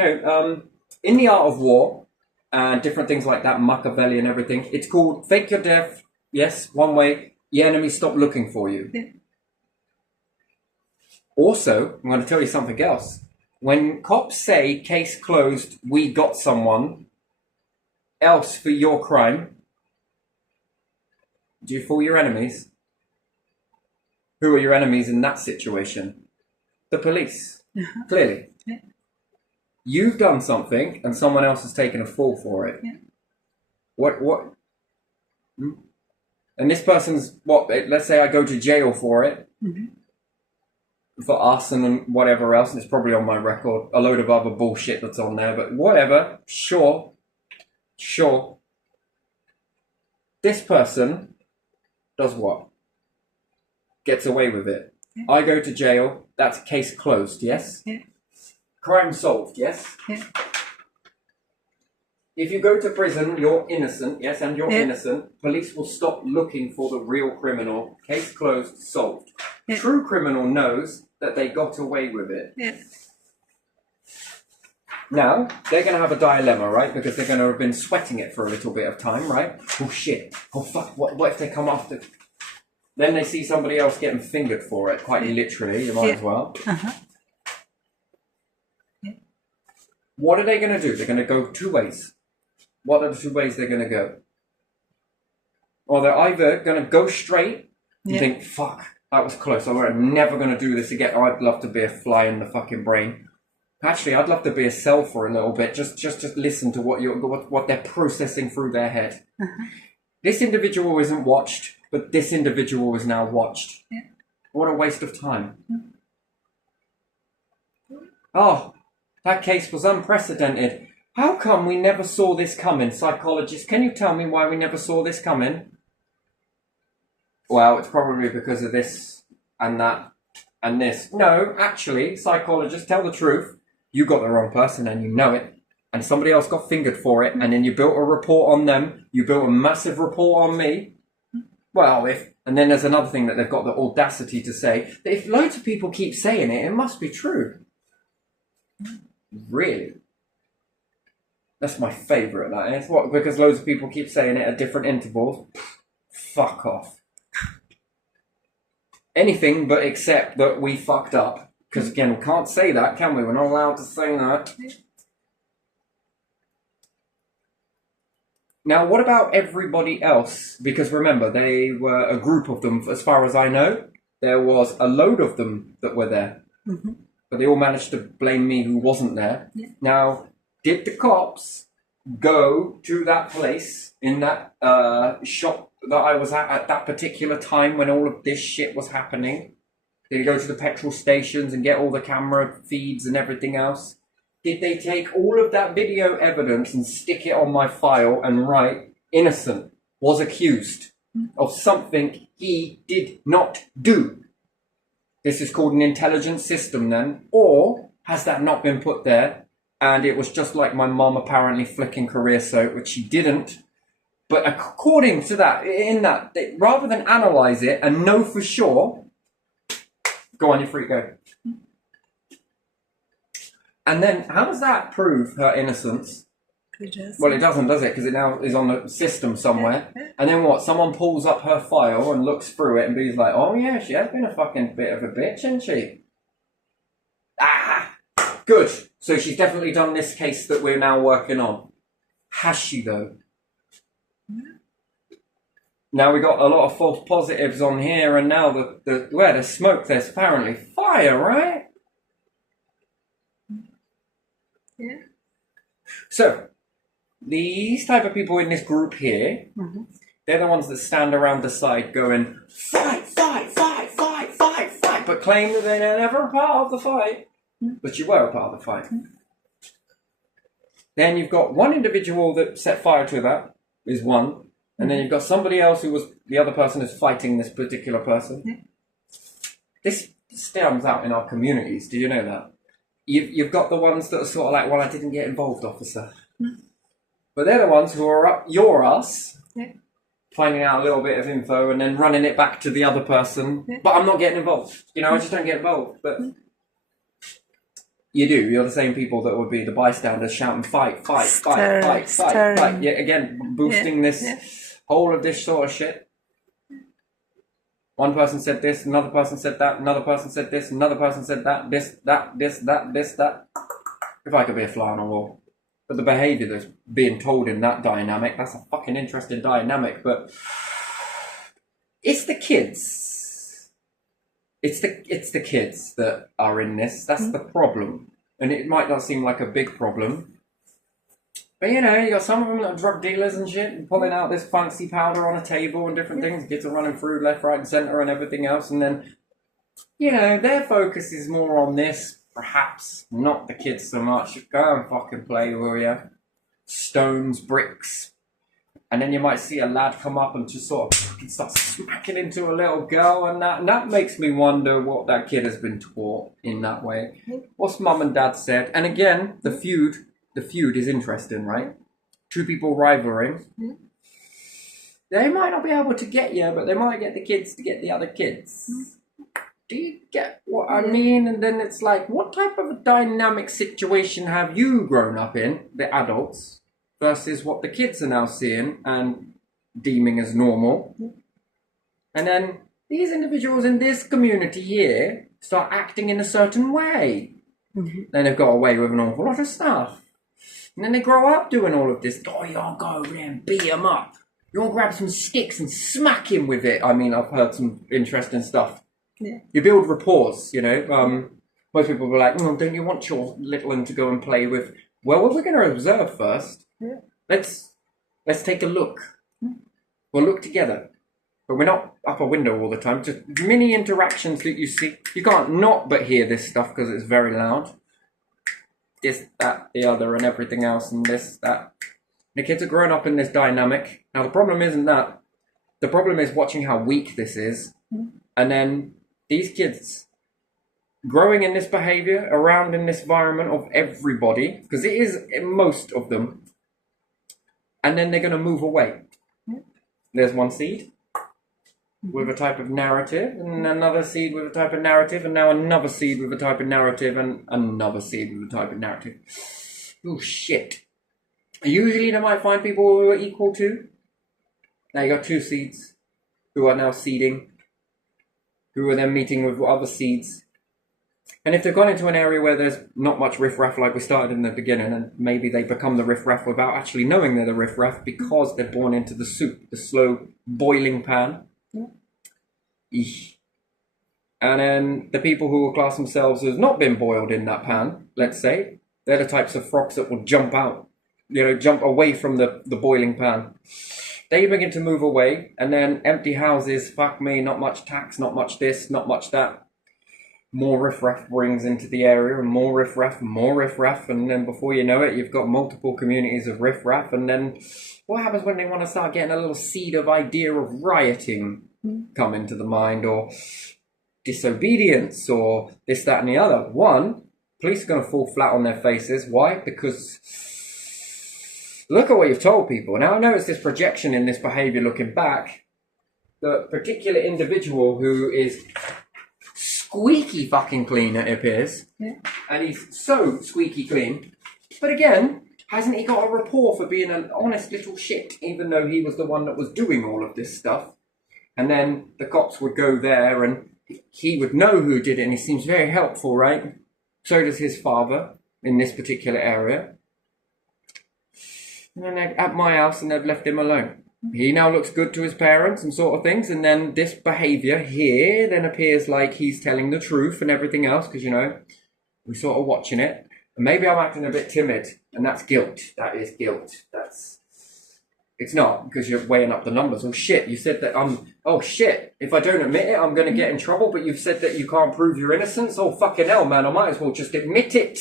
in the art of war and different things like that, Machiavelli and everything, it's called fake your death. Yes, one way. The enemy stop looking for you. Yeah. Also, I'm going to tell you something else. When cops say case closed, we got someone else for your crime, do you fool your enemies? Who are your enemies in that situation? The police. Clearly. Yeah. You've done something and someone else has taken a fall for it. Yeah. What? And this person's, let's say I go to jail for it. For arson and whatever else, and it's probably on my record. A load of other bullshit that's on there, but whatever. Sure. This person does what? Gets away with it. Yeah. I go to jail. That's case closed, yes? Yeah. Crime solved, yes? Yeah. If you go to prison, you're innocent, yes, and you're innocent. Police will stop looking for the real criminal. Case closed, solved. Yeah. True criminal knows that they got away with it. Yeah. Now, they're going to have a dilemma, right? Because they're going to have been sweating it for a little bit of time, right? Oh, shit. Oh, fuck. What if they come after? Then they see somebody else getting fingered for it, quite literally. You might as well. Yeah. What are they going to do? They're going to go two ways. What are the two ways they're going to go? Or they're either going to go straight and think, fuck, that was close. I'm never going to do this again. I'd love to be a fly in the fucking brain. Actually, I'd love to be a cell for a little bit. Just listen to what they're processing through their head. This individual isn't watched, but this individual is now watched. Yeah. What a waste of time. Oh, that case was unprecedented. How come we never saw this coming? Psychologists, can you tell me why we never saw this coming? Well, it's probably because of this and that and this. No, actually, psychologists, tell the truth. You got the wrong person and you know it. And somebody else got fingered for it. And then you built a report on them. You built a massive report on me. Well, and then there's another thing that they've got the audacity to say. That if loads of people keep saying it, it must be true. Really? That's my favourite, that is. What, because loads of people keep saying it at different intervals? Fuck off. Anything but except that we fucked up. Because again, we can't say that, can we? We're not allowed to say that. Now, what about everybody else? Because remember, they were a group of them, as far as I know. There was a load of them that were there. But they all managed to blame me who wasn't there. Yeah. Now, did the cops go to that place in that shop that I was at that particular time when all of this shit was happening? Did he go to the petrol stations and get all the camera feeds and everything else? Did they take all of that video evidence and stick it on my file and write innocent, was accused of something he did not do? This is called an intelligence system then, or has that not been put there and it was just like my mom apparently flicking career soap, which she didn't? But according to that, rather than analyze it and know for sure, go on, you're free, go. And then how does that prove her innocence? Well, it doesn't, does it? Because it now is on the system somewhere. And then what? Someone pulls up her file and looks through it and be like, oh yeah, she has been a fucking bit of a bitch, hasn't she? Ah! Good. So she's definitely done this case that we're now working on. Has she, though? Now we got a lot of false positives on here, and now where there's smoke, there's apparently fire, right? Yeah. So, these type of people in this group here, they're the ones that stand around the side going, fight, fight, fight, fight, fight, fight, but claim that they're never a part of the fight. But you were a part of the fight. Then you've got one individual that set fire to that, is one. And then you've got somebody else who was, the other person is fighting this particular person. This stems out in our communities, do you know that? You've got the ones that are sort of like, well, I didn't get involved, officer. But they're the ones who are up your ass, finding out a little bit of info and then running it back to the other person. But I'm not getting involved. You know, I just don't get involved. But you do. You're the same people that would be the bystanders shouting, fight, fight, fight, fight, fight, fight. Yeah, again, boosting this whole of this sort of shit. One person said this, another person said that, another person said this, another person said that, this, that, this, that, this, that. If I could be a fly on a wall. But the behaviour that's being told in that dynamic, that's a fucking interesting dynamic, but it's the kids. It's the kids that are in this. That's the problem. And it might not seem like a big problem. But you know, you got some of them that are drug dealers and shit, and pulling out this fancy powder on a table and different things. Kids are running through left, right, and centre and everything else. And then, you know, their focus is more on this. Perhaps not the kids so much. Go and fucking play, will ya? Stones, bricks. And then you might see a lad come up and just sort of fucking start smacking into a little girl, and that makes me wonder what that kid has been taught in that way. What's mum and dad said. And again, the feud is interesting, right? Two people rivaling. They might not be able to get you, but they might get the kids to get the other kids. Do you get what I mean? And then it's like, what type of a dynamic situation have you grown up in, the adults, versus what the kids are now seeing and deeming as normal? And then these individuals in this community here start acting in a certain way. Then they've got away with an awful lot of stuff. And then they grow up doing all of this. Oh, you'll go over there and beat him up. You'll grab some sticks and smack him with it. I mean, I've heard some interesting stuff. You build rapport, you know. Most people will be like, oh, don't you want your little one to go and play with? Well, we're going to observe first. Let's take a look. We'll look together. But we're not up a window all the time. Just mini interactions that you see. You can't not but hear this stuff because it's very loud. This, that, the other, and everything else, and this, that. The kids are growing up in this dynamic. Now, the problem isn't that. The problem is watching how weak this is. And then these kids growing in this behavior, around in this environment of everybody, because it is most of them, and then they're going to move away. There's one seed with a type of narrative, and another seed with a type of narrative, and now another seed with a type of narrative, and another seed with a type of narrative. Oh, shit. Usually they might find people who are equal to. Now you got two seeds who are now seeding, who are then meeting with other seeds. And if they've gone into an area where there's not much riffraff like we started in the beginning, and maybe they become the riffraff without actually knowing they're the riffraff because they're born into the soup, the slow boiling pan. Eesh. And then the people who will class themselves as not been boiled in that pan, let's say, they're the types of frogs that will jump out, you know, jump away from the boiling pan. they begin to move away, and then empty houses, fuck me, not much tax, not much this, not much that. More riffraff brings into the area, and more riffraff, and then before you know it, you've got multiple communities of riffraff, and then what happens when they want to start getting a little seed of idea of rioting come into the mind, or disobedience, or this, that, and the other? One, police are going to fall flat on their faces. Why? Because look at what you've told people. Now, I know it's this projection in this behavior looking back. The particular individual who is squeaky fucking clean, it appears, and he's so squeaky clean, but again, hasn't he got a rapport for being an honest little shit, even though he was the one that was doing all of this stuff? And then the cops would go there and he would know who did it, and he seems very helpful, right? So does his father in this particular area. And then they're at my house and they've left him alone. He now looks good to his parents and sort of things, and then this behaviour here then appears like he's telling the truth and everything else, because, you know, we're sort of watching it. And maybe I'm acting a bit timid, and that's guilt. That is guilt. It's not, because you're weighing up the numbers. Oh shit, you said that oh shit, if I don't admit it, I'm going to get in trouble, but you've said that you can't prove your innocence? Oh fucking hell, man, I might as well just admit it.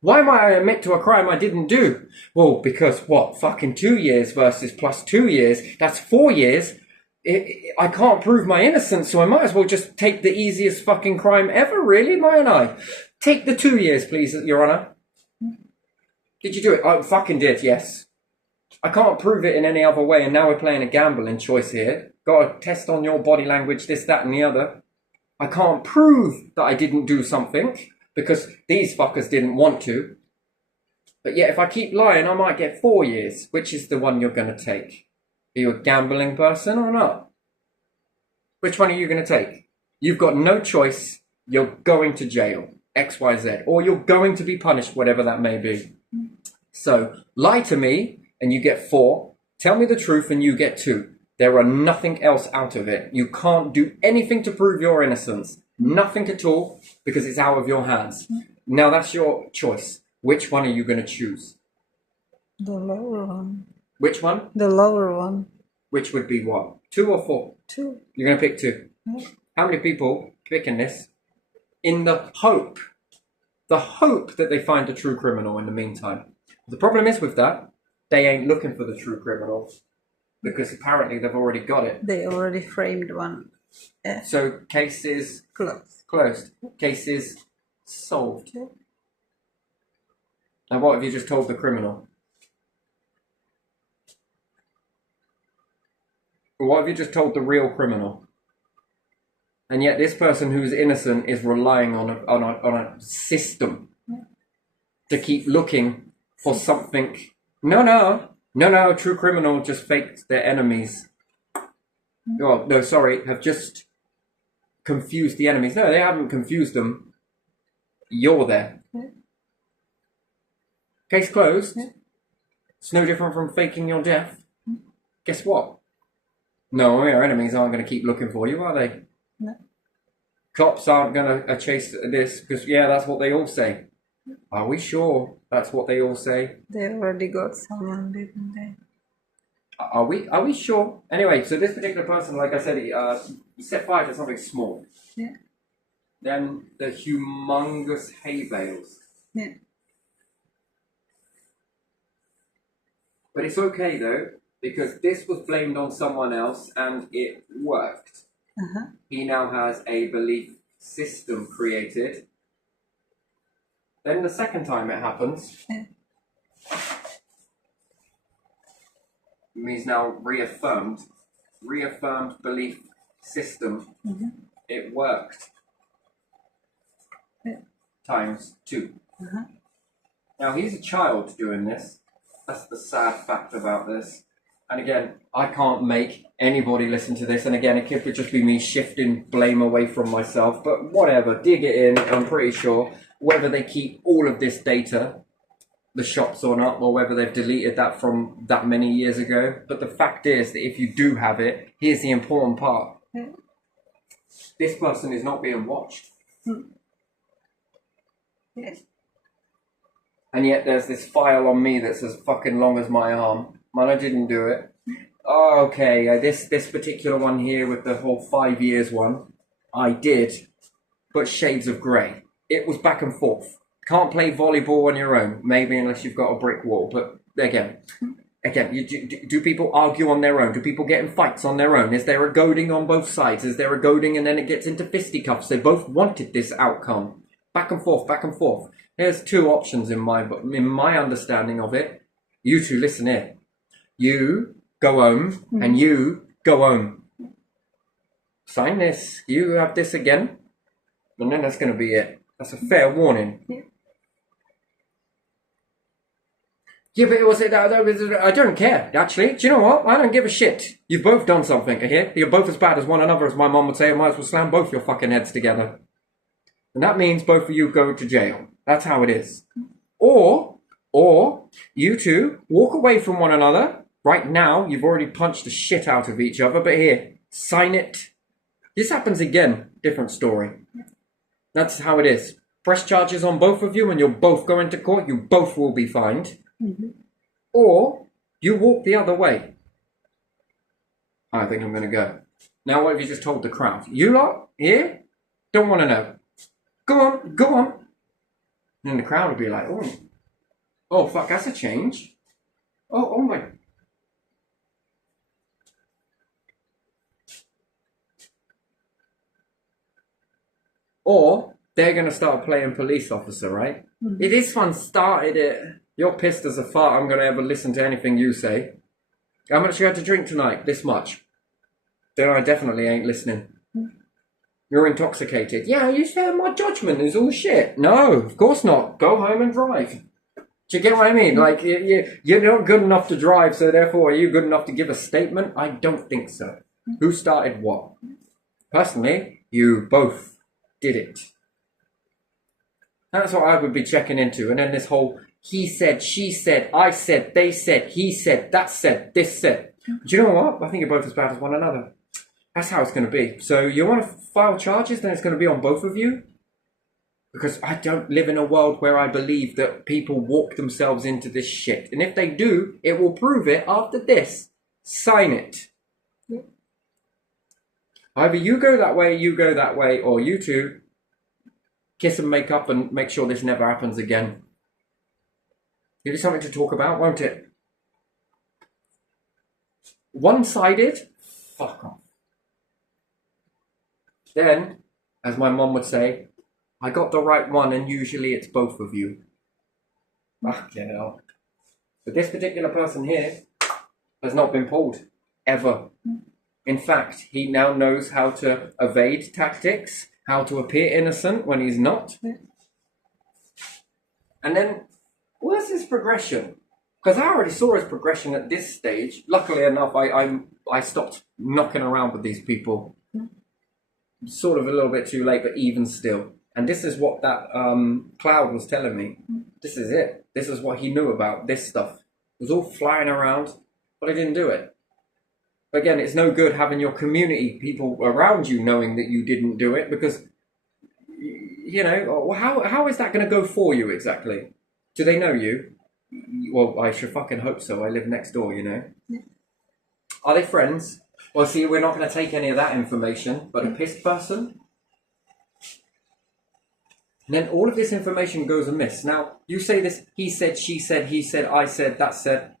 Why might I admit to a crime I didn't do? Well, because what, fucking 2 years versus plus 2 years, that's 4 years. I can't prove my innocence, so I might as well just take the easiest fucking crime ever, really, mightn't I? Take the 2 years, please, Your Honour. Did you do it? I fucking did, yes. I can't prove it in any other way, and now we're playing a gambling choice here. Got to test on your body language, this, that, and the other. I can't prove that I didn't do something, because these fuckers didn't want to. But yet, if I keep lying, I might get 4 years. Which is the one you're going to take? Are you a gambling person or not? Which one are you going to take? You've got no choice. You're going to jail. X, Y, Z. Or you're going to be punished, whatever that may be. So, lie to me and you get 4. Tell me the truth and you get 2. There are nothing else out of it. You can't do anything to prove your innocence. Nothing at all, because it's out of your hands. Now that's your choice. Which one are you going to choose? The lower one. Which one? The lower one. Which would be what? 2 or 4? 2. You're going to pick 2. How many people picking this in the hope that they find a true criminal in the meantime? The problem is with that, they ain't looking for the true criminal, because apparently they've already got it. They already framed one. Yeah. So case is closed. Case is solved. Yeah. Now what have you just told the criminal? What have you just told the real criminal? And yet this person who's innocent is relying on a system to keep looking for something. No, a true criminal just faked their enemies. Oh, no, sorry, have just confused the enemies. No, they haven't confused them. You're there. Case closed. It's no different from faking your death. Guess what? No, your enemies aren't going to keep looking for you, are they? No. Cops aren't going to chase this, because, yeah, that's what they all say. Are we sure that's what they all say? They already got someone, didn't they? Are we sure? Anyway, so this particular person, like I said, he set fire to something small. Yeah. Then the humongous hay bales. Yeah. But it's okay though, because this was blamed on someone else and it worked. He now has a belief system created. Then the second time it happens, he's now reaffirmed belief system. It worked. Times 2. Now he's a child doing this. That's the sad fact about this. And again, I can't make anybody listen to this. And again, it could just be me shifting blame away from myself. But whatever, dig it in. I'm pretty sure whether they keep all of this data, the shots or not, or whether they've deleted that from that many years ago. But the fact is that if you do have it, here's the important part. This person is not being watched. Yes. And yet there's this file on me that's as fucking long as my arm. Man, I didn't do it. Okay, this particular one here with the whole 5 years one, I did, but shades of grey. It was back and forth. Can't play volleyball on your own, maybe unless you've got a brick wall. But again, do people argue on their own? Do people get in fights on their own? Is there a goading on both sides? Is there a goading and then it gets into fisticuffs? They both wanted this outcome. Back and forth, back and forth. There's two options in my understanding of it. You two, listen here. You go home and you go home. Sign this. You have this again. And then that's going to be it. That's a fair warning. Yeah, but I don't care, actually. Do you know what? I don't give a shit. You've both done something, okay? You're both as bad as one another, as my mom would say. I might as well slam both your fucking heads together. And that means both of you go to jail. That's how it is. Or you two walk away from one another. Right now, you've already punched the shit out of each other, but here, sign it. This happens again, different story. That's how it is. Press charges on both of you and you'll both go into court. You both will be fined. Or you walk the other way. I think I'm going to go. Now what have you just told the crowd? You lot here don't want to know. Go on, go on. And then the crowd will be like, oh fuck, that's a change. Oh my. Or they're going to start playing police officer, right? This one started it. You're pissed as a fart. I'm going to ever listen to anything you say. How much you had to drink tonight? This much. Then I definitely ain't listening. You're intoxicated. Yeah, you said my judgment is all shit. No, of course not. Go home and drive. Do you get what I mean? Like, you're not good enough to drive, so therefore are you good enough to give a statement? I don't think so. Who started what? Personally, you both did it. That's what I would be checking into. And then this whole he said, she said, I said, they said, he said, that said, this said. Do you know what? I think you're both as bad as one another. That's how it's going to be. So you want to file charges, then it's going to be on both of you? Because I don't live in a world where I believe that people walk themselves into this shit. And if they do, it will prove it after this. Sign it. Either you go that way, or you two kiss and make up and make sure this never happens again. Give you something to talk about, won't it? One-sided? Fuck off. Then, as my mom would say, I got the right one and usually it's both of you. Fucking hell. But this particular person here has not been pulled. Ever. In fact, he now knows how to evade tactics, how to appear innocent when he's not. And then, where's his progression? Because I already saw his progression at this stage. Luckily enough, I stopped knocking around with these people. Sort of a little bit too late, but even still. And this is what that cloud was telling me. This is it. This is what he knew about this stuff. It was all flying around, but I didn't do it. Again, it's no good having your community, people around you knowing that you didn't do it, because, you know, how is that going to go for you exactly? Do they know you? Well, I should fucking hope so. I live next door, you know. Are they friends? Well, see, we're not going to take any of that information, but a pissed person? And then all of this information goes amiss. Now, you say this, he said, she said, he said, I said, that said.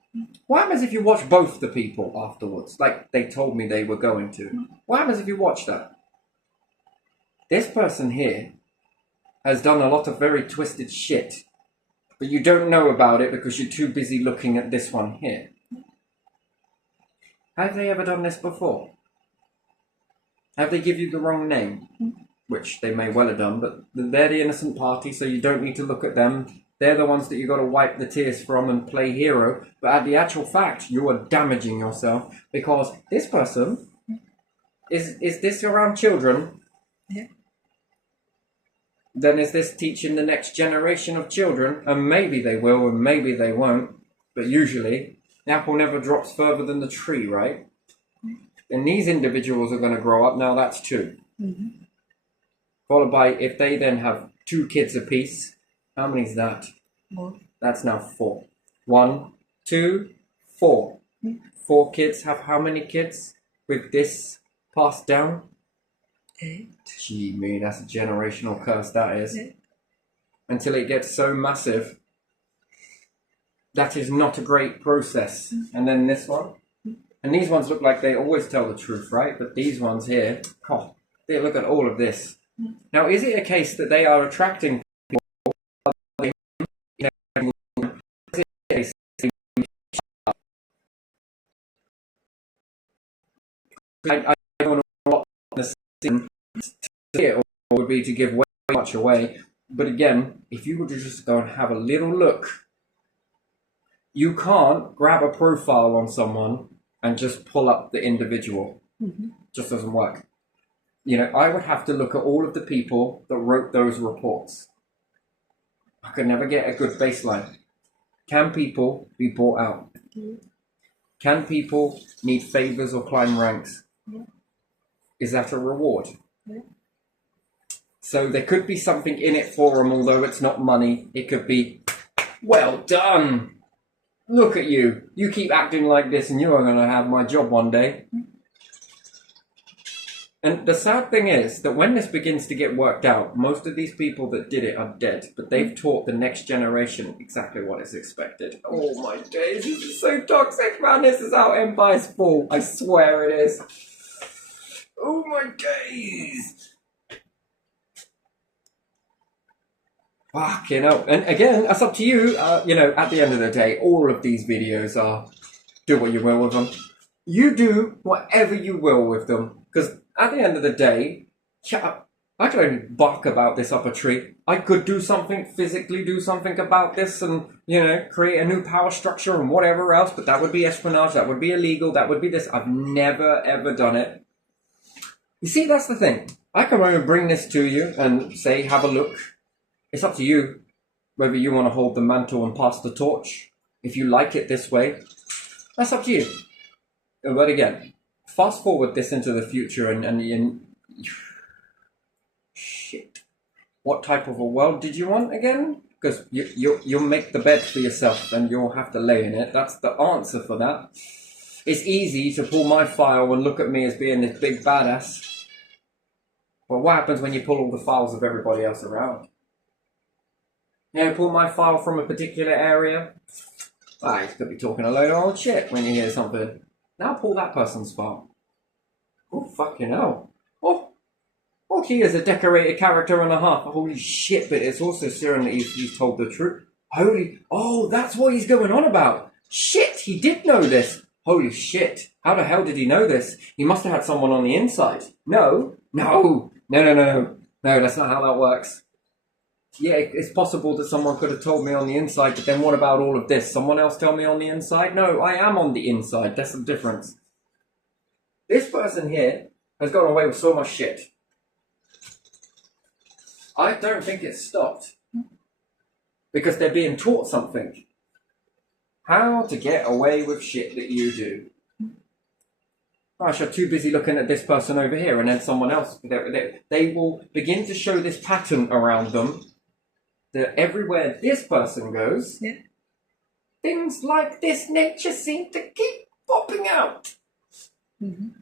What happens if you watch both the people afterwards? Like they told me they were going to. What happens if you watch that? This person here has done a lot of very twisted shit, but you don't know about it because you're too busy looking at this one here. Have they ever done this before? Have they give you the wrong name? Which they may well have done, but they're the innocent party, so you don't need to look at them. They're the ones that you got to wipe the tears from and play hero. But at the actual fact, you are damaging yourself, because this person is this around children? Yeah. Then is this teaching the next generation of children? And maybe they will, and maybe they won't. But usually, the apple never drops further than the tree, right? And these individuals are going to grow up. Now that's two. Mm-hmm. Followed by, if they then have 2 kids apiece, how many is that? 4. That's now 4. 1, 2, 4. 4 kids have how many kids with this passed down? 8. Gee, me, that's a generational curse, that is. Yeah. Until it gets so massive, that is not a great process. And then this one. And these ones look like they always tell the truth, right? But these ones here, oh, they look at all of this. Now, is it a case that they are attracting people? I don't know what the scene would be to give way much away. But again, if you were to just go and have a little look, you can't grab a profile on someone and just pull up the individual. Just doesn't work. You know, I would have to look at all of the people that wrote those reports. I could never get a good baseline. Can people be bought out? Can people need favors or climb ranks? Is that a reward? So there could be something in it for them, although it's not money. It could be, well done. Look at you. You keep acting like this and you are going to have my job one day. And the sad thing is that when this begins to get worked out, most of these people that did it are dead, but they've taught the next generation exactly what is expected. Oh my days, this is so toxic, man. This is how empires fall. I swear it is. Oh my days. Fucking hell. And again, that's up to you. You know, at the end of the day, all of these videos are do what you will with them. You do whatever you will with them. Because at the end of the day, I could only bark about this up a tree. I could do something, physically do something about this and, you know, create a new power structure and whatever else. But that would be espionage. That would be illegal. That would be this. I've never, ever done it. You see, that's the thing. I can only bring this to you and say, have a look. It's up to you whether you want to hold the mantle and pass the torch. If you like it this way, that's up to you. But again, fast forward this into the future and shit. What type of a world did you want again? Because you'll make the bed for yourself and you'll have to lay in it. That's the answer for that. It's easy to pull my file and look at me as being this big badass. But what happens when you pull all the files of everybody else around? You know, pull my file from a particular area. Ah, you could be talking a load of old shit when you hear something. Now pull that person's file. Oh, fucking hell. Oh, he is a decorated character and a half. Holy shit, but it's also certain that he's told the truth. Oh, that's what he's going on about. Shit, he did know this. Holy shit. How the hell did he know this? He must have had someone on the inside. No, that's not how that works. Yeah, it's possible that someone could have told me on the inside, but then what about all of this? Someone else tell me on the inside? No, I am on the inside. That's the difference. This person here has gotten away with so much shit. I don't think it's stopped. Because they're being taught something. How to get away with shit that you do. Gosh, you're too busy looking at this person over here and then someone else. They will begin to show this pattern around them. That everywhere this person goes, things like this nature seem to keep popping out. And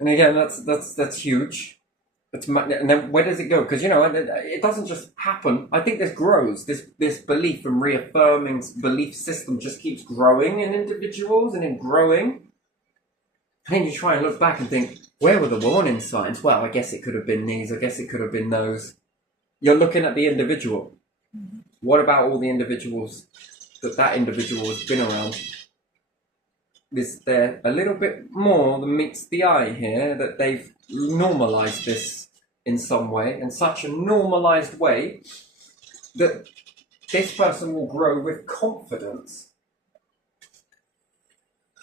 again, that's huge. And then where does it go? Because, you know, it doesn't just happen. I think this grows. This belief and reaffirming belief system just keeps growing in individuals and in growing. And then you try and look back and think, where were the warning signs? Well, I guess it could have been these. I guess it could have been those. You're looking at the individual. What about all the individuals that individual has been around? Is there a little bit more than meets the eye here that they've normalized this in some way, in such a normalized way that this person will grow with confidence.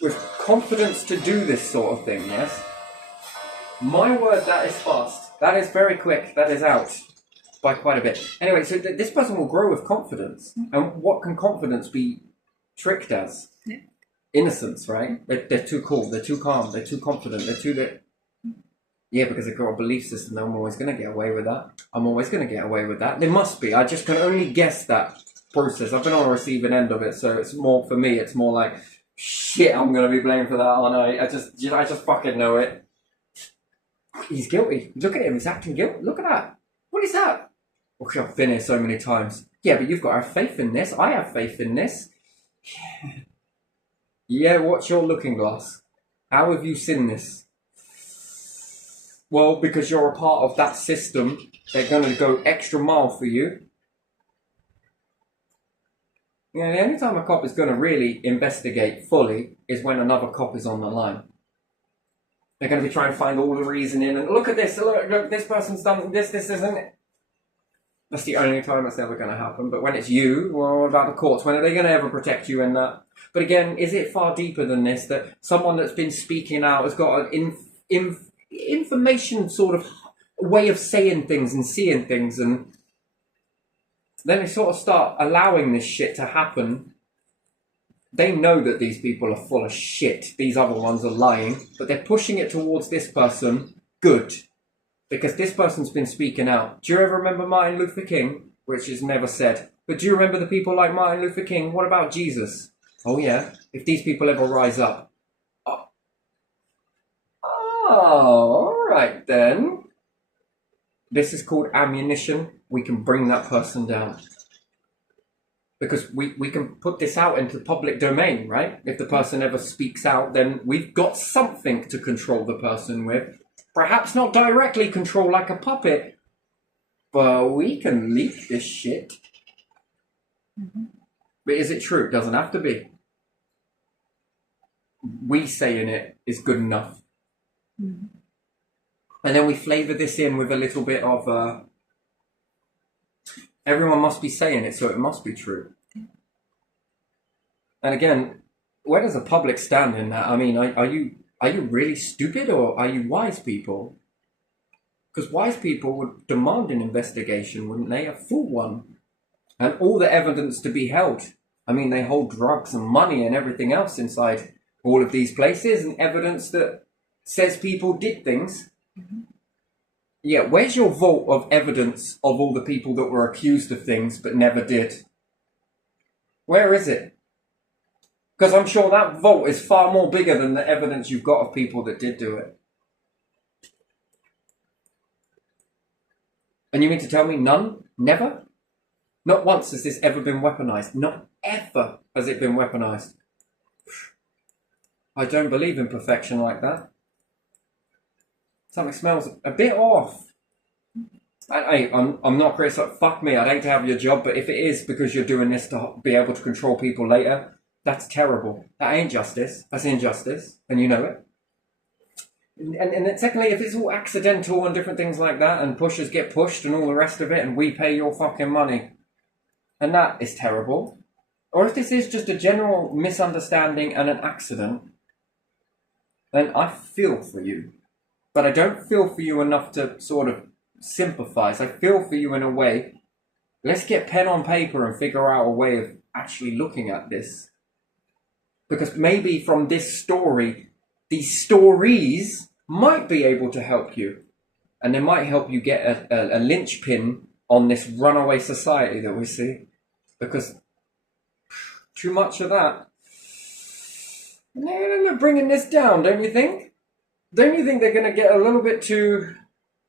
With confidence to do this sort of thing, yes? My word, that is fast. That is very quick. That is out by quite a bit. Anyway, so this person will grow with confidence. And what can confidence be tricked as? Innocence, right? They're too cool. They're too calm. They're too confident. They're too... Yeah, because they've got a belief system. I'm always going to get away with that. I'm always going to get away with that. There must be. I just can only guess that. process. I've been on the receiving end of it, so it's more, for me, it's more like, shit, I'm going to be blamed for that, aren't I? I just fucking know it. He's guilty. Look at him, he's acting guilty. Look at that. What is that? Oh, I've been here so many times. Yeah, but you've got to have faith in this. I have faith in this. Yeah, what's your looking glass? How have you seen this? Well, because you're a part of that system, they're going to go extra mile for you. You know, the only time a cop is going to really investigate fully is when another cop is on the line. They're going to be trying to find all the reasoning and look at this, look, this person's done this isn't it. That's the only time it's ever going to happen. But when it's you, well, what about the courts? When are they going to ever protect you in that? But again, is it far deeper than this, that someone that's been speaking out has got an information sort of way of saying things and seeing things, and then they sort of start allowing this shit to happen. They know that these people are full of shit. These other ones are lying, but they're pushing it towards this person. Good. Because this person's been speaking out. Do you ever remember Martin Luther King? Which is never said. But do you remember the people like Martin Luther King? What about Jesus? Oh yeah, if these people ever rise up. Oh, alright then. This is called ammunition. We can bring that person down. Because we can put this out into the public domain, right? If the person ever speaks out, then we've got something to control the person with. Perhaps not directly control like a puppet, but we can leak this shit. Mm-hmm. But is it true? It doesn't have to be. We saying it is good enough. Mm-hmm. And then we flavour this in with a little bit of everyone must be saying it, so it must be true. And again, where does the public stand in that? I mean, are you really stupid, or are you wise people? Because wise people would demand an investigation, wouldn't they? A full one. And all the evidence to be held. I mean, they hold drugs and money and everything else inside all of these places, and evidence that says people did things. Mm-hmm. Yeah, where's your vault of evidence of all the people that were accused of things but never did? Where is it? Because I'm sure that vault is far more bigger than the evidence you've got of people that did do it. And you mean to tell me none? Never? Not once has this ever been weaponized. Not ever has it been weaponized. I don't believe in perfection like that. Something smells a bit off. I'm not criticizing. Fuck me, I'd hate to have your job, but if it is because you're doing this to be able to control people later, that's terrible. That ain't justice. That's injustice, and you know it. And then secondly, if it's all accidental and different things like that, and pushers get pushed and all the rest of it, and we pay your fucking money, and that is terrible. Or if this is just a general misunderstanding and an accident, then I feel for you. But I don't feel for you enough to sort of sympathize. I feel for you in a way. Let's get pen on paper and figure out a way of actually looking at this. Because maybe from this story, these stories might be able to help you. And they might help you get a linchpin on this runaway society that we see. Because too much of that. They're bringing this down, don't you think? Don't you think they're going to get a little bit too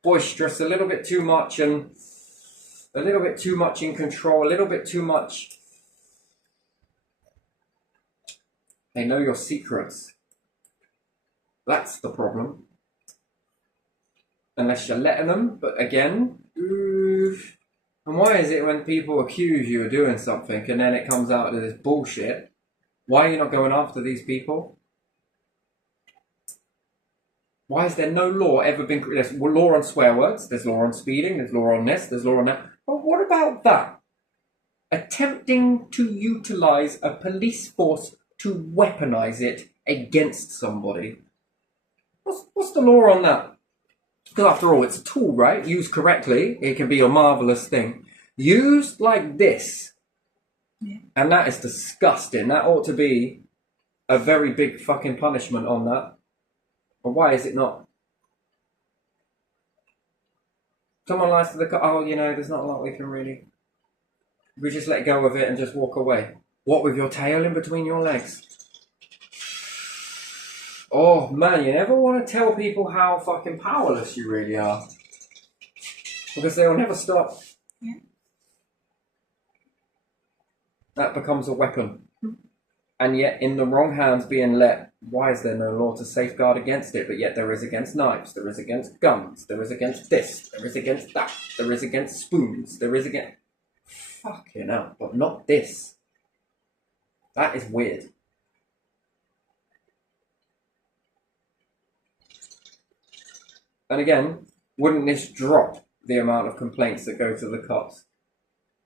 boisterous, a little bit too much, and a little bit too much in control, a little bit too much? They know your secrets. That's the problem. Unless you're letting them, but again, and why is it when people accuse you of doing something and then it comes out as this bullshit, why are you not going after these people? Why is there no law ever been created? There's law on swear words, there's law on speeding, there's law on this, there's law on that. But what about that? Attempting to utilize a police force to weaponize it against somebody. What's the law on that? Because after all, it's a tool, right? Used correctly, it can be a marvelous thing. Used like this, yeah. And that is disgusting. That ought to be a very big fucking punishment on that. But why is it not? Someone lies to the there's not a lot we can really. We just let go of it and just walk away. What with your tail in between your legs? Oh man, you never want to tell people how fucking powerless you really are. Because they'll never stop. Yeah. That becomes a weapon. And yet, in the wrong hands being let, why is there no law to safeguard against it? But yet there is against knives, there is against guns, there is against this, there is against that, there is against spoons, there is against... Fucking hell, but not this. That is weird. And again, wouldn't this drop the amount of complaints that go to the cops?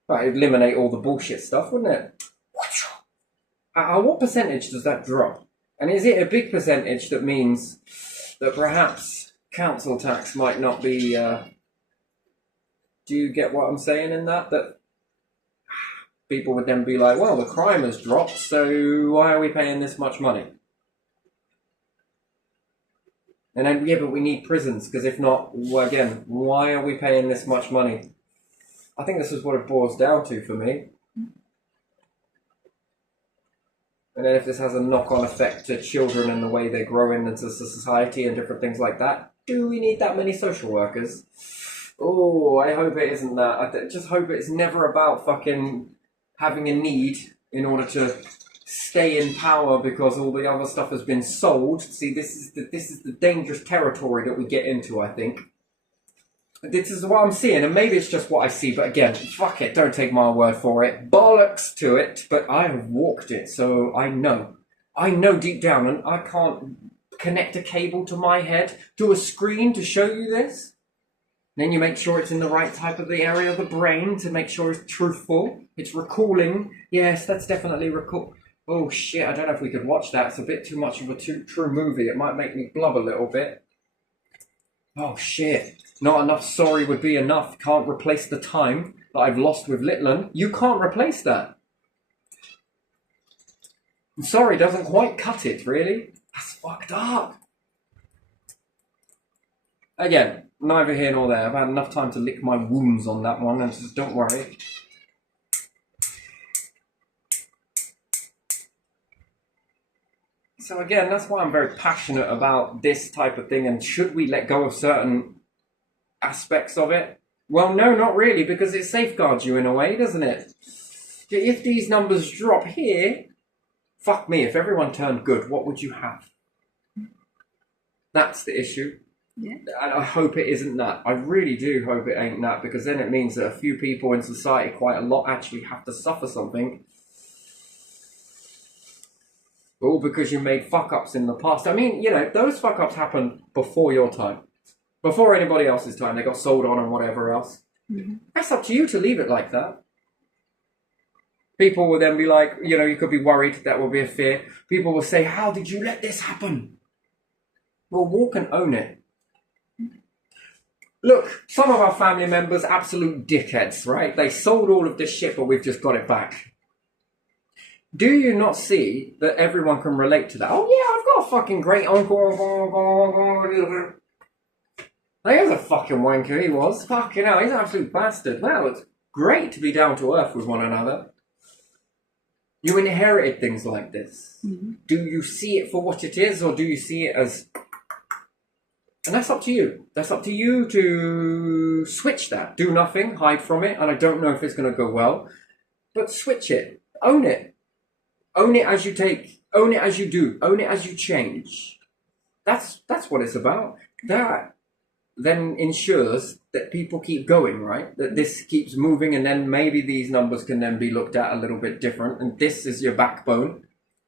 Right, it'd eliminate all the bullshit stuff, wouldn't it? What percentage does that drop? And is it a big percentage that means that perhaps council tax might not be... do you get what I'm saying in that? That people would then be like, well, the crime has dropped, so why are we paying this much money? And then, yeah, but we need prisons, because if not, well, again, why are we paying this much money? I think this is what it boils down to for me. And then if this has a knock-on effect to children and the way they're growing into society and different things like that, do we need that many social workers? Oh, I hope it isn't that. I just hope it's never about fucking having a need in order to stay in power because all the other stuff has been sold. See, this is the dangerous territory that we get into, I think. This is what I'm seeing, and maybe it's just what I see, but again, fuck it, don't take my word for it. Bollocks to it, but I have walked it, so I know. I know deep down, and I can't connect a cable to my head to a screen to show you this. Then you make sure it's in the right type of the area of the brain to make sure it's truthful. It's recalling. Yes, that's definitely recall. Oh shit, I don't know if we could watch that. It's a bit too much of a true movie. It might make me blub a little bit. Oh shit. Not enough sorry would be enough. Can't replace the time that I've lost with Litland. You can't replace that. Sorry doesn't quite cut it, really. That's fucked up. Again, neither here nor there. I've had enough time to lick my wounds on that one, and just don't worry. So again, that's why I'm very passionate about this type of thing, and should we let go of certain aspects of it? Well, no, not really, because it safeguards you in a way, doesn't it? If these numbers drop here, fuck me, if everyone turned good, what would you have? That's the issue. Yeah. And I hope it isn't that. I really do hope it ain't that, because then it means that a few people in society, quite a lot, actually have to suffer something. All because you made fuck-ups in the past. I mean, you know, those fuck-ups happened before your time. Before anybody else's time. They got sold on and whatever else. Mm-hmm. That's up to you to leave it like that. People will then be like, you know, you could be worried. That will be a fear. People will say, how did you let this happen? Well, walk and own it. Look, some of our family members, absolute dickheads, right? They sold all of this shit, but we've just got it back. Do you not see that everyone can relate to that? Oh yeah, I've got a fucking great uncle. He was a fucking wanker, he was. Fucking hell, he's an absolute bastard. Wow, it's great to be down to earth with one another. You inherited things like this. Mm-hmm. Do you see it for what it is, or do you see it as... And that's up to you. That's up to you to switch that. Do nothing, hide from it, and I don't know if it's going to go well. But switch it. Own it. Own it as you take. Own it as you do. Own it as you change. That's what it's about. That then ensures that people keep going, right? That this keeps moving, and then maybe these numbers can then be looked at a little bit different. And this is your backbone.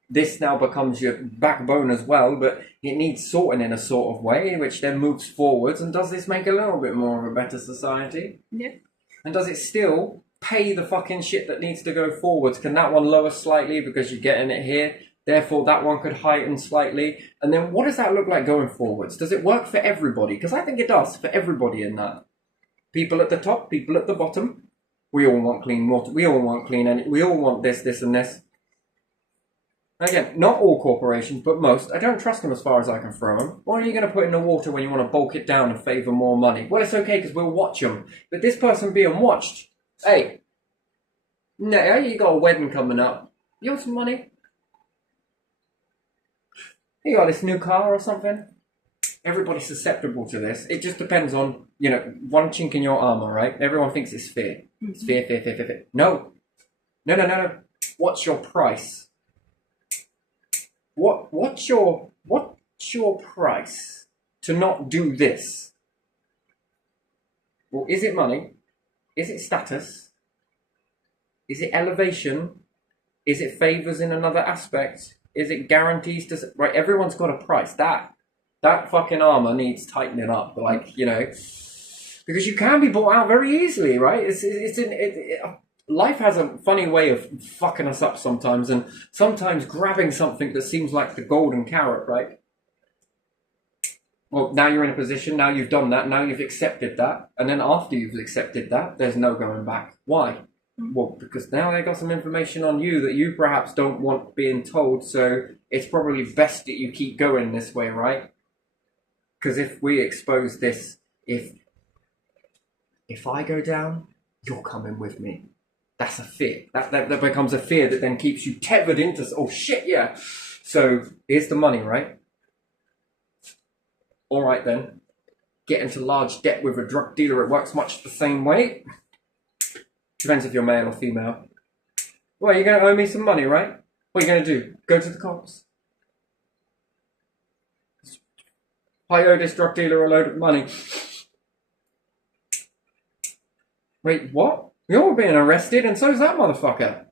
This now becomes your backbone as well, but it needs sorting in a sort of way, which then moves forwards. And does this make a little bit more of a better society? Yeah. And does it still pay the fucking shit that needs to go forwards? Can that one lower slightly because you're getting it here? Therefore, that one could heighten slightly. And then what does that look like going forwards? Does it work for everybody? Because I think it does for everybody in that. People at the top, people at the bottom. We all want clean water. We all want clean energy. We all want this, this, and this. Again, not all corporations, but most. I don't trust them as far as I can throw them. Why are you going to put in the water when you want to bulk it down and favour more money? Well, it's okay because we'll watch them. But this person being watched, hey, No, you got a wedding coming up. You want some money? You got this new car or something? Everybody's susceptible to this. It just depends on, one chink in your armor, right? Everyone thinks it's fear. It's fear, fear, fear, fear, fear. No. No. What's your price? What's your price to not do this? Well, is it money? Is it status? Is it elevation? Is it favors in another aspect? Is it guarantees to... Right, everyone's got a price. That fucking armor needs tightening up. Like, because you can be bought out very easily, right? Life has a funny way of fucking us up sometimes, and sometimes grabbing something that seems like the golden carrot, right? Well, now you're in a position, now you've done that, now you've accepted that, and then after you've accepted that, there's no going back. Why? Well, because now they got some information on you that you perhaps don't want being told, so it's probably best that you keep going this way, right? Because if we expose this, if I go down, you're coming with me. That's a fear. That becomes a fear that then keeps you tethered into, oh shit, yeah. So here's the money, right? All right then. Get into large debt with a drug dealer. It works much the same way. Depends if you're male or female. Well, you're going to owe me some money, right? What are you going to do? Go to the cops? I owe this drug dealer a load of money. Wait, what? You're being arrested, and so's that motherfucker.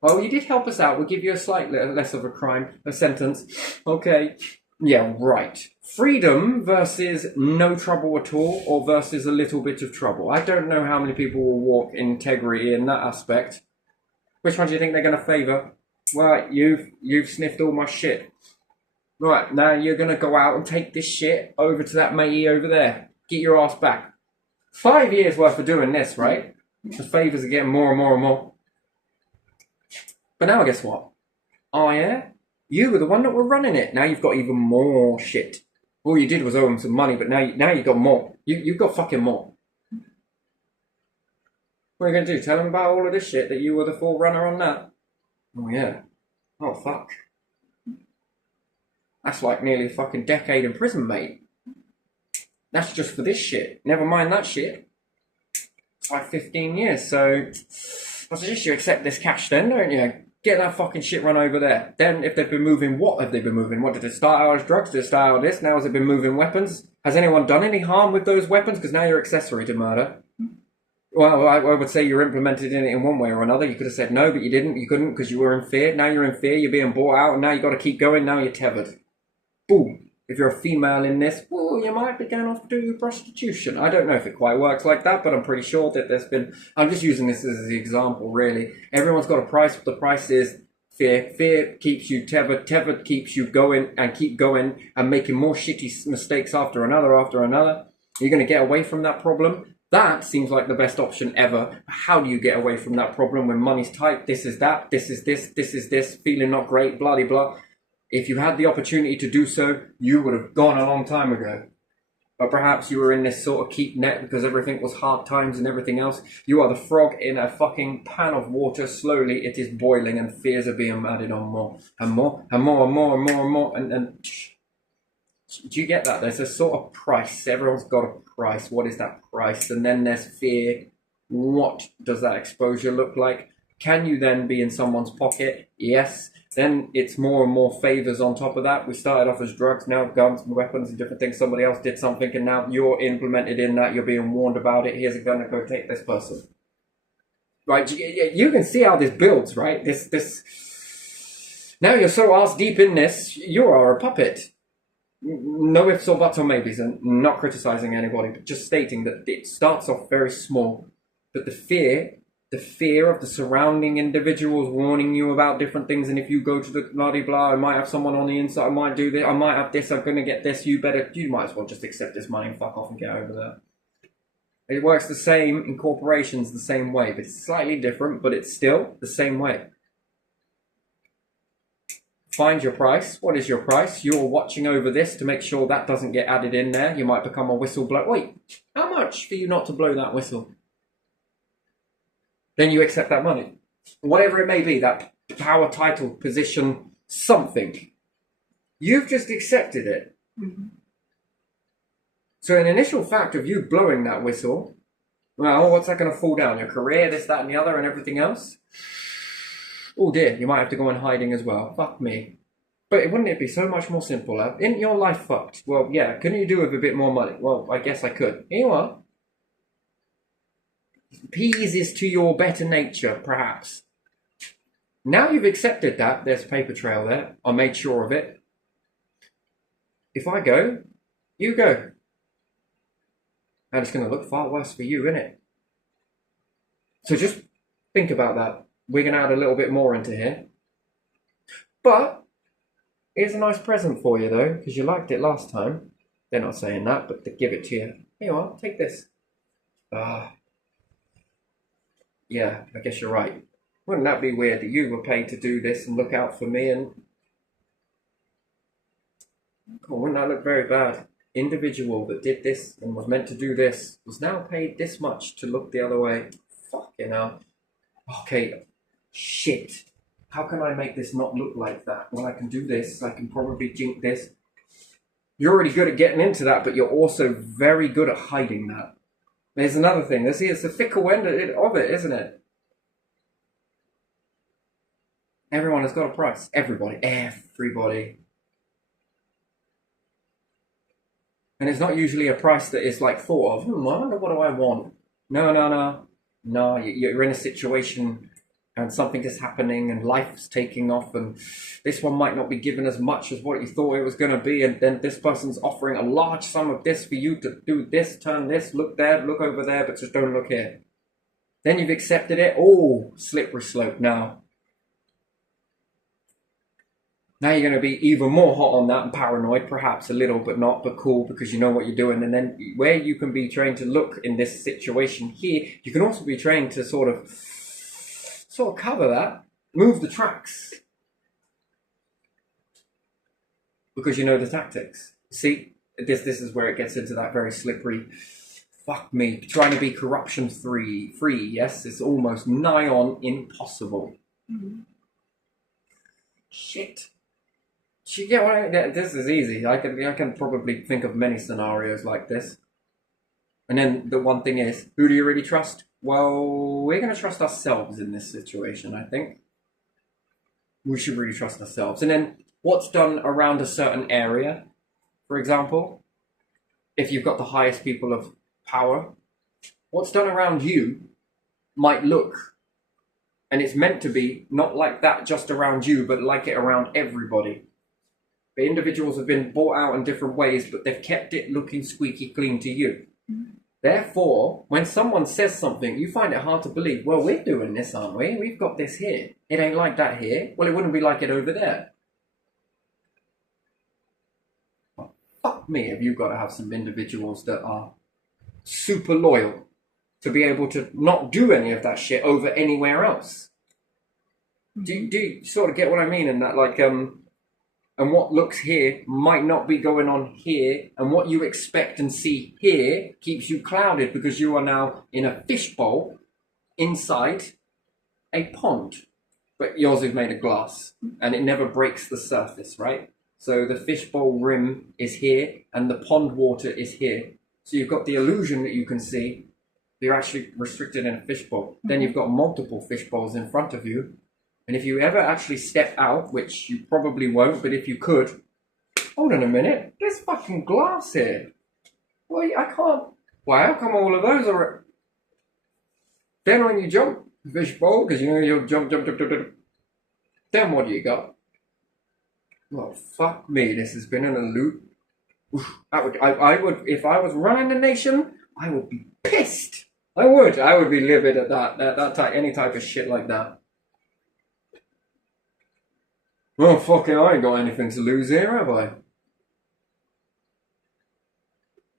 Well, you did help us out. We'll give you a slightly less of a sentence. Okay. Yeah, right. Freedom versus no trouble at all, or versus a little bit of trouble. I don't know how many people will walk integrity in that aspect. Which one do you think they're going to favour? Right, you've sniffed all my shit. Right, now you're going to go out and take this shit over to that matey over there. Get your ass back. 5 years worth of doing this, right? The favours are getting more and more and more. But now guess what? Oh yeah? You were the one that were running it. Now you've got even more shit. All you did was owe them some money, but now you've got more. You've got fucking more. What are you going to do? Tell them about all of this shit that you were the forerunner on that? Oh yeah. Oh fuck. That's like nearly a fucking decade in prison, mate. That's just for this shit. Never mind that shit. It's like 15 years, so I suggest you accept this cash then, don't you? Get that fucking shit run over there. Then if they've been moving, what have they been moving? What, did it start out as drugs? Did it start out as this? Now has it been moving weapons? Has anyone done any harm with those weapons? Because now you're accessory to murder. Well, I would say you're implemented in it in one way or another. You could have said no, but you didn't. You couldn't because you were in fear. Now you're in fear. You're being bought out, and now you got to keep going. Now you're tethered. Boom. If you're a female in this, you might be going off to do prostitution. I don't know if it quite works like that, but I'm pretty sure that there's been... I'm just using this as an example, really. Everyone's got a price. The price is fear. Fear keeps you tethered. Tethered keeps you going and keep going and making more shitty mistakes after another after another. You're going to get away from that problem. That seems like the best option ever. How do you get away from that problem when money's tight? This is that. This is this. This is this. Feeling not great. Blah, blah, blah. If you had the opportunity to do so, you would have gone a long time ago. But perhaps you were in this sort of keep net because everything was hard times and everything else. You are the frog in a fucking pan of water. Slowly it is boiling and fears are being added on more and more and more and more and more and more. And do you get that? There's a sort of price. Everyone's got a price. What is that price? And then there's fear. What does that exposure look like? Can you then be in someone's pocket? Yes. Then it's more and more favors on top of that. We started off as drugs, now guns and weapons and different things. Somebody else did something and now you're implemented in that. You're being warned about it. Here's a gun to go take this person. Right? You can see how this builds, right? Now you're so ass deep in this, you are a puppet. No ifs or buts or maybes, and not criticizing anybody, but just stating that it starts off very small. But the fear of the surrounding individuals warning you about different things, and if you go to the bloody blah, I might have someone on the inside, I might do this, I might have this, I'm going to get this, you might as well just accept this money and fuck off and get over there. It works the same in corporations the same way, but it's slightly different, but it's still the same way. Find your price. What is your price? You're watching over this to make sure that doesn't get added in there. You might become a whistleblower. Wait, how much for you not to blow that whistle? then you accept that money. Whatever it may be, that power, title, position, something. You've just accepted it. Mhm. So an initial fact of you blowing that whistle, well, what's that going to fall down? Your career, this, that, and the other, and everything else? Oh dear, you might have to go in hiding as well. Fuck me. But wouldn't it be so much more simple? Isn't your life fucked? Well, yeah, couldn't you do with a bit more money? Well, I guess I could. Here you are. Appeases to your better nature, perhaps. Now you've accepted that, there's a paper trail there. I made sure of it. If I go, you go. And it's going to look far worse for you, isn't it? So just think about that. We're going to add a little bit more into here. But here's a nice present for you, though, because you liked it last time. They're not saying that, but they give it to you. Here you are, take this. Yeah, I guess you're right. Wouldn't that be weird that you were paid to do this and look out for me and... Oh, wouldn't that look very bad? Individual that did this and was meant to do this was now paid this much to look the other way. Fucking hell. Okay, shit. How can I make this not look like that? Well, I can do this. I can probably jink this. You're already good at getting into that, but you're also very good at hiding that. There's another thing. See, it's the fickle end of it, isn't it? Everyone has got a price. Everybody. And it's not usually a price that is like thought of, I wonder what do I want? No, you're in a situation and something is happening and life's taking off and this one might not be given as much as what you thought it was going to be, and then this person's offering a large sum of this for you to do this, turn this, look there, look over there, but just don't look here. Then you've accepted it. Oh, slippery slope now. Now you're going to be even more hot on that and paranoid, perhaps a little, but not, but cool, because you know what you're doing. And then where you can be trained to look in this situation here, you can also be trained to sort of cover that, move the tracks, because you know the tactics. See, this is where it gets into that very slippery, fuck me, trying to be corruption free, yes, it's almost nigh on impossible. Mm-hmm. Shit. You get what I mean? This is easy. I can probably think of many scenarios like this. And then the one thing is, who do you really trust? Well, we're going to trust ourselves in this situation, I think. We should really trust ourselves. And then what's done around a certain area, for example, if you've got the highest people of power, what's done around you might look, and it's meant to be not like that just around you, but like it around everybody. The individuals have been bought out in different ways, but they've kept it looking squeaky clean to you. Mm-hmm. Therefore, when someone says something, you find it hard to believe, well, we're doing this, aren't we? We've got this here. It ain't like that here. Well, it wouldn't be like it over there. Well, fuck me if you've got to have some individuals that are super loyal to be able to not do any of that shit over anywhere else. Mm-hmm. Do you sort of get what I mean in that, like, and what looks here might not be going on here, and what you expect and see here keeps you clouded because you are now in a fishbowl inside a pond. But yours is made of glass, and it never breaks the surface, right? So the fishbowl rim is here, and the pond water is here. So you've got the illusion that you can see, but you're actually restricted in a fishbowl. Mm-hmm. Then you've got multiple fishbowls in front of you. And if you ever actually step out, which you probably won't, but if you could, hold on a minute, there's fucking glass here. Well, I can't. Why, how come all of those are... Then when you jump, fishbowl, because you know you'll jump. Then what do you got? Well, fuck me, this has been in a loop. I would, if I was running the nation, I would be pissed. I would be livid at that type, any type of shit like that. Well, fucking, I ain't got anything to lose here, have I?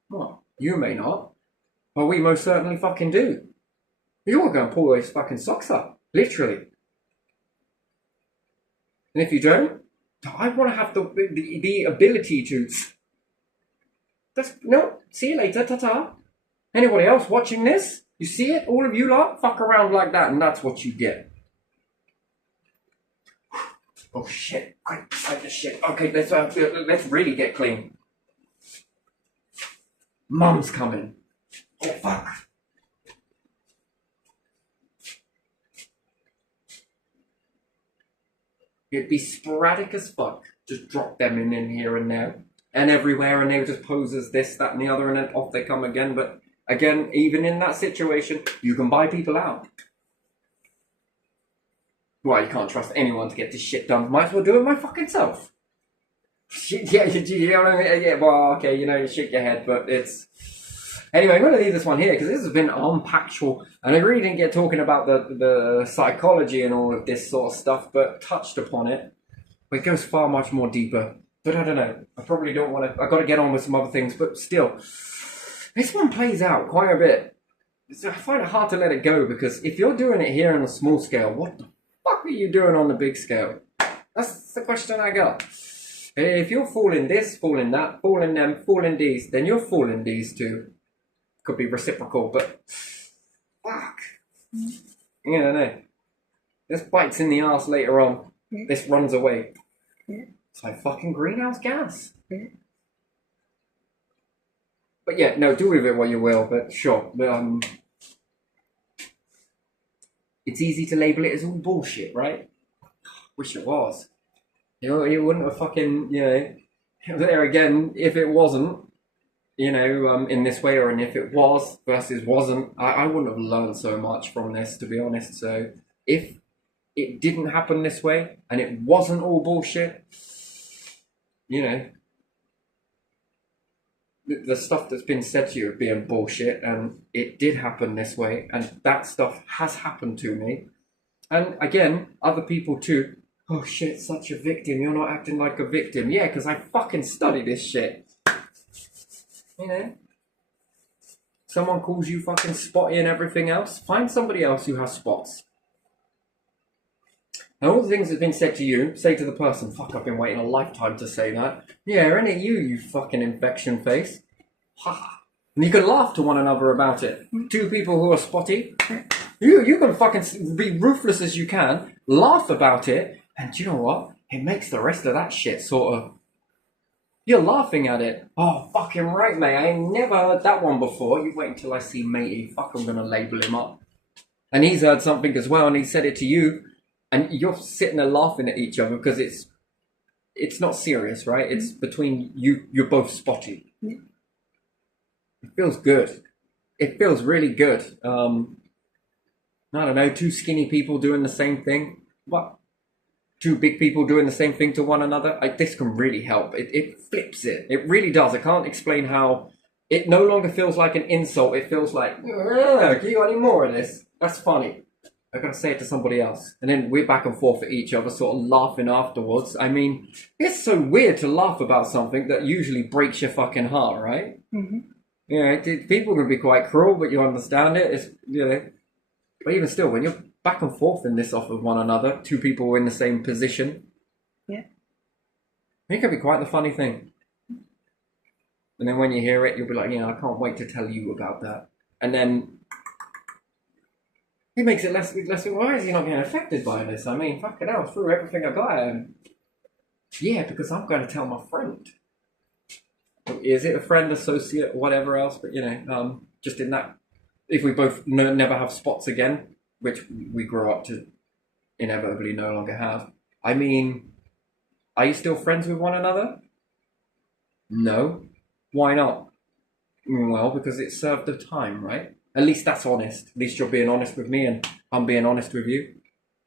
Well, you may not, but we most certainly fucking do. You're going to pull those fucking socks up, literally. And if you don't, I want to have the ability to... No, see you later, ta-ta. Anybody else watching this? You see it? All of you lot fuck around like that, and that's what you get. Oh shit! Quick, take the shit. Okay, let's really get clean. Mum's coming. Oh fuck! It'd be sporadic as fuck. Just drop them in here and there and everywhere, and they'll just pose as this, that, and the other, and then off they come again. But again, even in that situation, you can buy people out. Well, you can't trust anyone to get this shit done. Might as well do it my fucking self. Yeah, you know what I mean? Yeah, well, okay, you know, you shake your head, but it's... Anyway, I'm going to leave this one here, because this has been unpactual, and I really didn't get talking about the psychology and all of this sort of stuff, but touched upon it. But it goes far much more deeper. But I don't know. I probably don't want to... I've got to get on with some other things, but still. This one plays out quite a bit. I find it hard to let it go, because if you're doing it here on a small scale, what the fuck are you doing on the big scale? That's the question I got. If you're fooling this, fooling that, fooling them, fooling these, then you're fooling these too. Could be reciprocal, but fuck. You know, no. This bites in the ass later on. Yeah. This runs away. Yeah. It's like fucking greenhouse gas. Yeah. But yeah, no, do with it what you will, but sure. It's easy to label it as all bullshit, right? Wish it was. You know, you wouldn't have fucking, you know, there again, if it wasn't, you know, in this way, or and if it was versus wasn't, I wouldn't have learned so much from this, to be honest. So if it didn't happen this way and it wasn't all bullshit, you know, the stuff that's been said to you of being bullshit, and it did happen this way, and that stuff has happened to me. And again, other people too. Oh shit, such a victim. You're not acting like a victim. Yeah, because I fucking study this shit. You know? Someone calls you fucking spotty and everything else. Find somebody else who has spots. And all the things that have been said to you, say to the person, fuck, I've been waiting a lifetime to say that. Yeah, ain't it you fucking infection face? Ha. And you can laugh to one another about it. Two people who are spotty. You can fucking be ruthless as you can, laugh about it, and do you know what? It makes the rest of that shit sort of... You're laughing at it. Oh, fucking right, mate. I ain't never heard that one before. You wait until I see matey. Fuck, I'm going to label him up. And he's heard something as well, and he said it to you. And you're sitting there laughing at each other because it's not serious, right? It's between you. You're both spotty. Yeah. It feels good. It feels really good. I don't know, two skinny people doing the same thing. What? Two big people doing the same thing to one another. This can really help. It flips it. It really does. I can't explain how. It no longer feels like an insult. It feels like, can you got any more of this? That's funny. I've got to say it to somebody else. And then we're back and forth at each other, sort of laughing afterwards. I mean, it's so weird to laugh about something that usually breaks your fucking heart, right? Mm-hmm. You know, people can be quite cruel, but you understand it. It's, you know, but even still, when you're back and forth in this off of one another, two people in the same position, Yeah. it can be quite the funny thing. And then when you hear it, you'll be like, I can't wait to tell you about that. And then it makes it less. Why is he not getting affected by this? I mean, fucking hell, through everything I got. Yeah, because I'm going to tell my friend. Is it a friend, associate, whatever else? But just in that, if we both never have spots again, which we grow up to inevitably no longer have. I mean, are you still friends with one another? No. Why not? Well, because it served the time, right? At least that's honest. At least you're being honest with me and I'm being honest with you.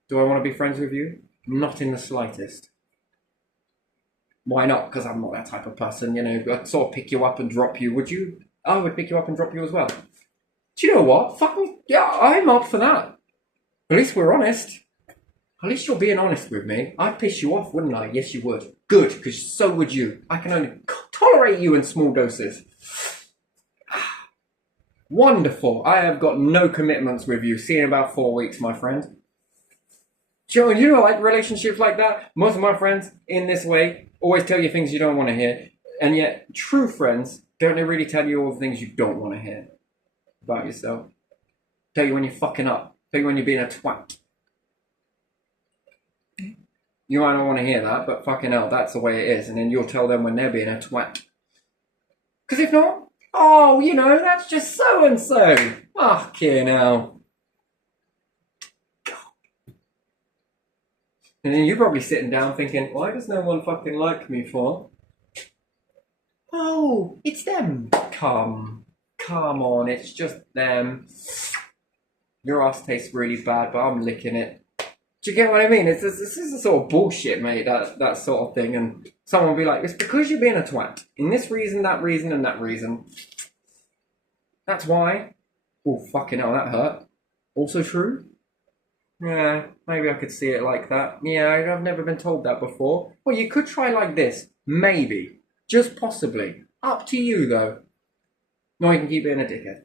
Do I want to be friends with you? Not in the slightest. Why not? Because I'm not that type of person, I'd sort of pick you up and drop you. Would you? I would pick you up and drop you as well. Do you know what? Fucking, yeah, I'm up for that. At least we're honest. At least you're being honest with me. I'd piss you off, wouldn't I? Yes, you would. Good, because so would you. I can only tolerate you in small doses. Wonderful. I have got no commitments with you. See you in about 4 weeks, my friend. Joe, you know, like relationships like that, most of my friends in this way always tell you things you don't want to hear. And yet, true friends, don't they really tell you all the things you don't want to hear about yourself? Tell you when you're fucking up. Tell you when you're being a twat. You might not want to hear that, but fucking hell, that's the way it is. And then you'll tell them when they're being a twat. Because if not, oh, you know, that's just so-and-so. Fucking hell. And then you're probably sitting down thinking, why does no one fucking like me for? Oh, it's them. Come on, it's just them. Your ass tastes really bad, but I'm licking it. Do you get what I mean? This is a sort of bullshit, mate, that sort of thing. And someone will be like, it's because you're being a twat. In this reason, that reason, and that reason. That's why. Oh, fucking hell, that hurt. Also true? Yeah, maybe I could see it like that. Yeah, I've never been told that before. Well, you could try like this. Maybe. Just possibly. Up to you, though. No, you can keep being a dickhead.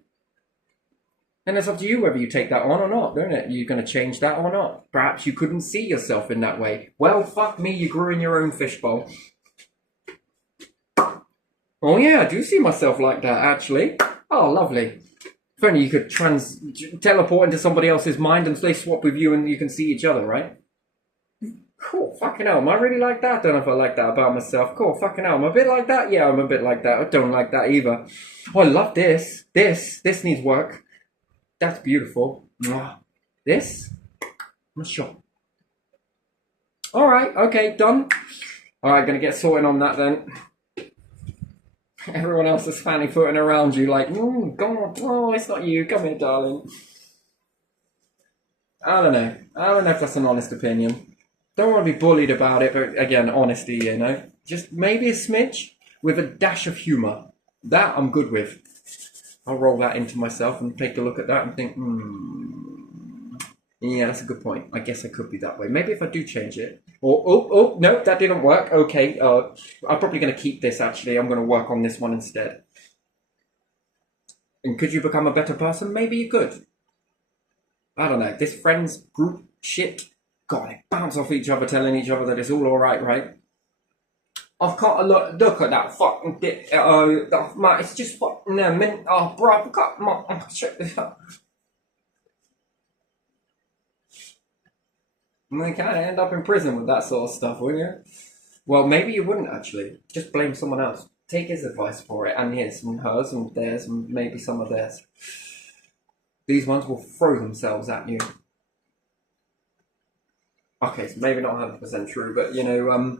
And it's up to you whether you take that on or not, don't it? You're going to change that or not. Perhaps you couldn't see yourself in that way. Well, fuck me, you grew in your own fishbowl. Oh yeah, I do see myself like that, actually. Oh, lovely. If only you could teleport into somebody else's mind and they swap with you and you can see each other, right? Cool, fucking hell, am I really like that? I don't know if I like that about myself. Cool, fucking hell, I'm a bit like that? Yeah, I'm a bit like that. I don't like that either. Oh, I love this. This needs work. That's beautiful. This? I'm not sure. Alright, okay, done. Alright, gonna get sorted on that then. Everyone else is fanny-footing around you like, God, oh, it's not you. Come here, darling. I don't know if that's an honest opinion. Don't want to be bullied about it, but again, honesty, you know. Just maybe a smidge with a dash of humour. That I'm good with. I'll roll that into myself and take a look at that and think, yeah, that's a good point. I guess I could be that way. Maybe if I do change it. Or, no, that didn't work. Okay, I'm probably going to keep this, actually. I'm going to work on this one instead. And could you become a better person? Maybe you could. I don't know. This friends group shit, God, they bounce off each other, telling each other that it's all alright, right? I've got a look at that fucking dick. Man, it's just fucking mint. Oh, bro, I've got my. Check this out. And they kind of end up in prison with that sort of stuff, wouldn't you? Well, maybe you wouldn't actually. Just blame someone else. Take his advice for it, and his, and hers, and theirs, and maybe some of theirs. These ones will throw themselves at you. Okay, so maybe not 100% true, but you know,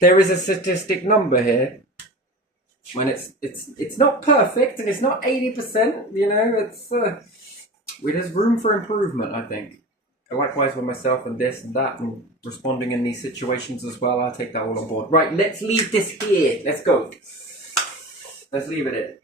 there is a statistic number here. When it's not perfect and it's not 80%, you know, it's there's room for improvement, I think. Likewise with myself and this and that and responding in these situations as well. I'll take that all on board. Right, let's leave this here. Let's go. Let's leave it here.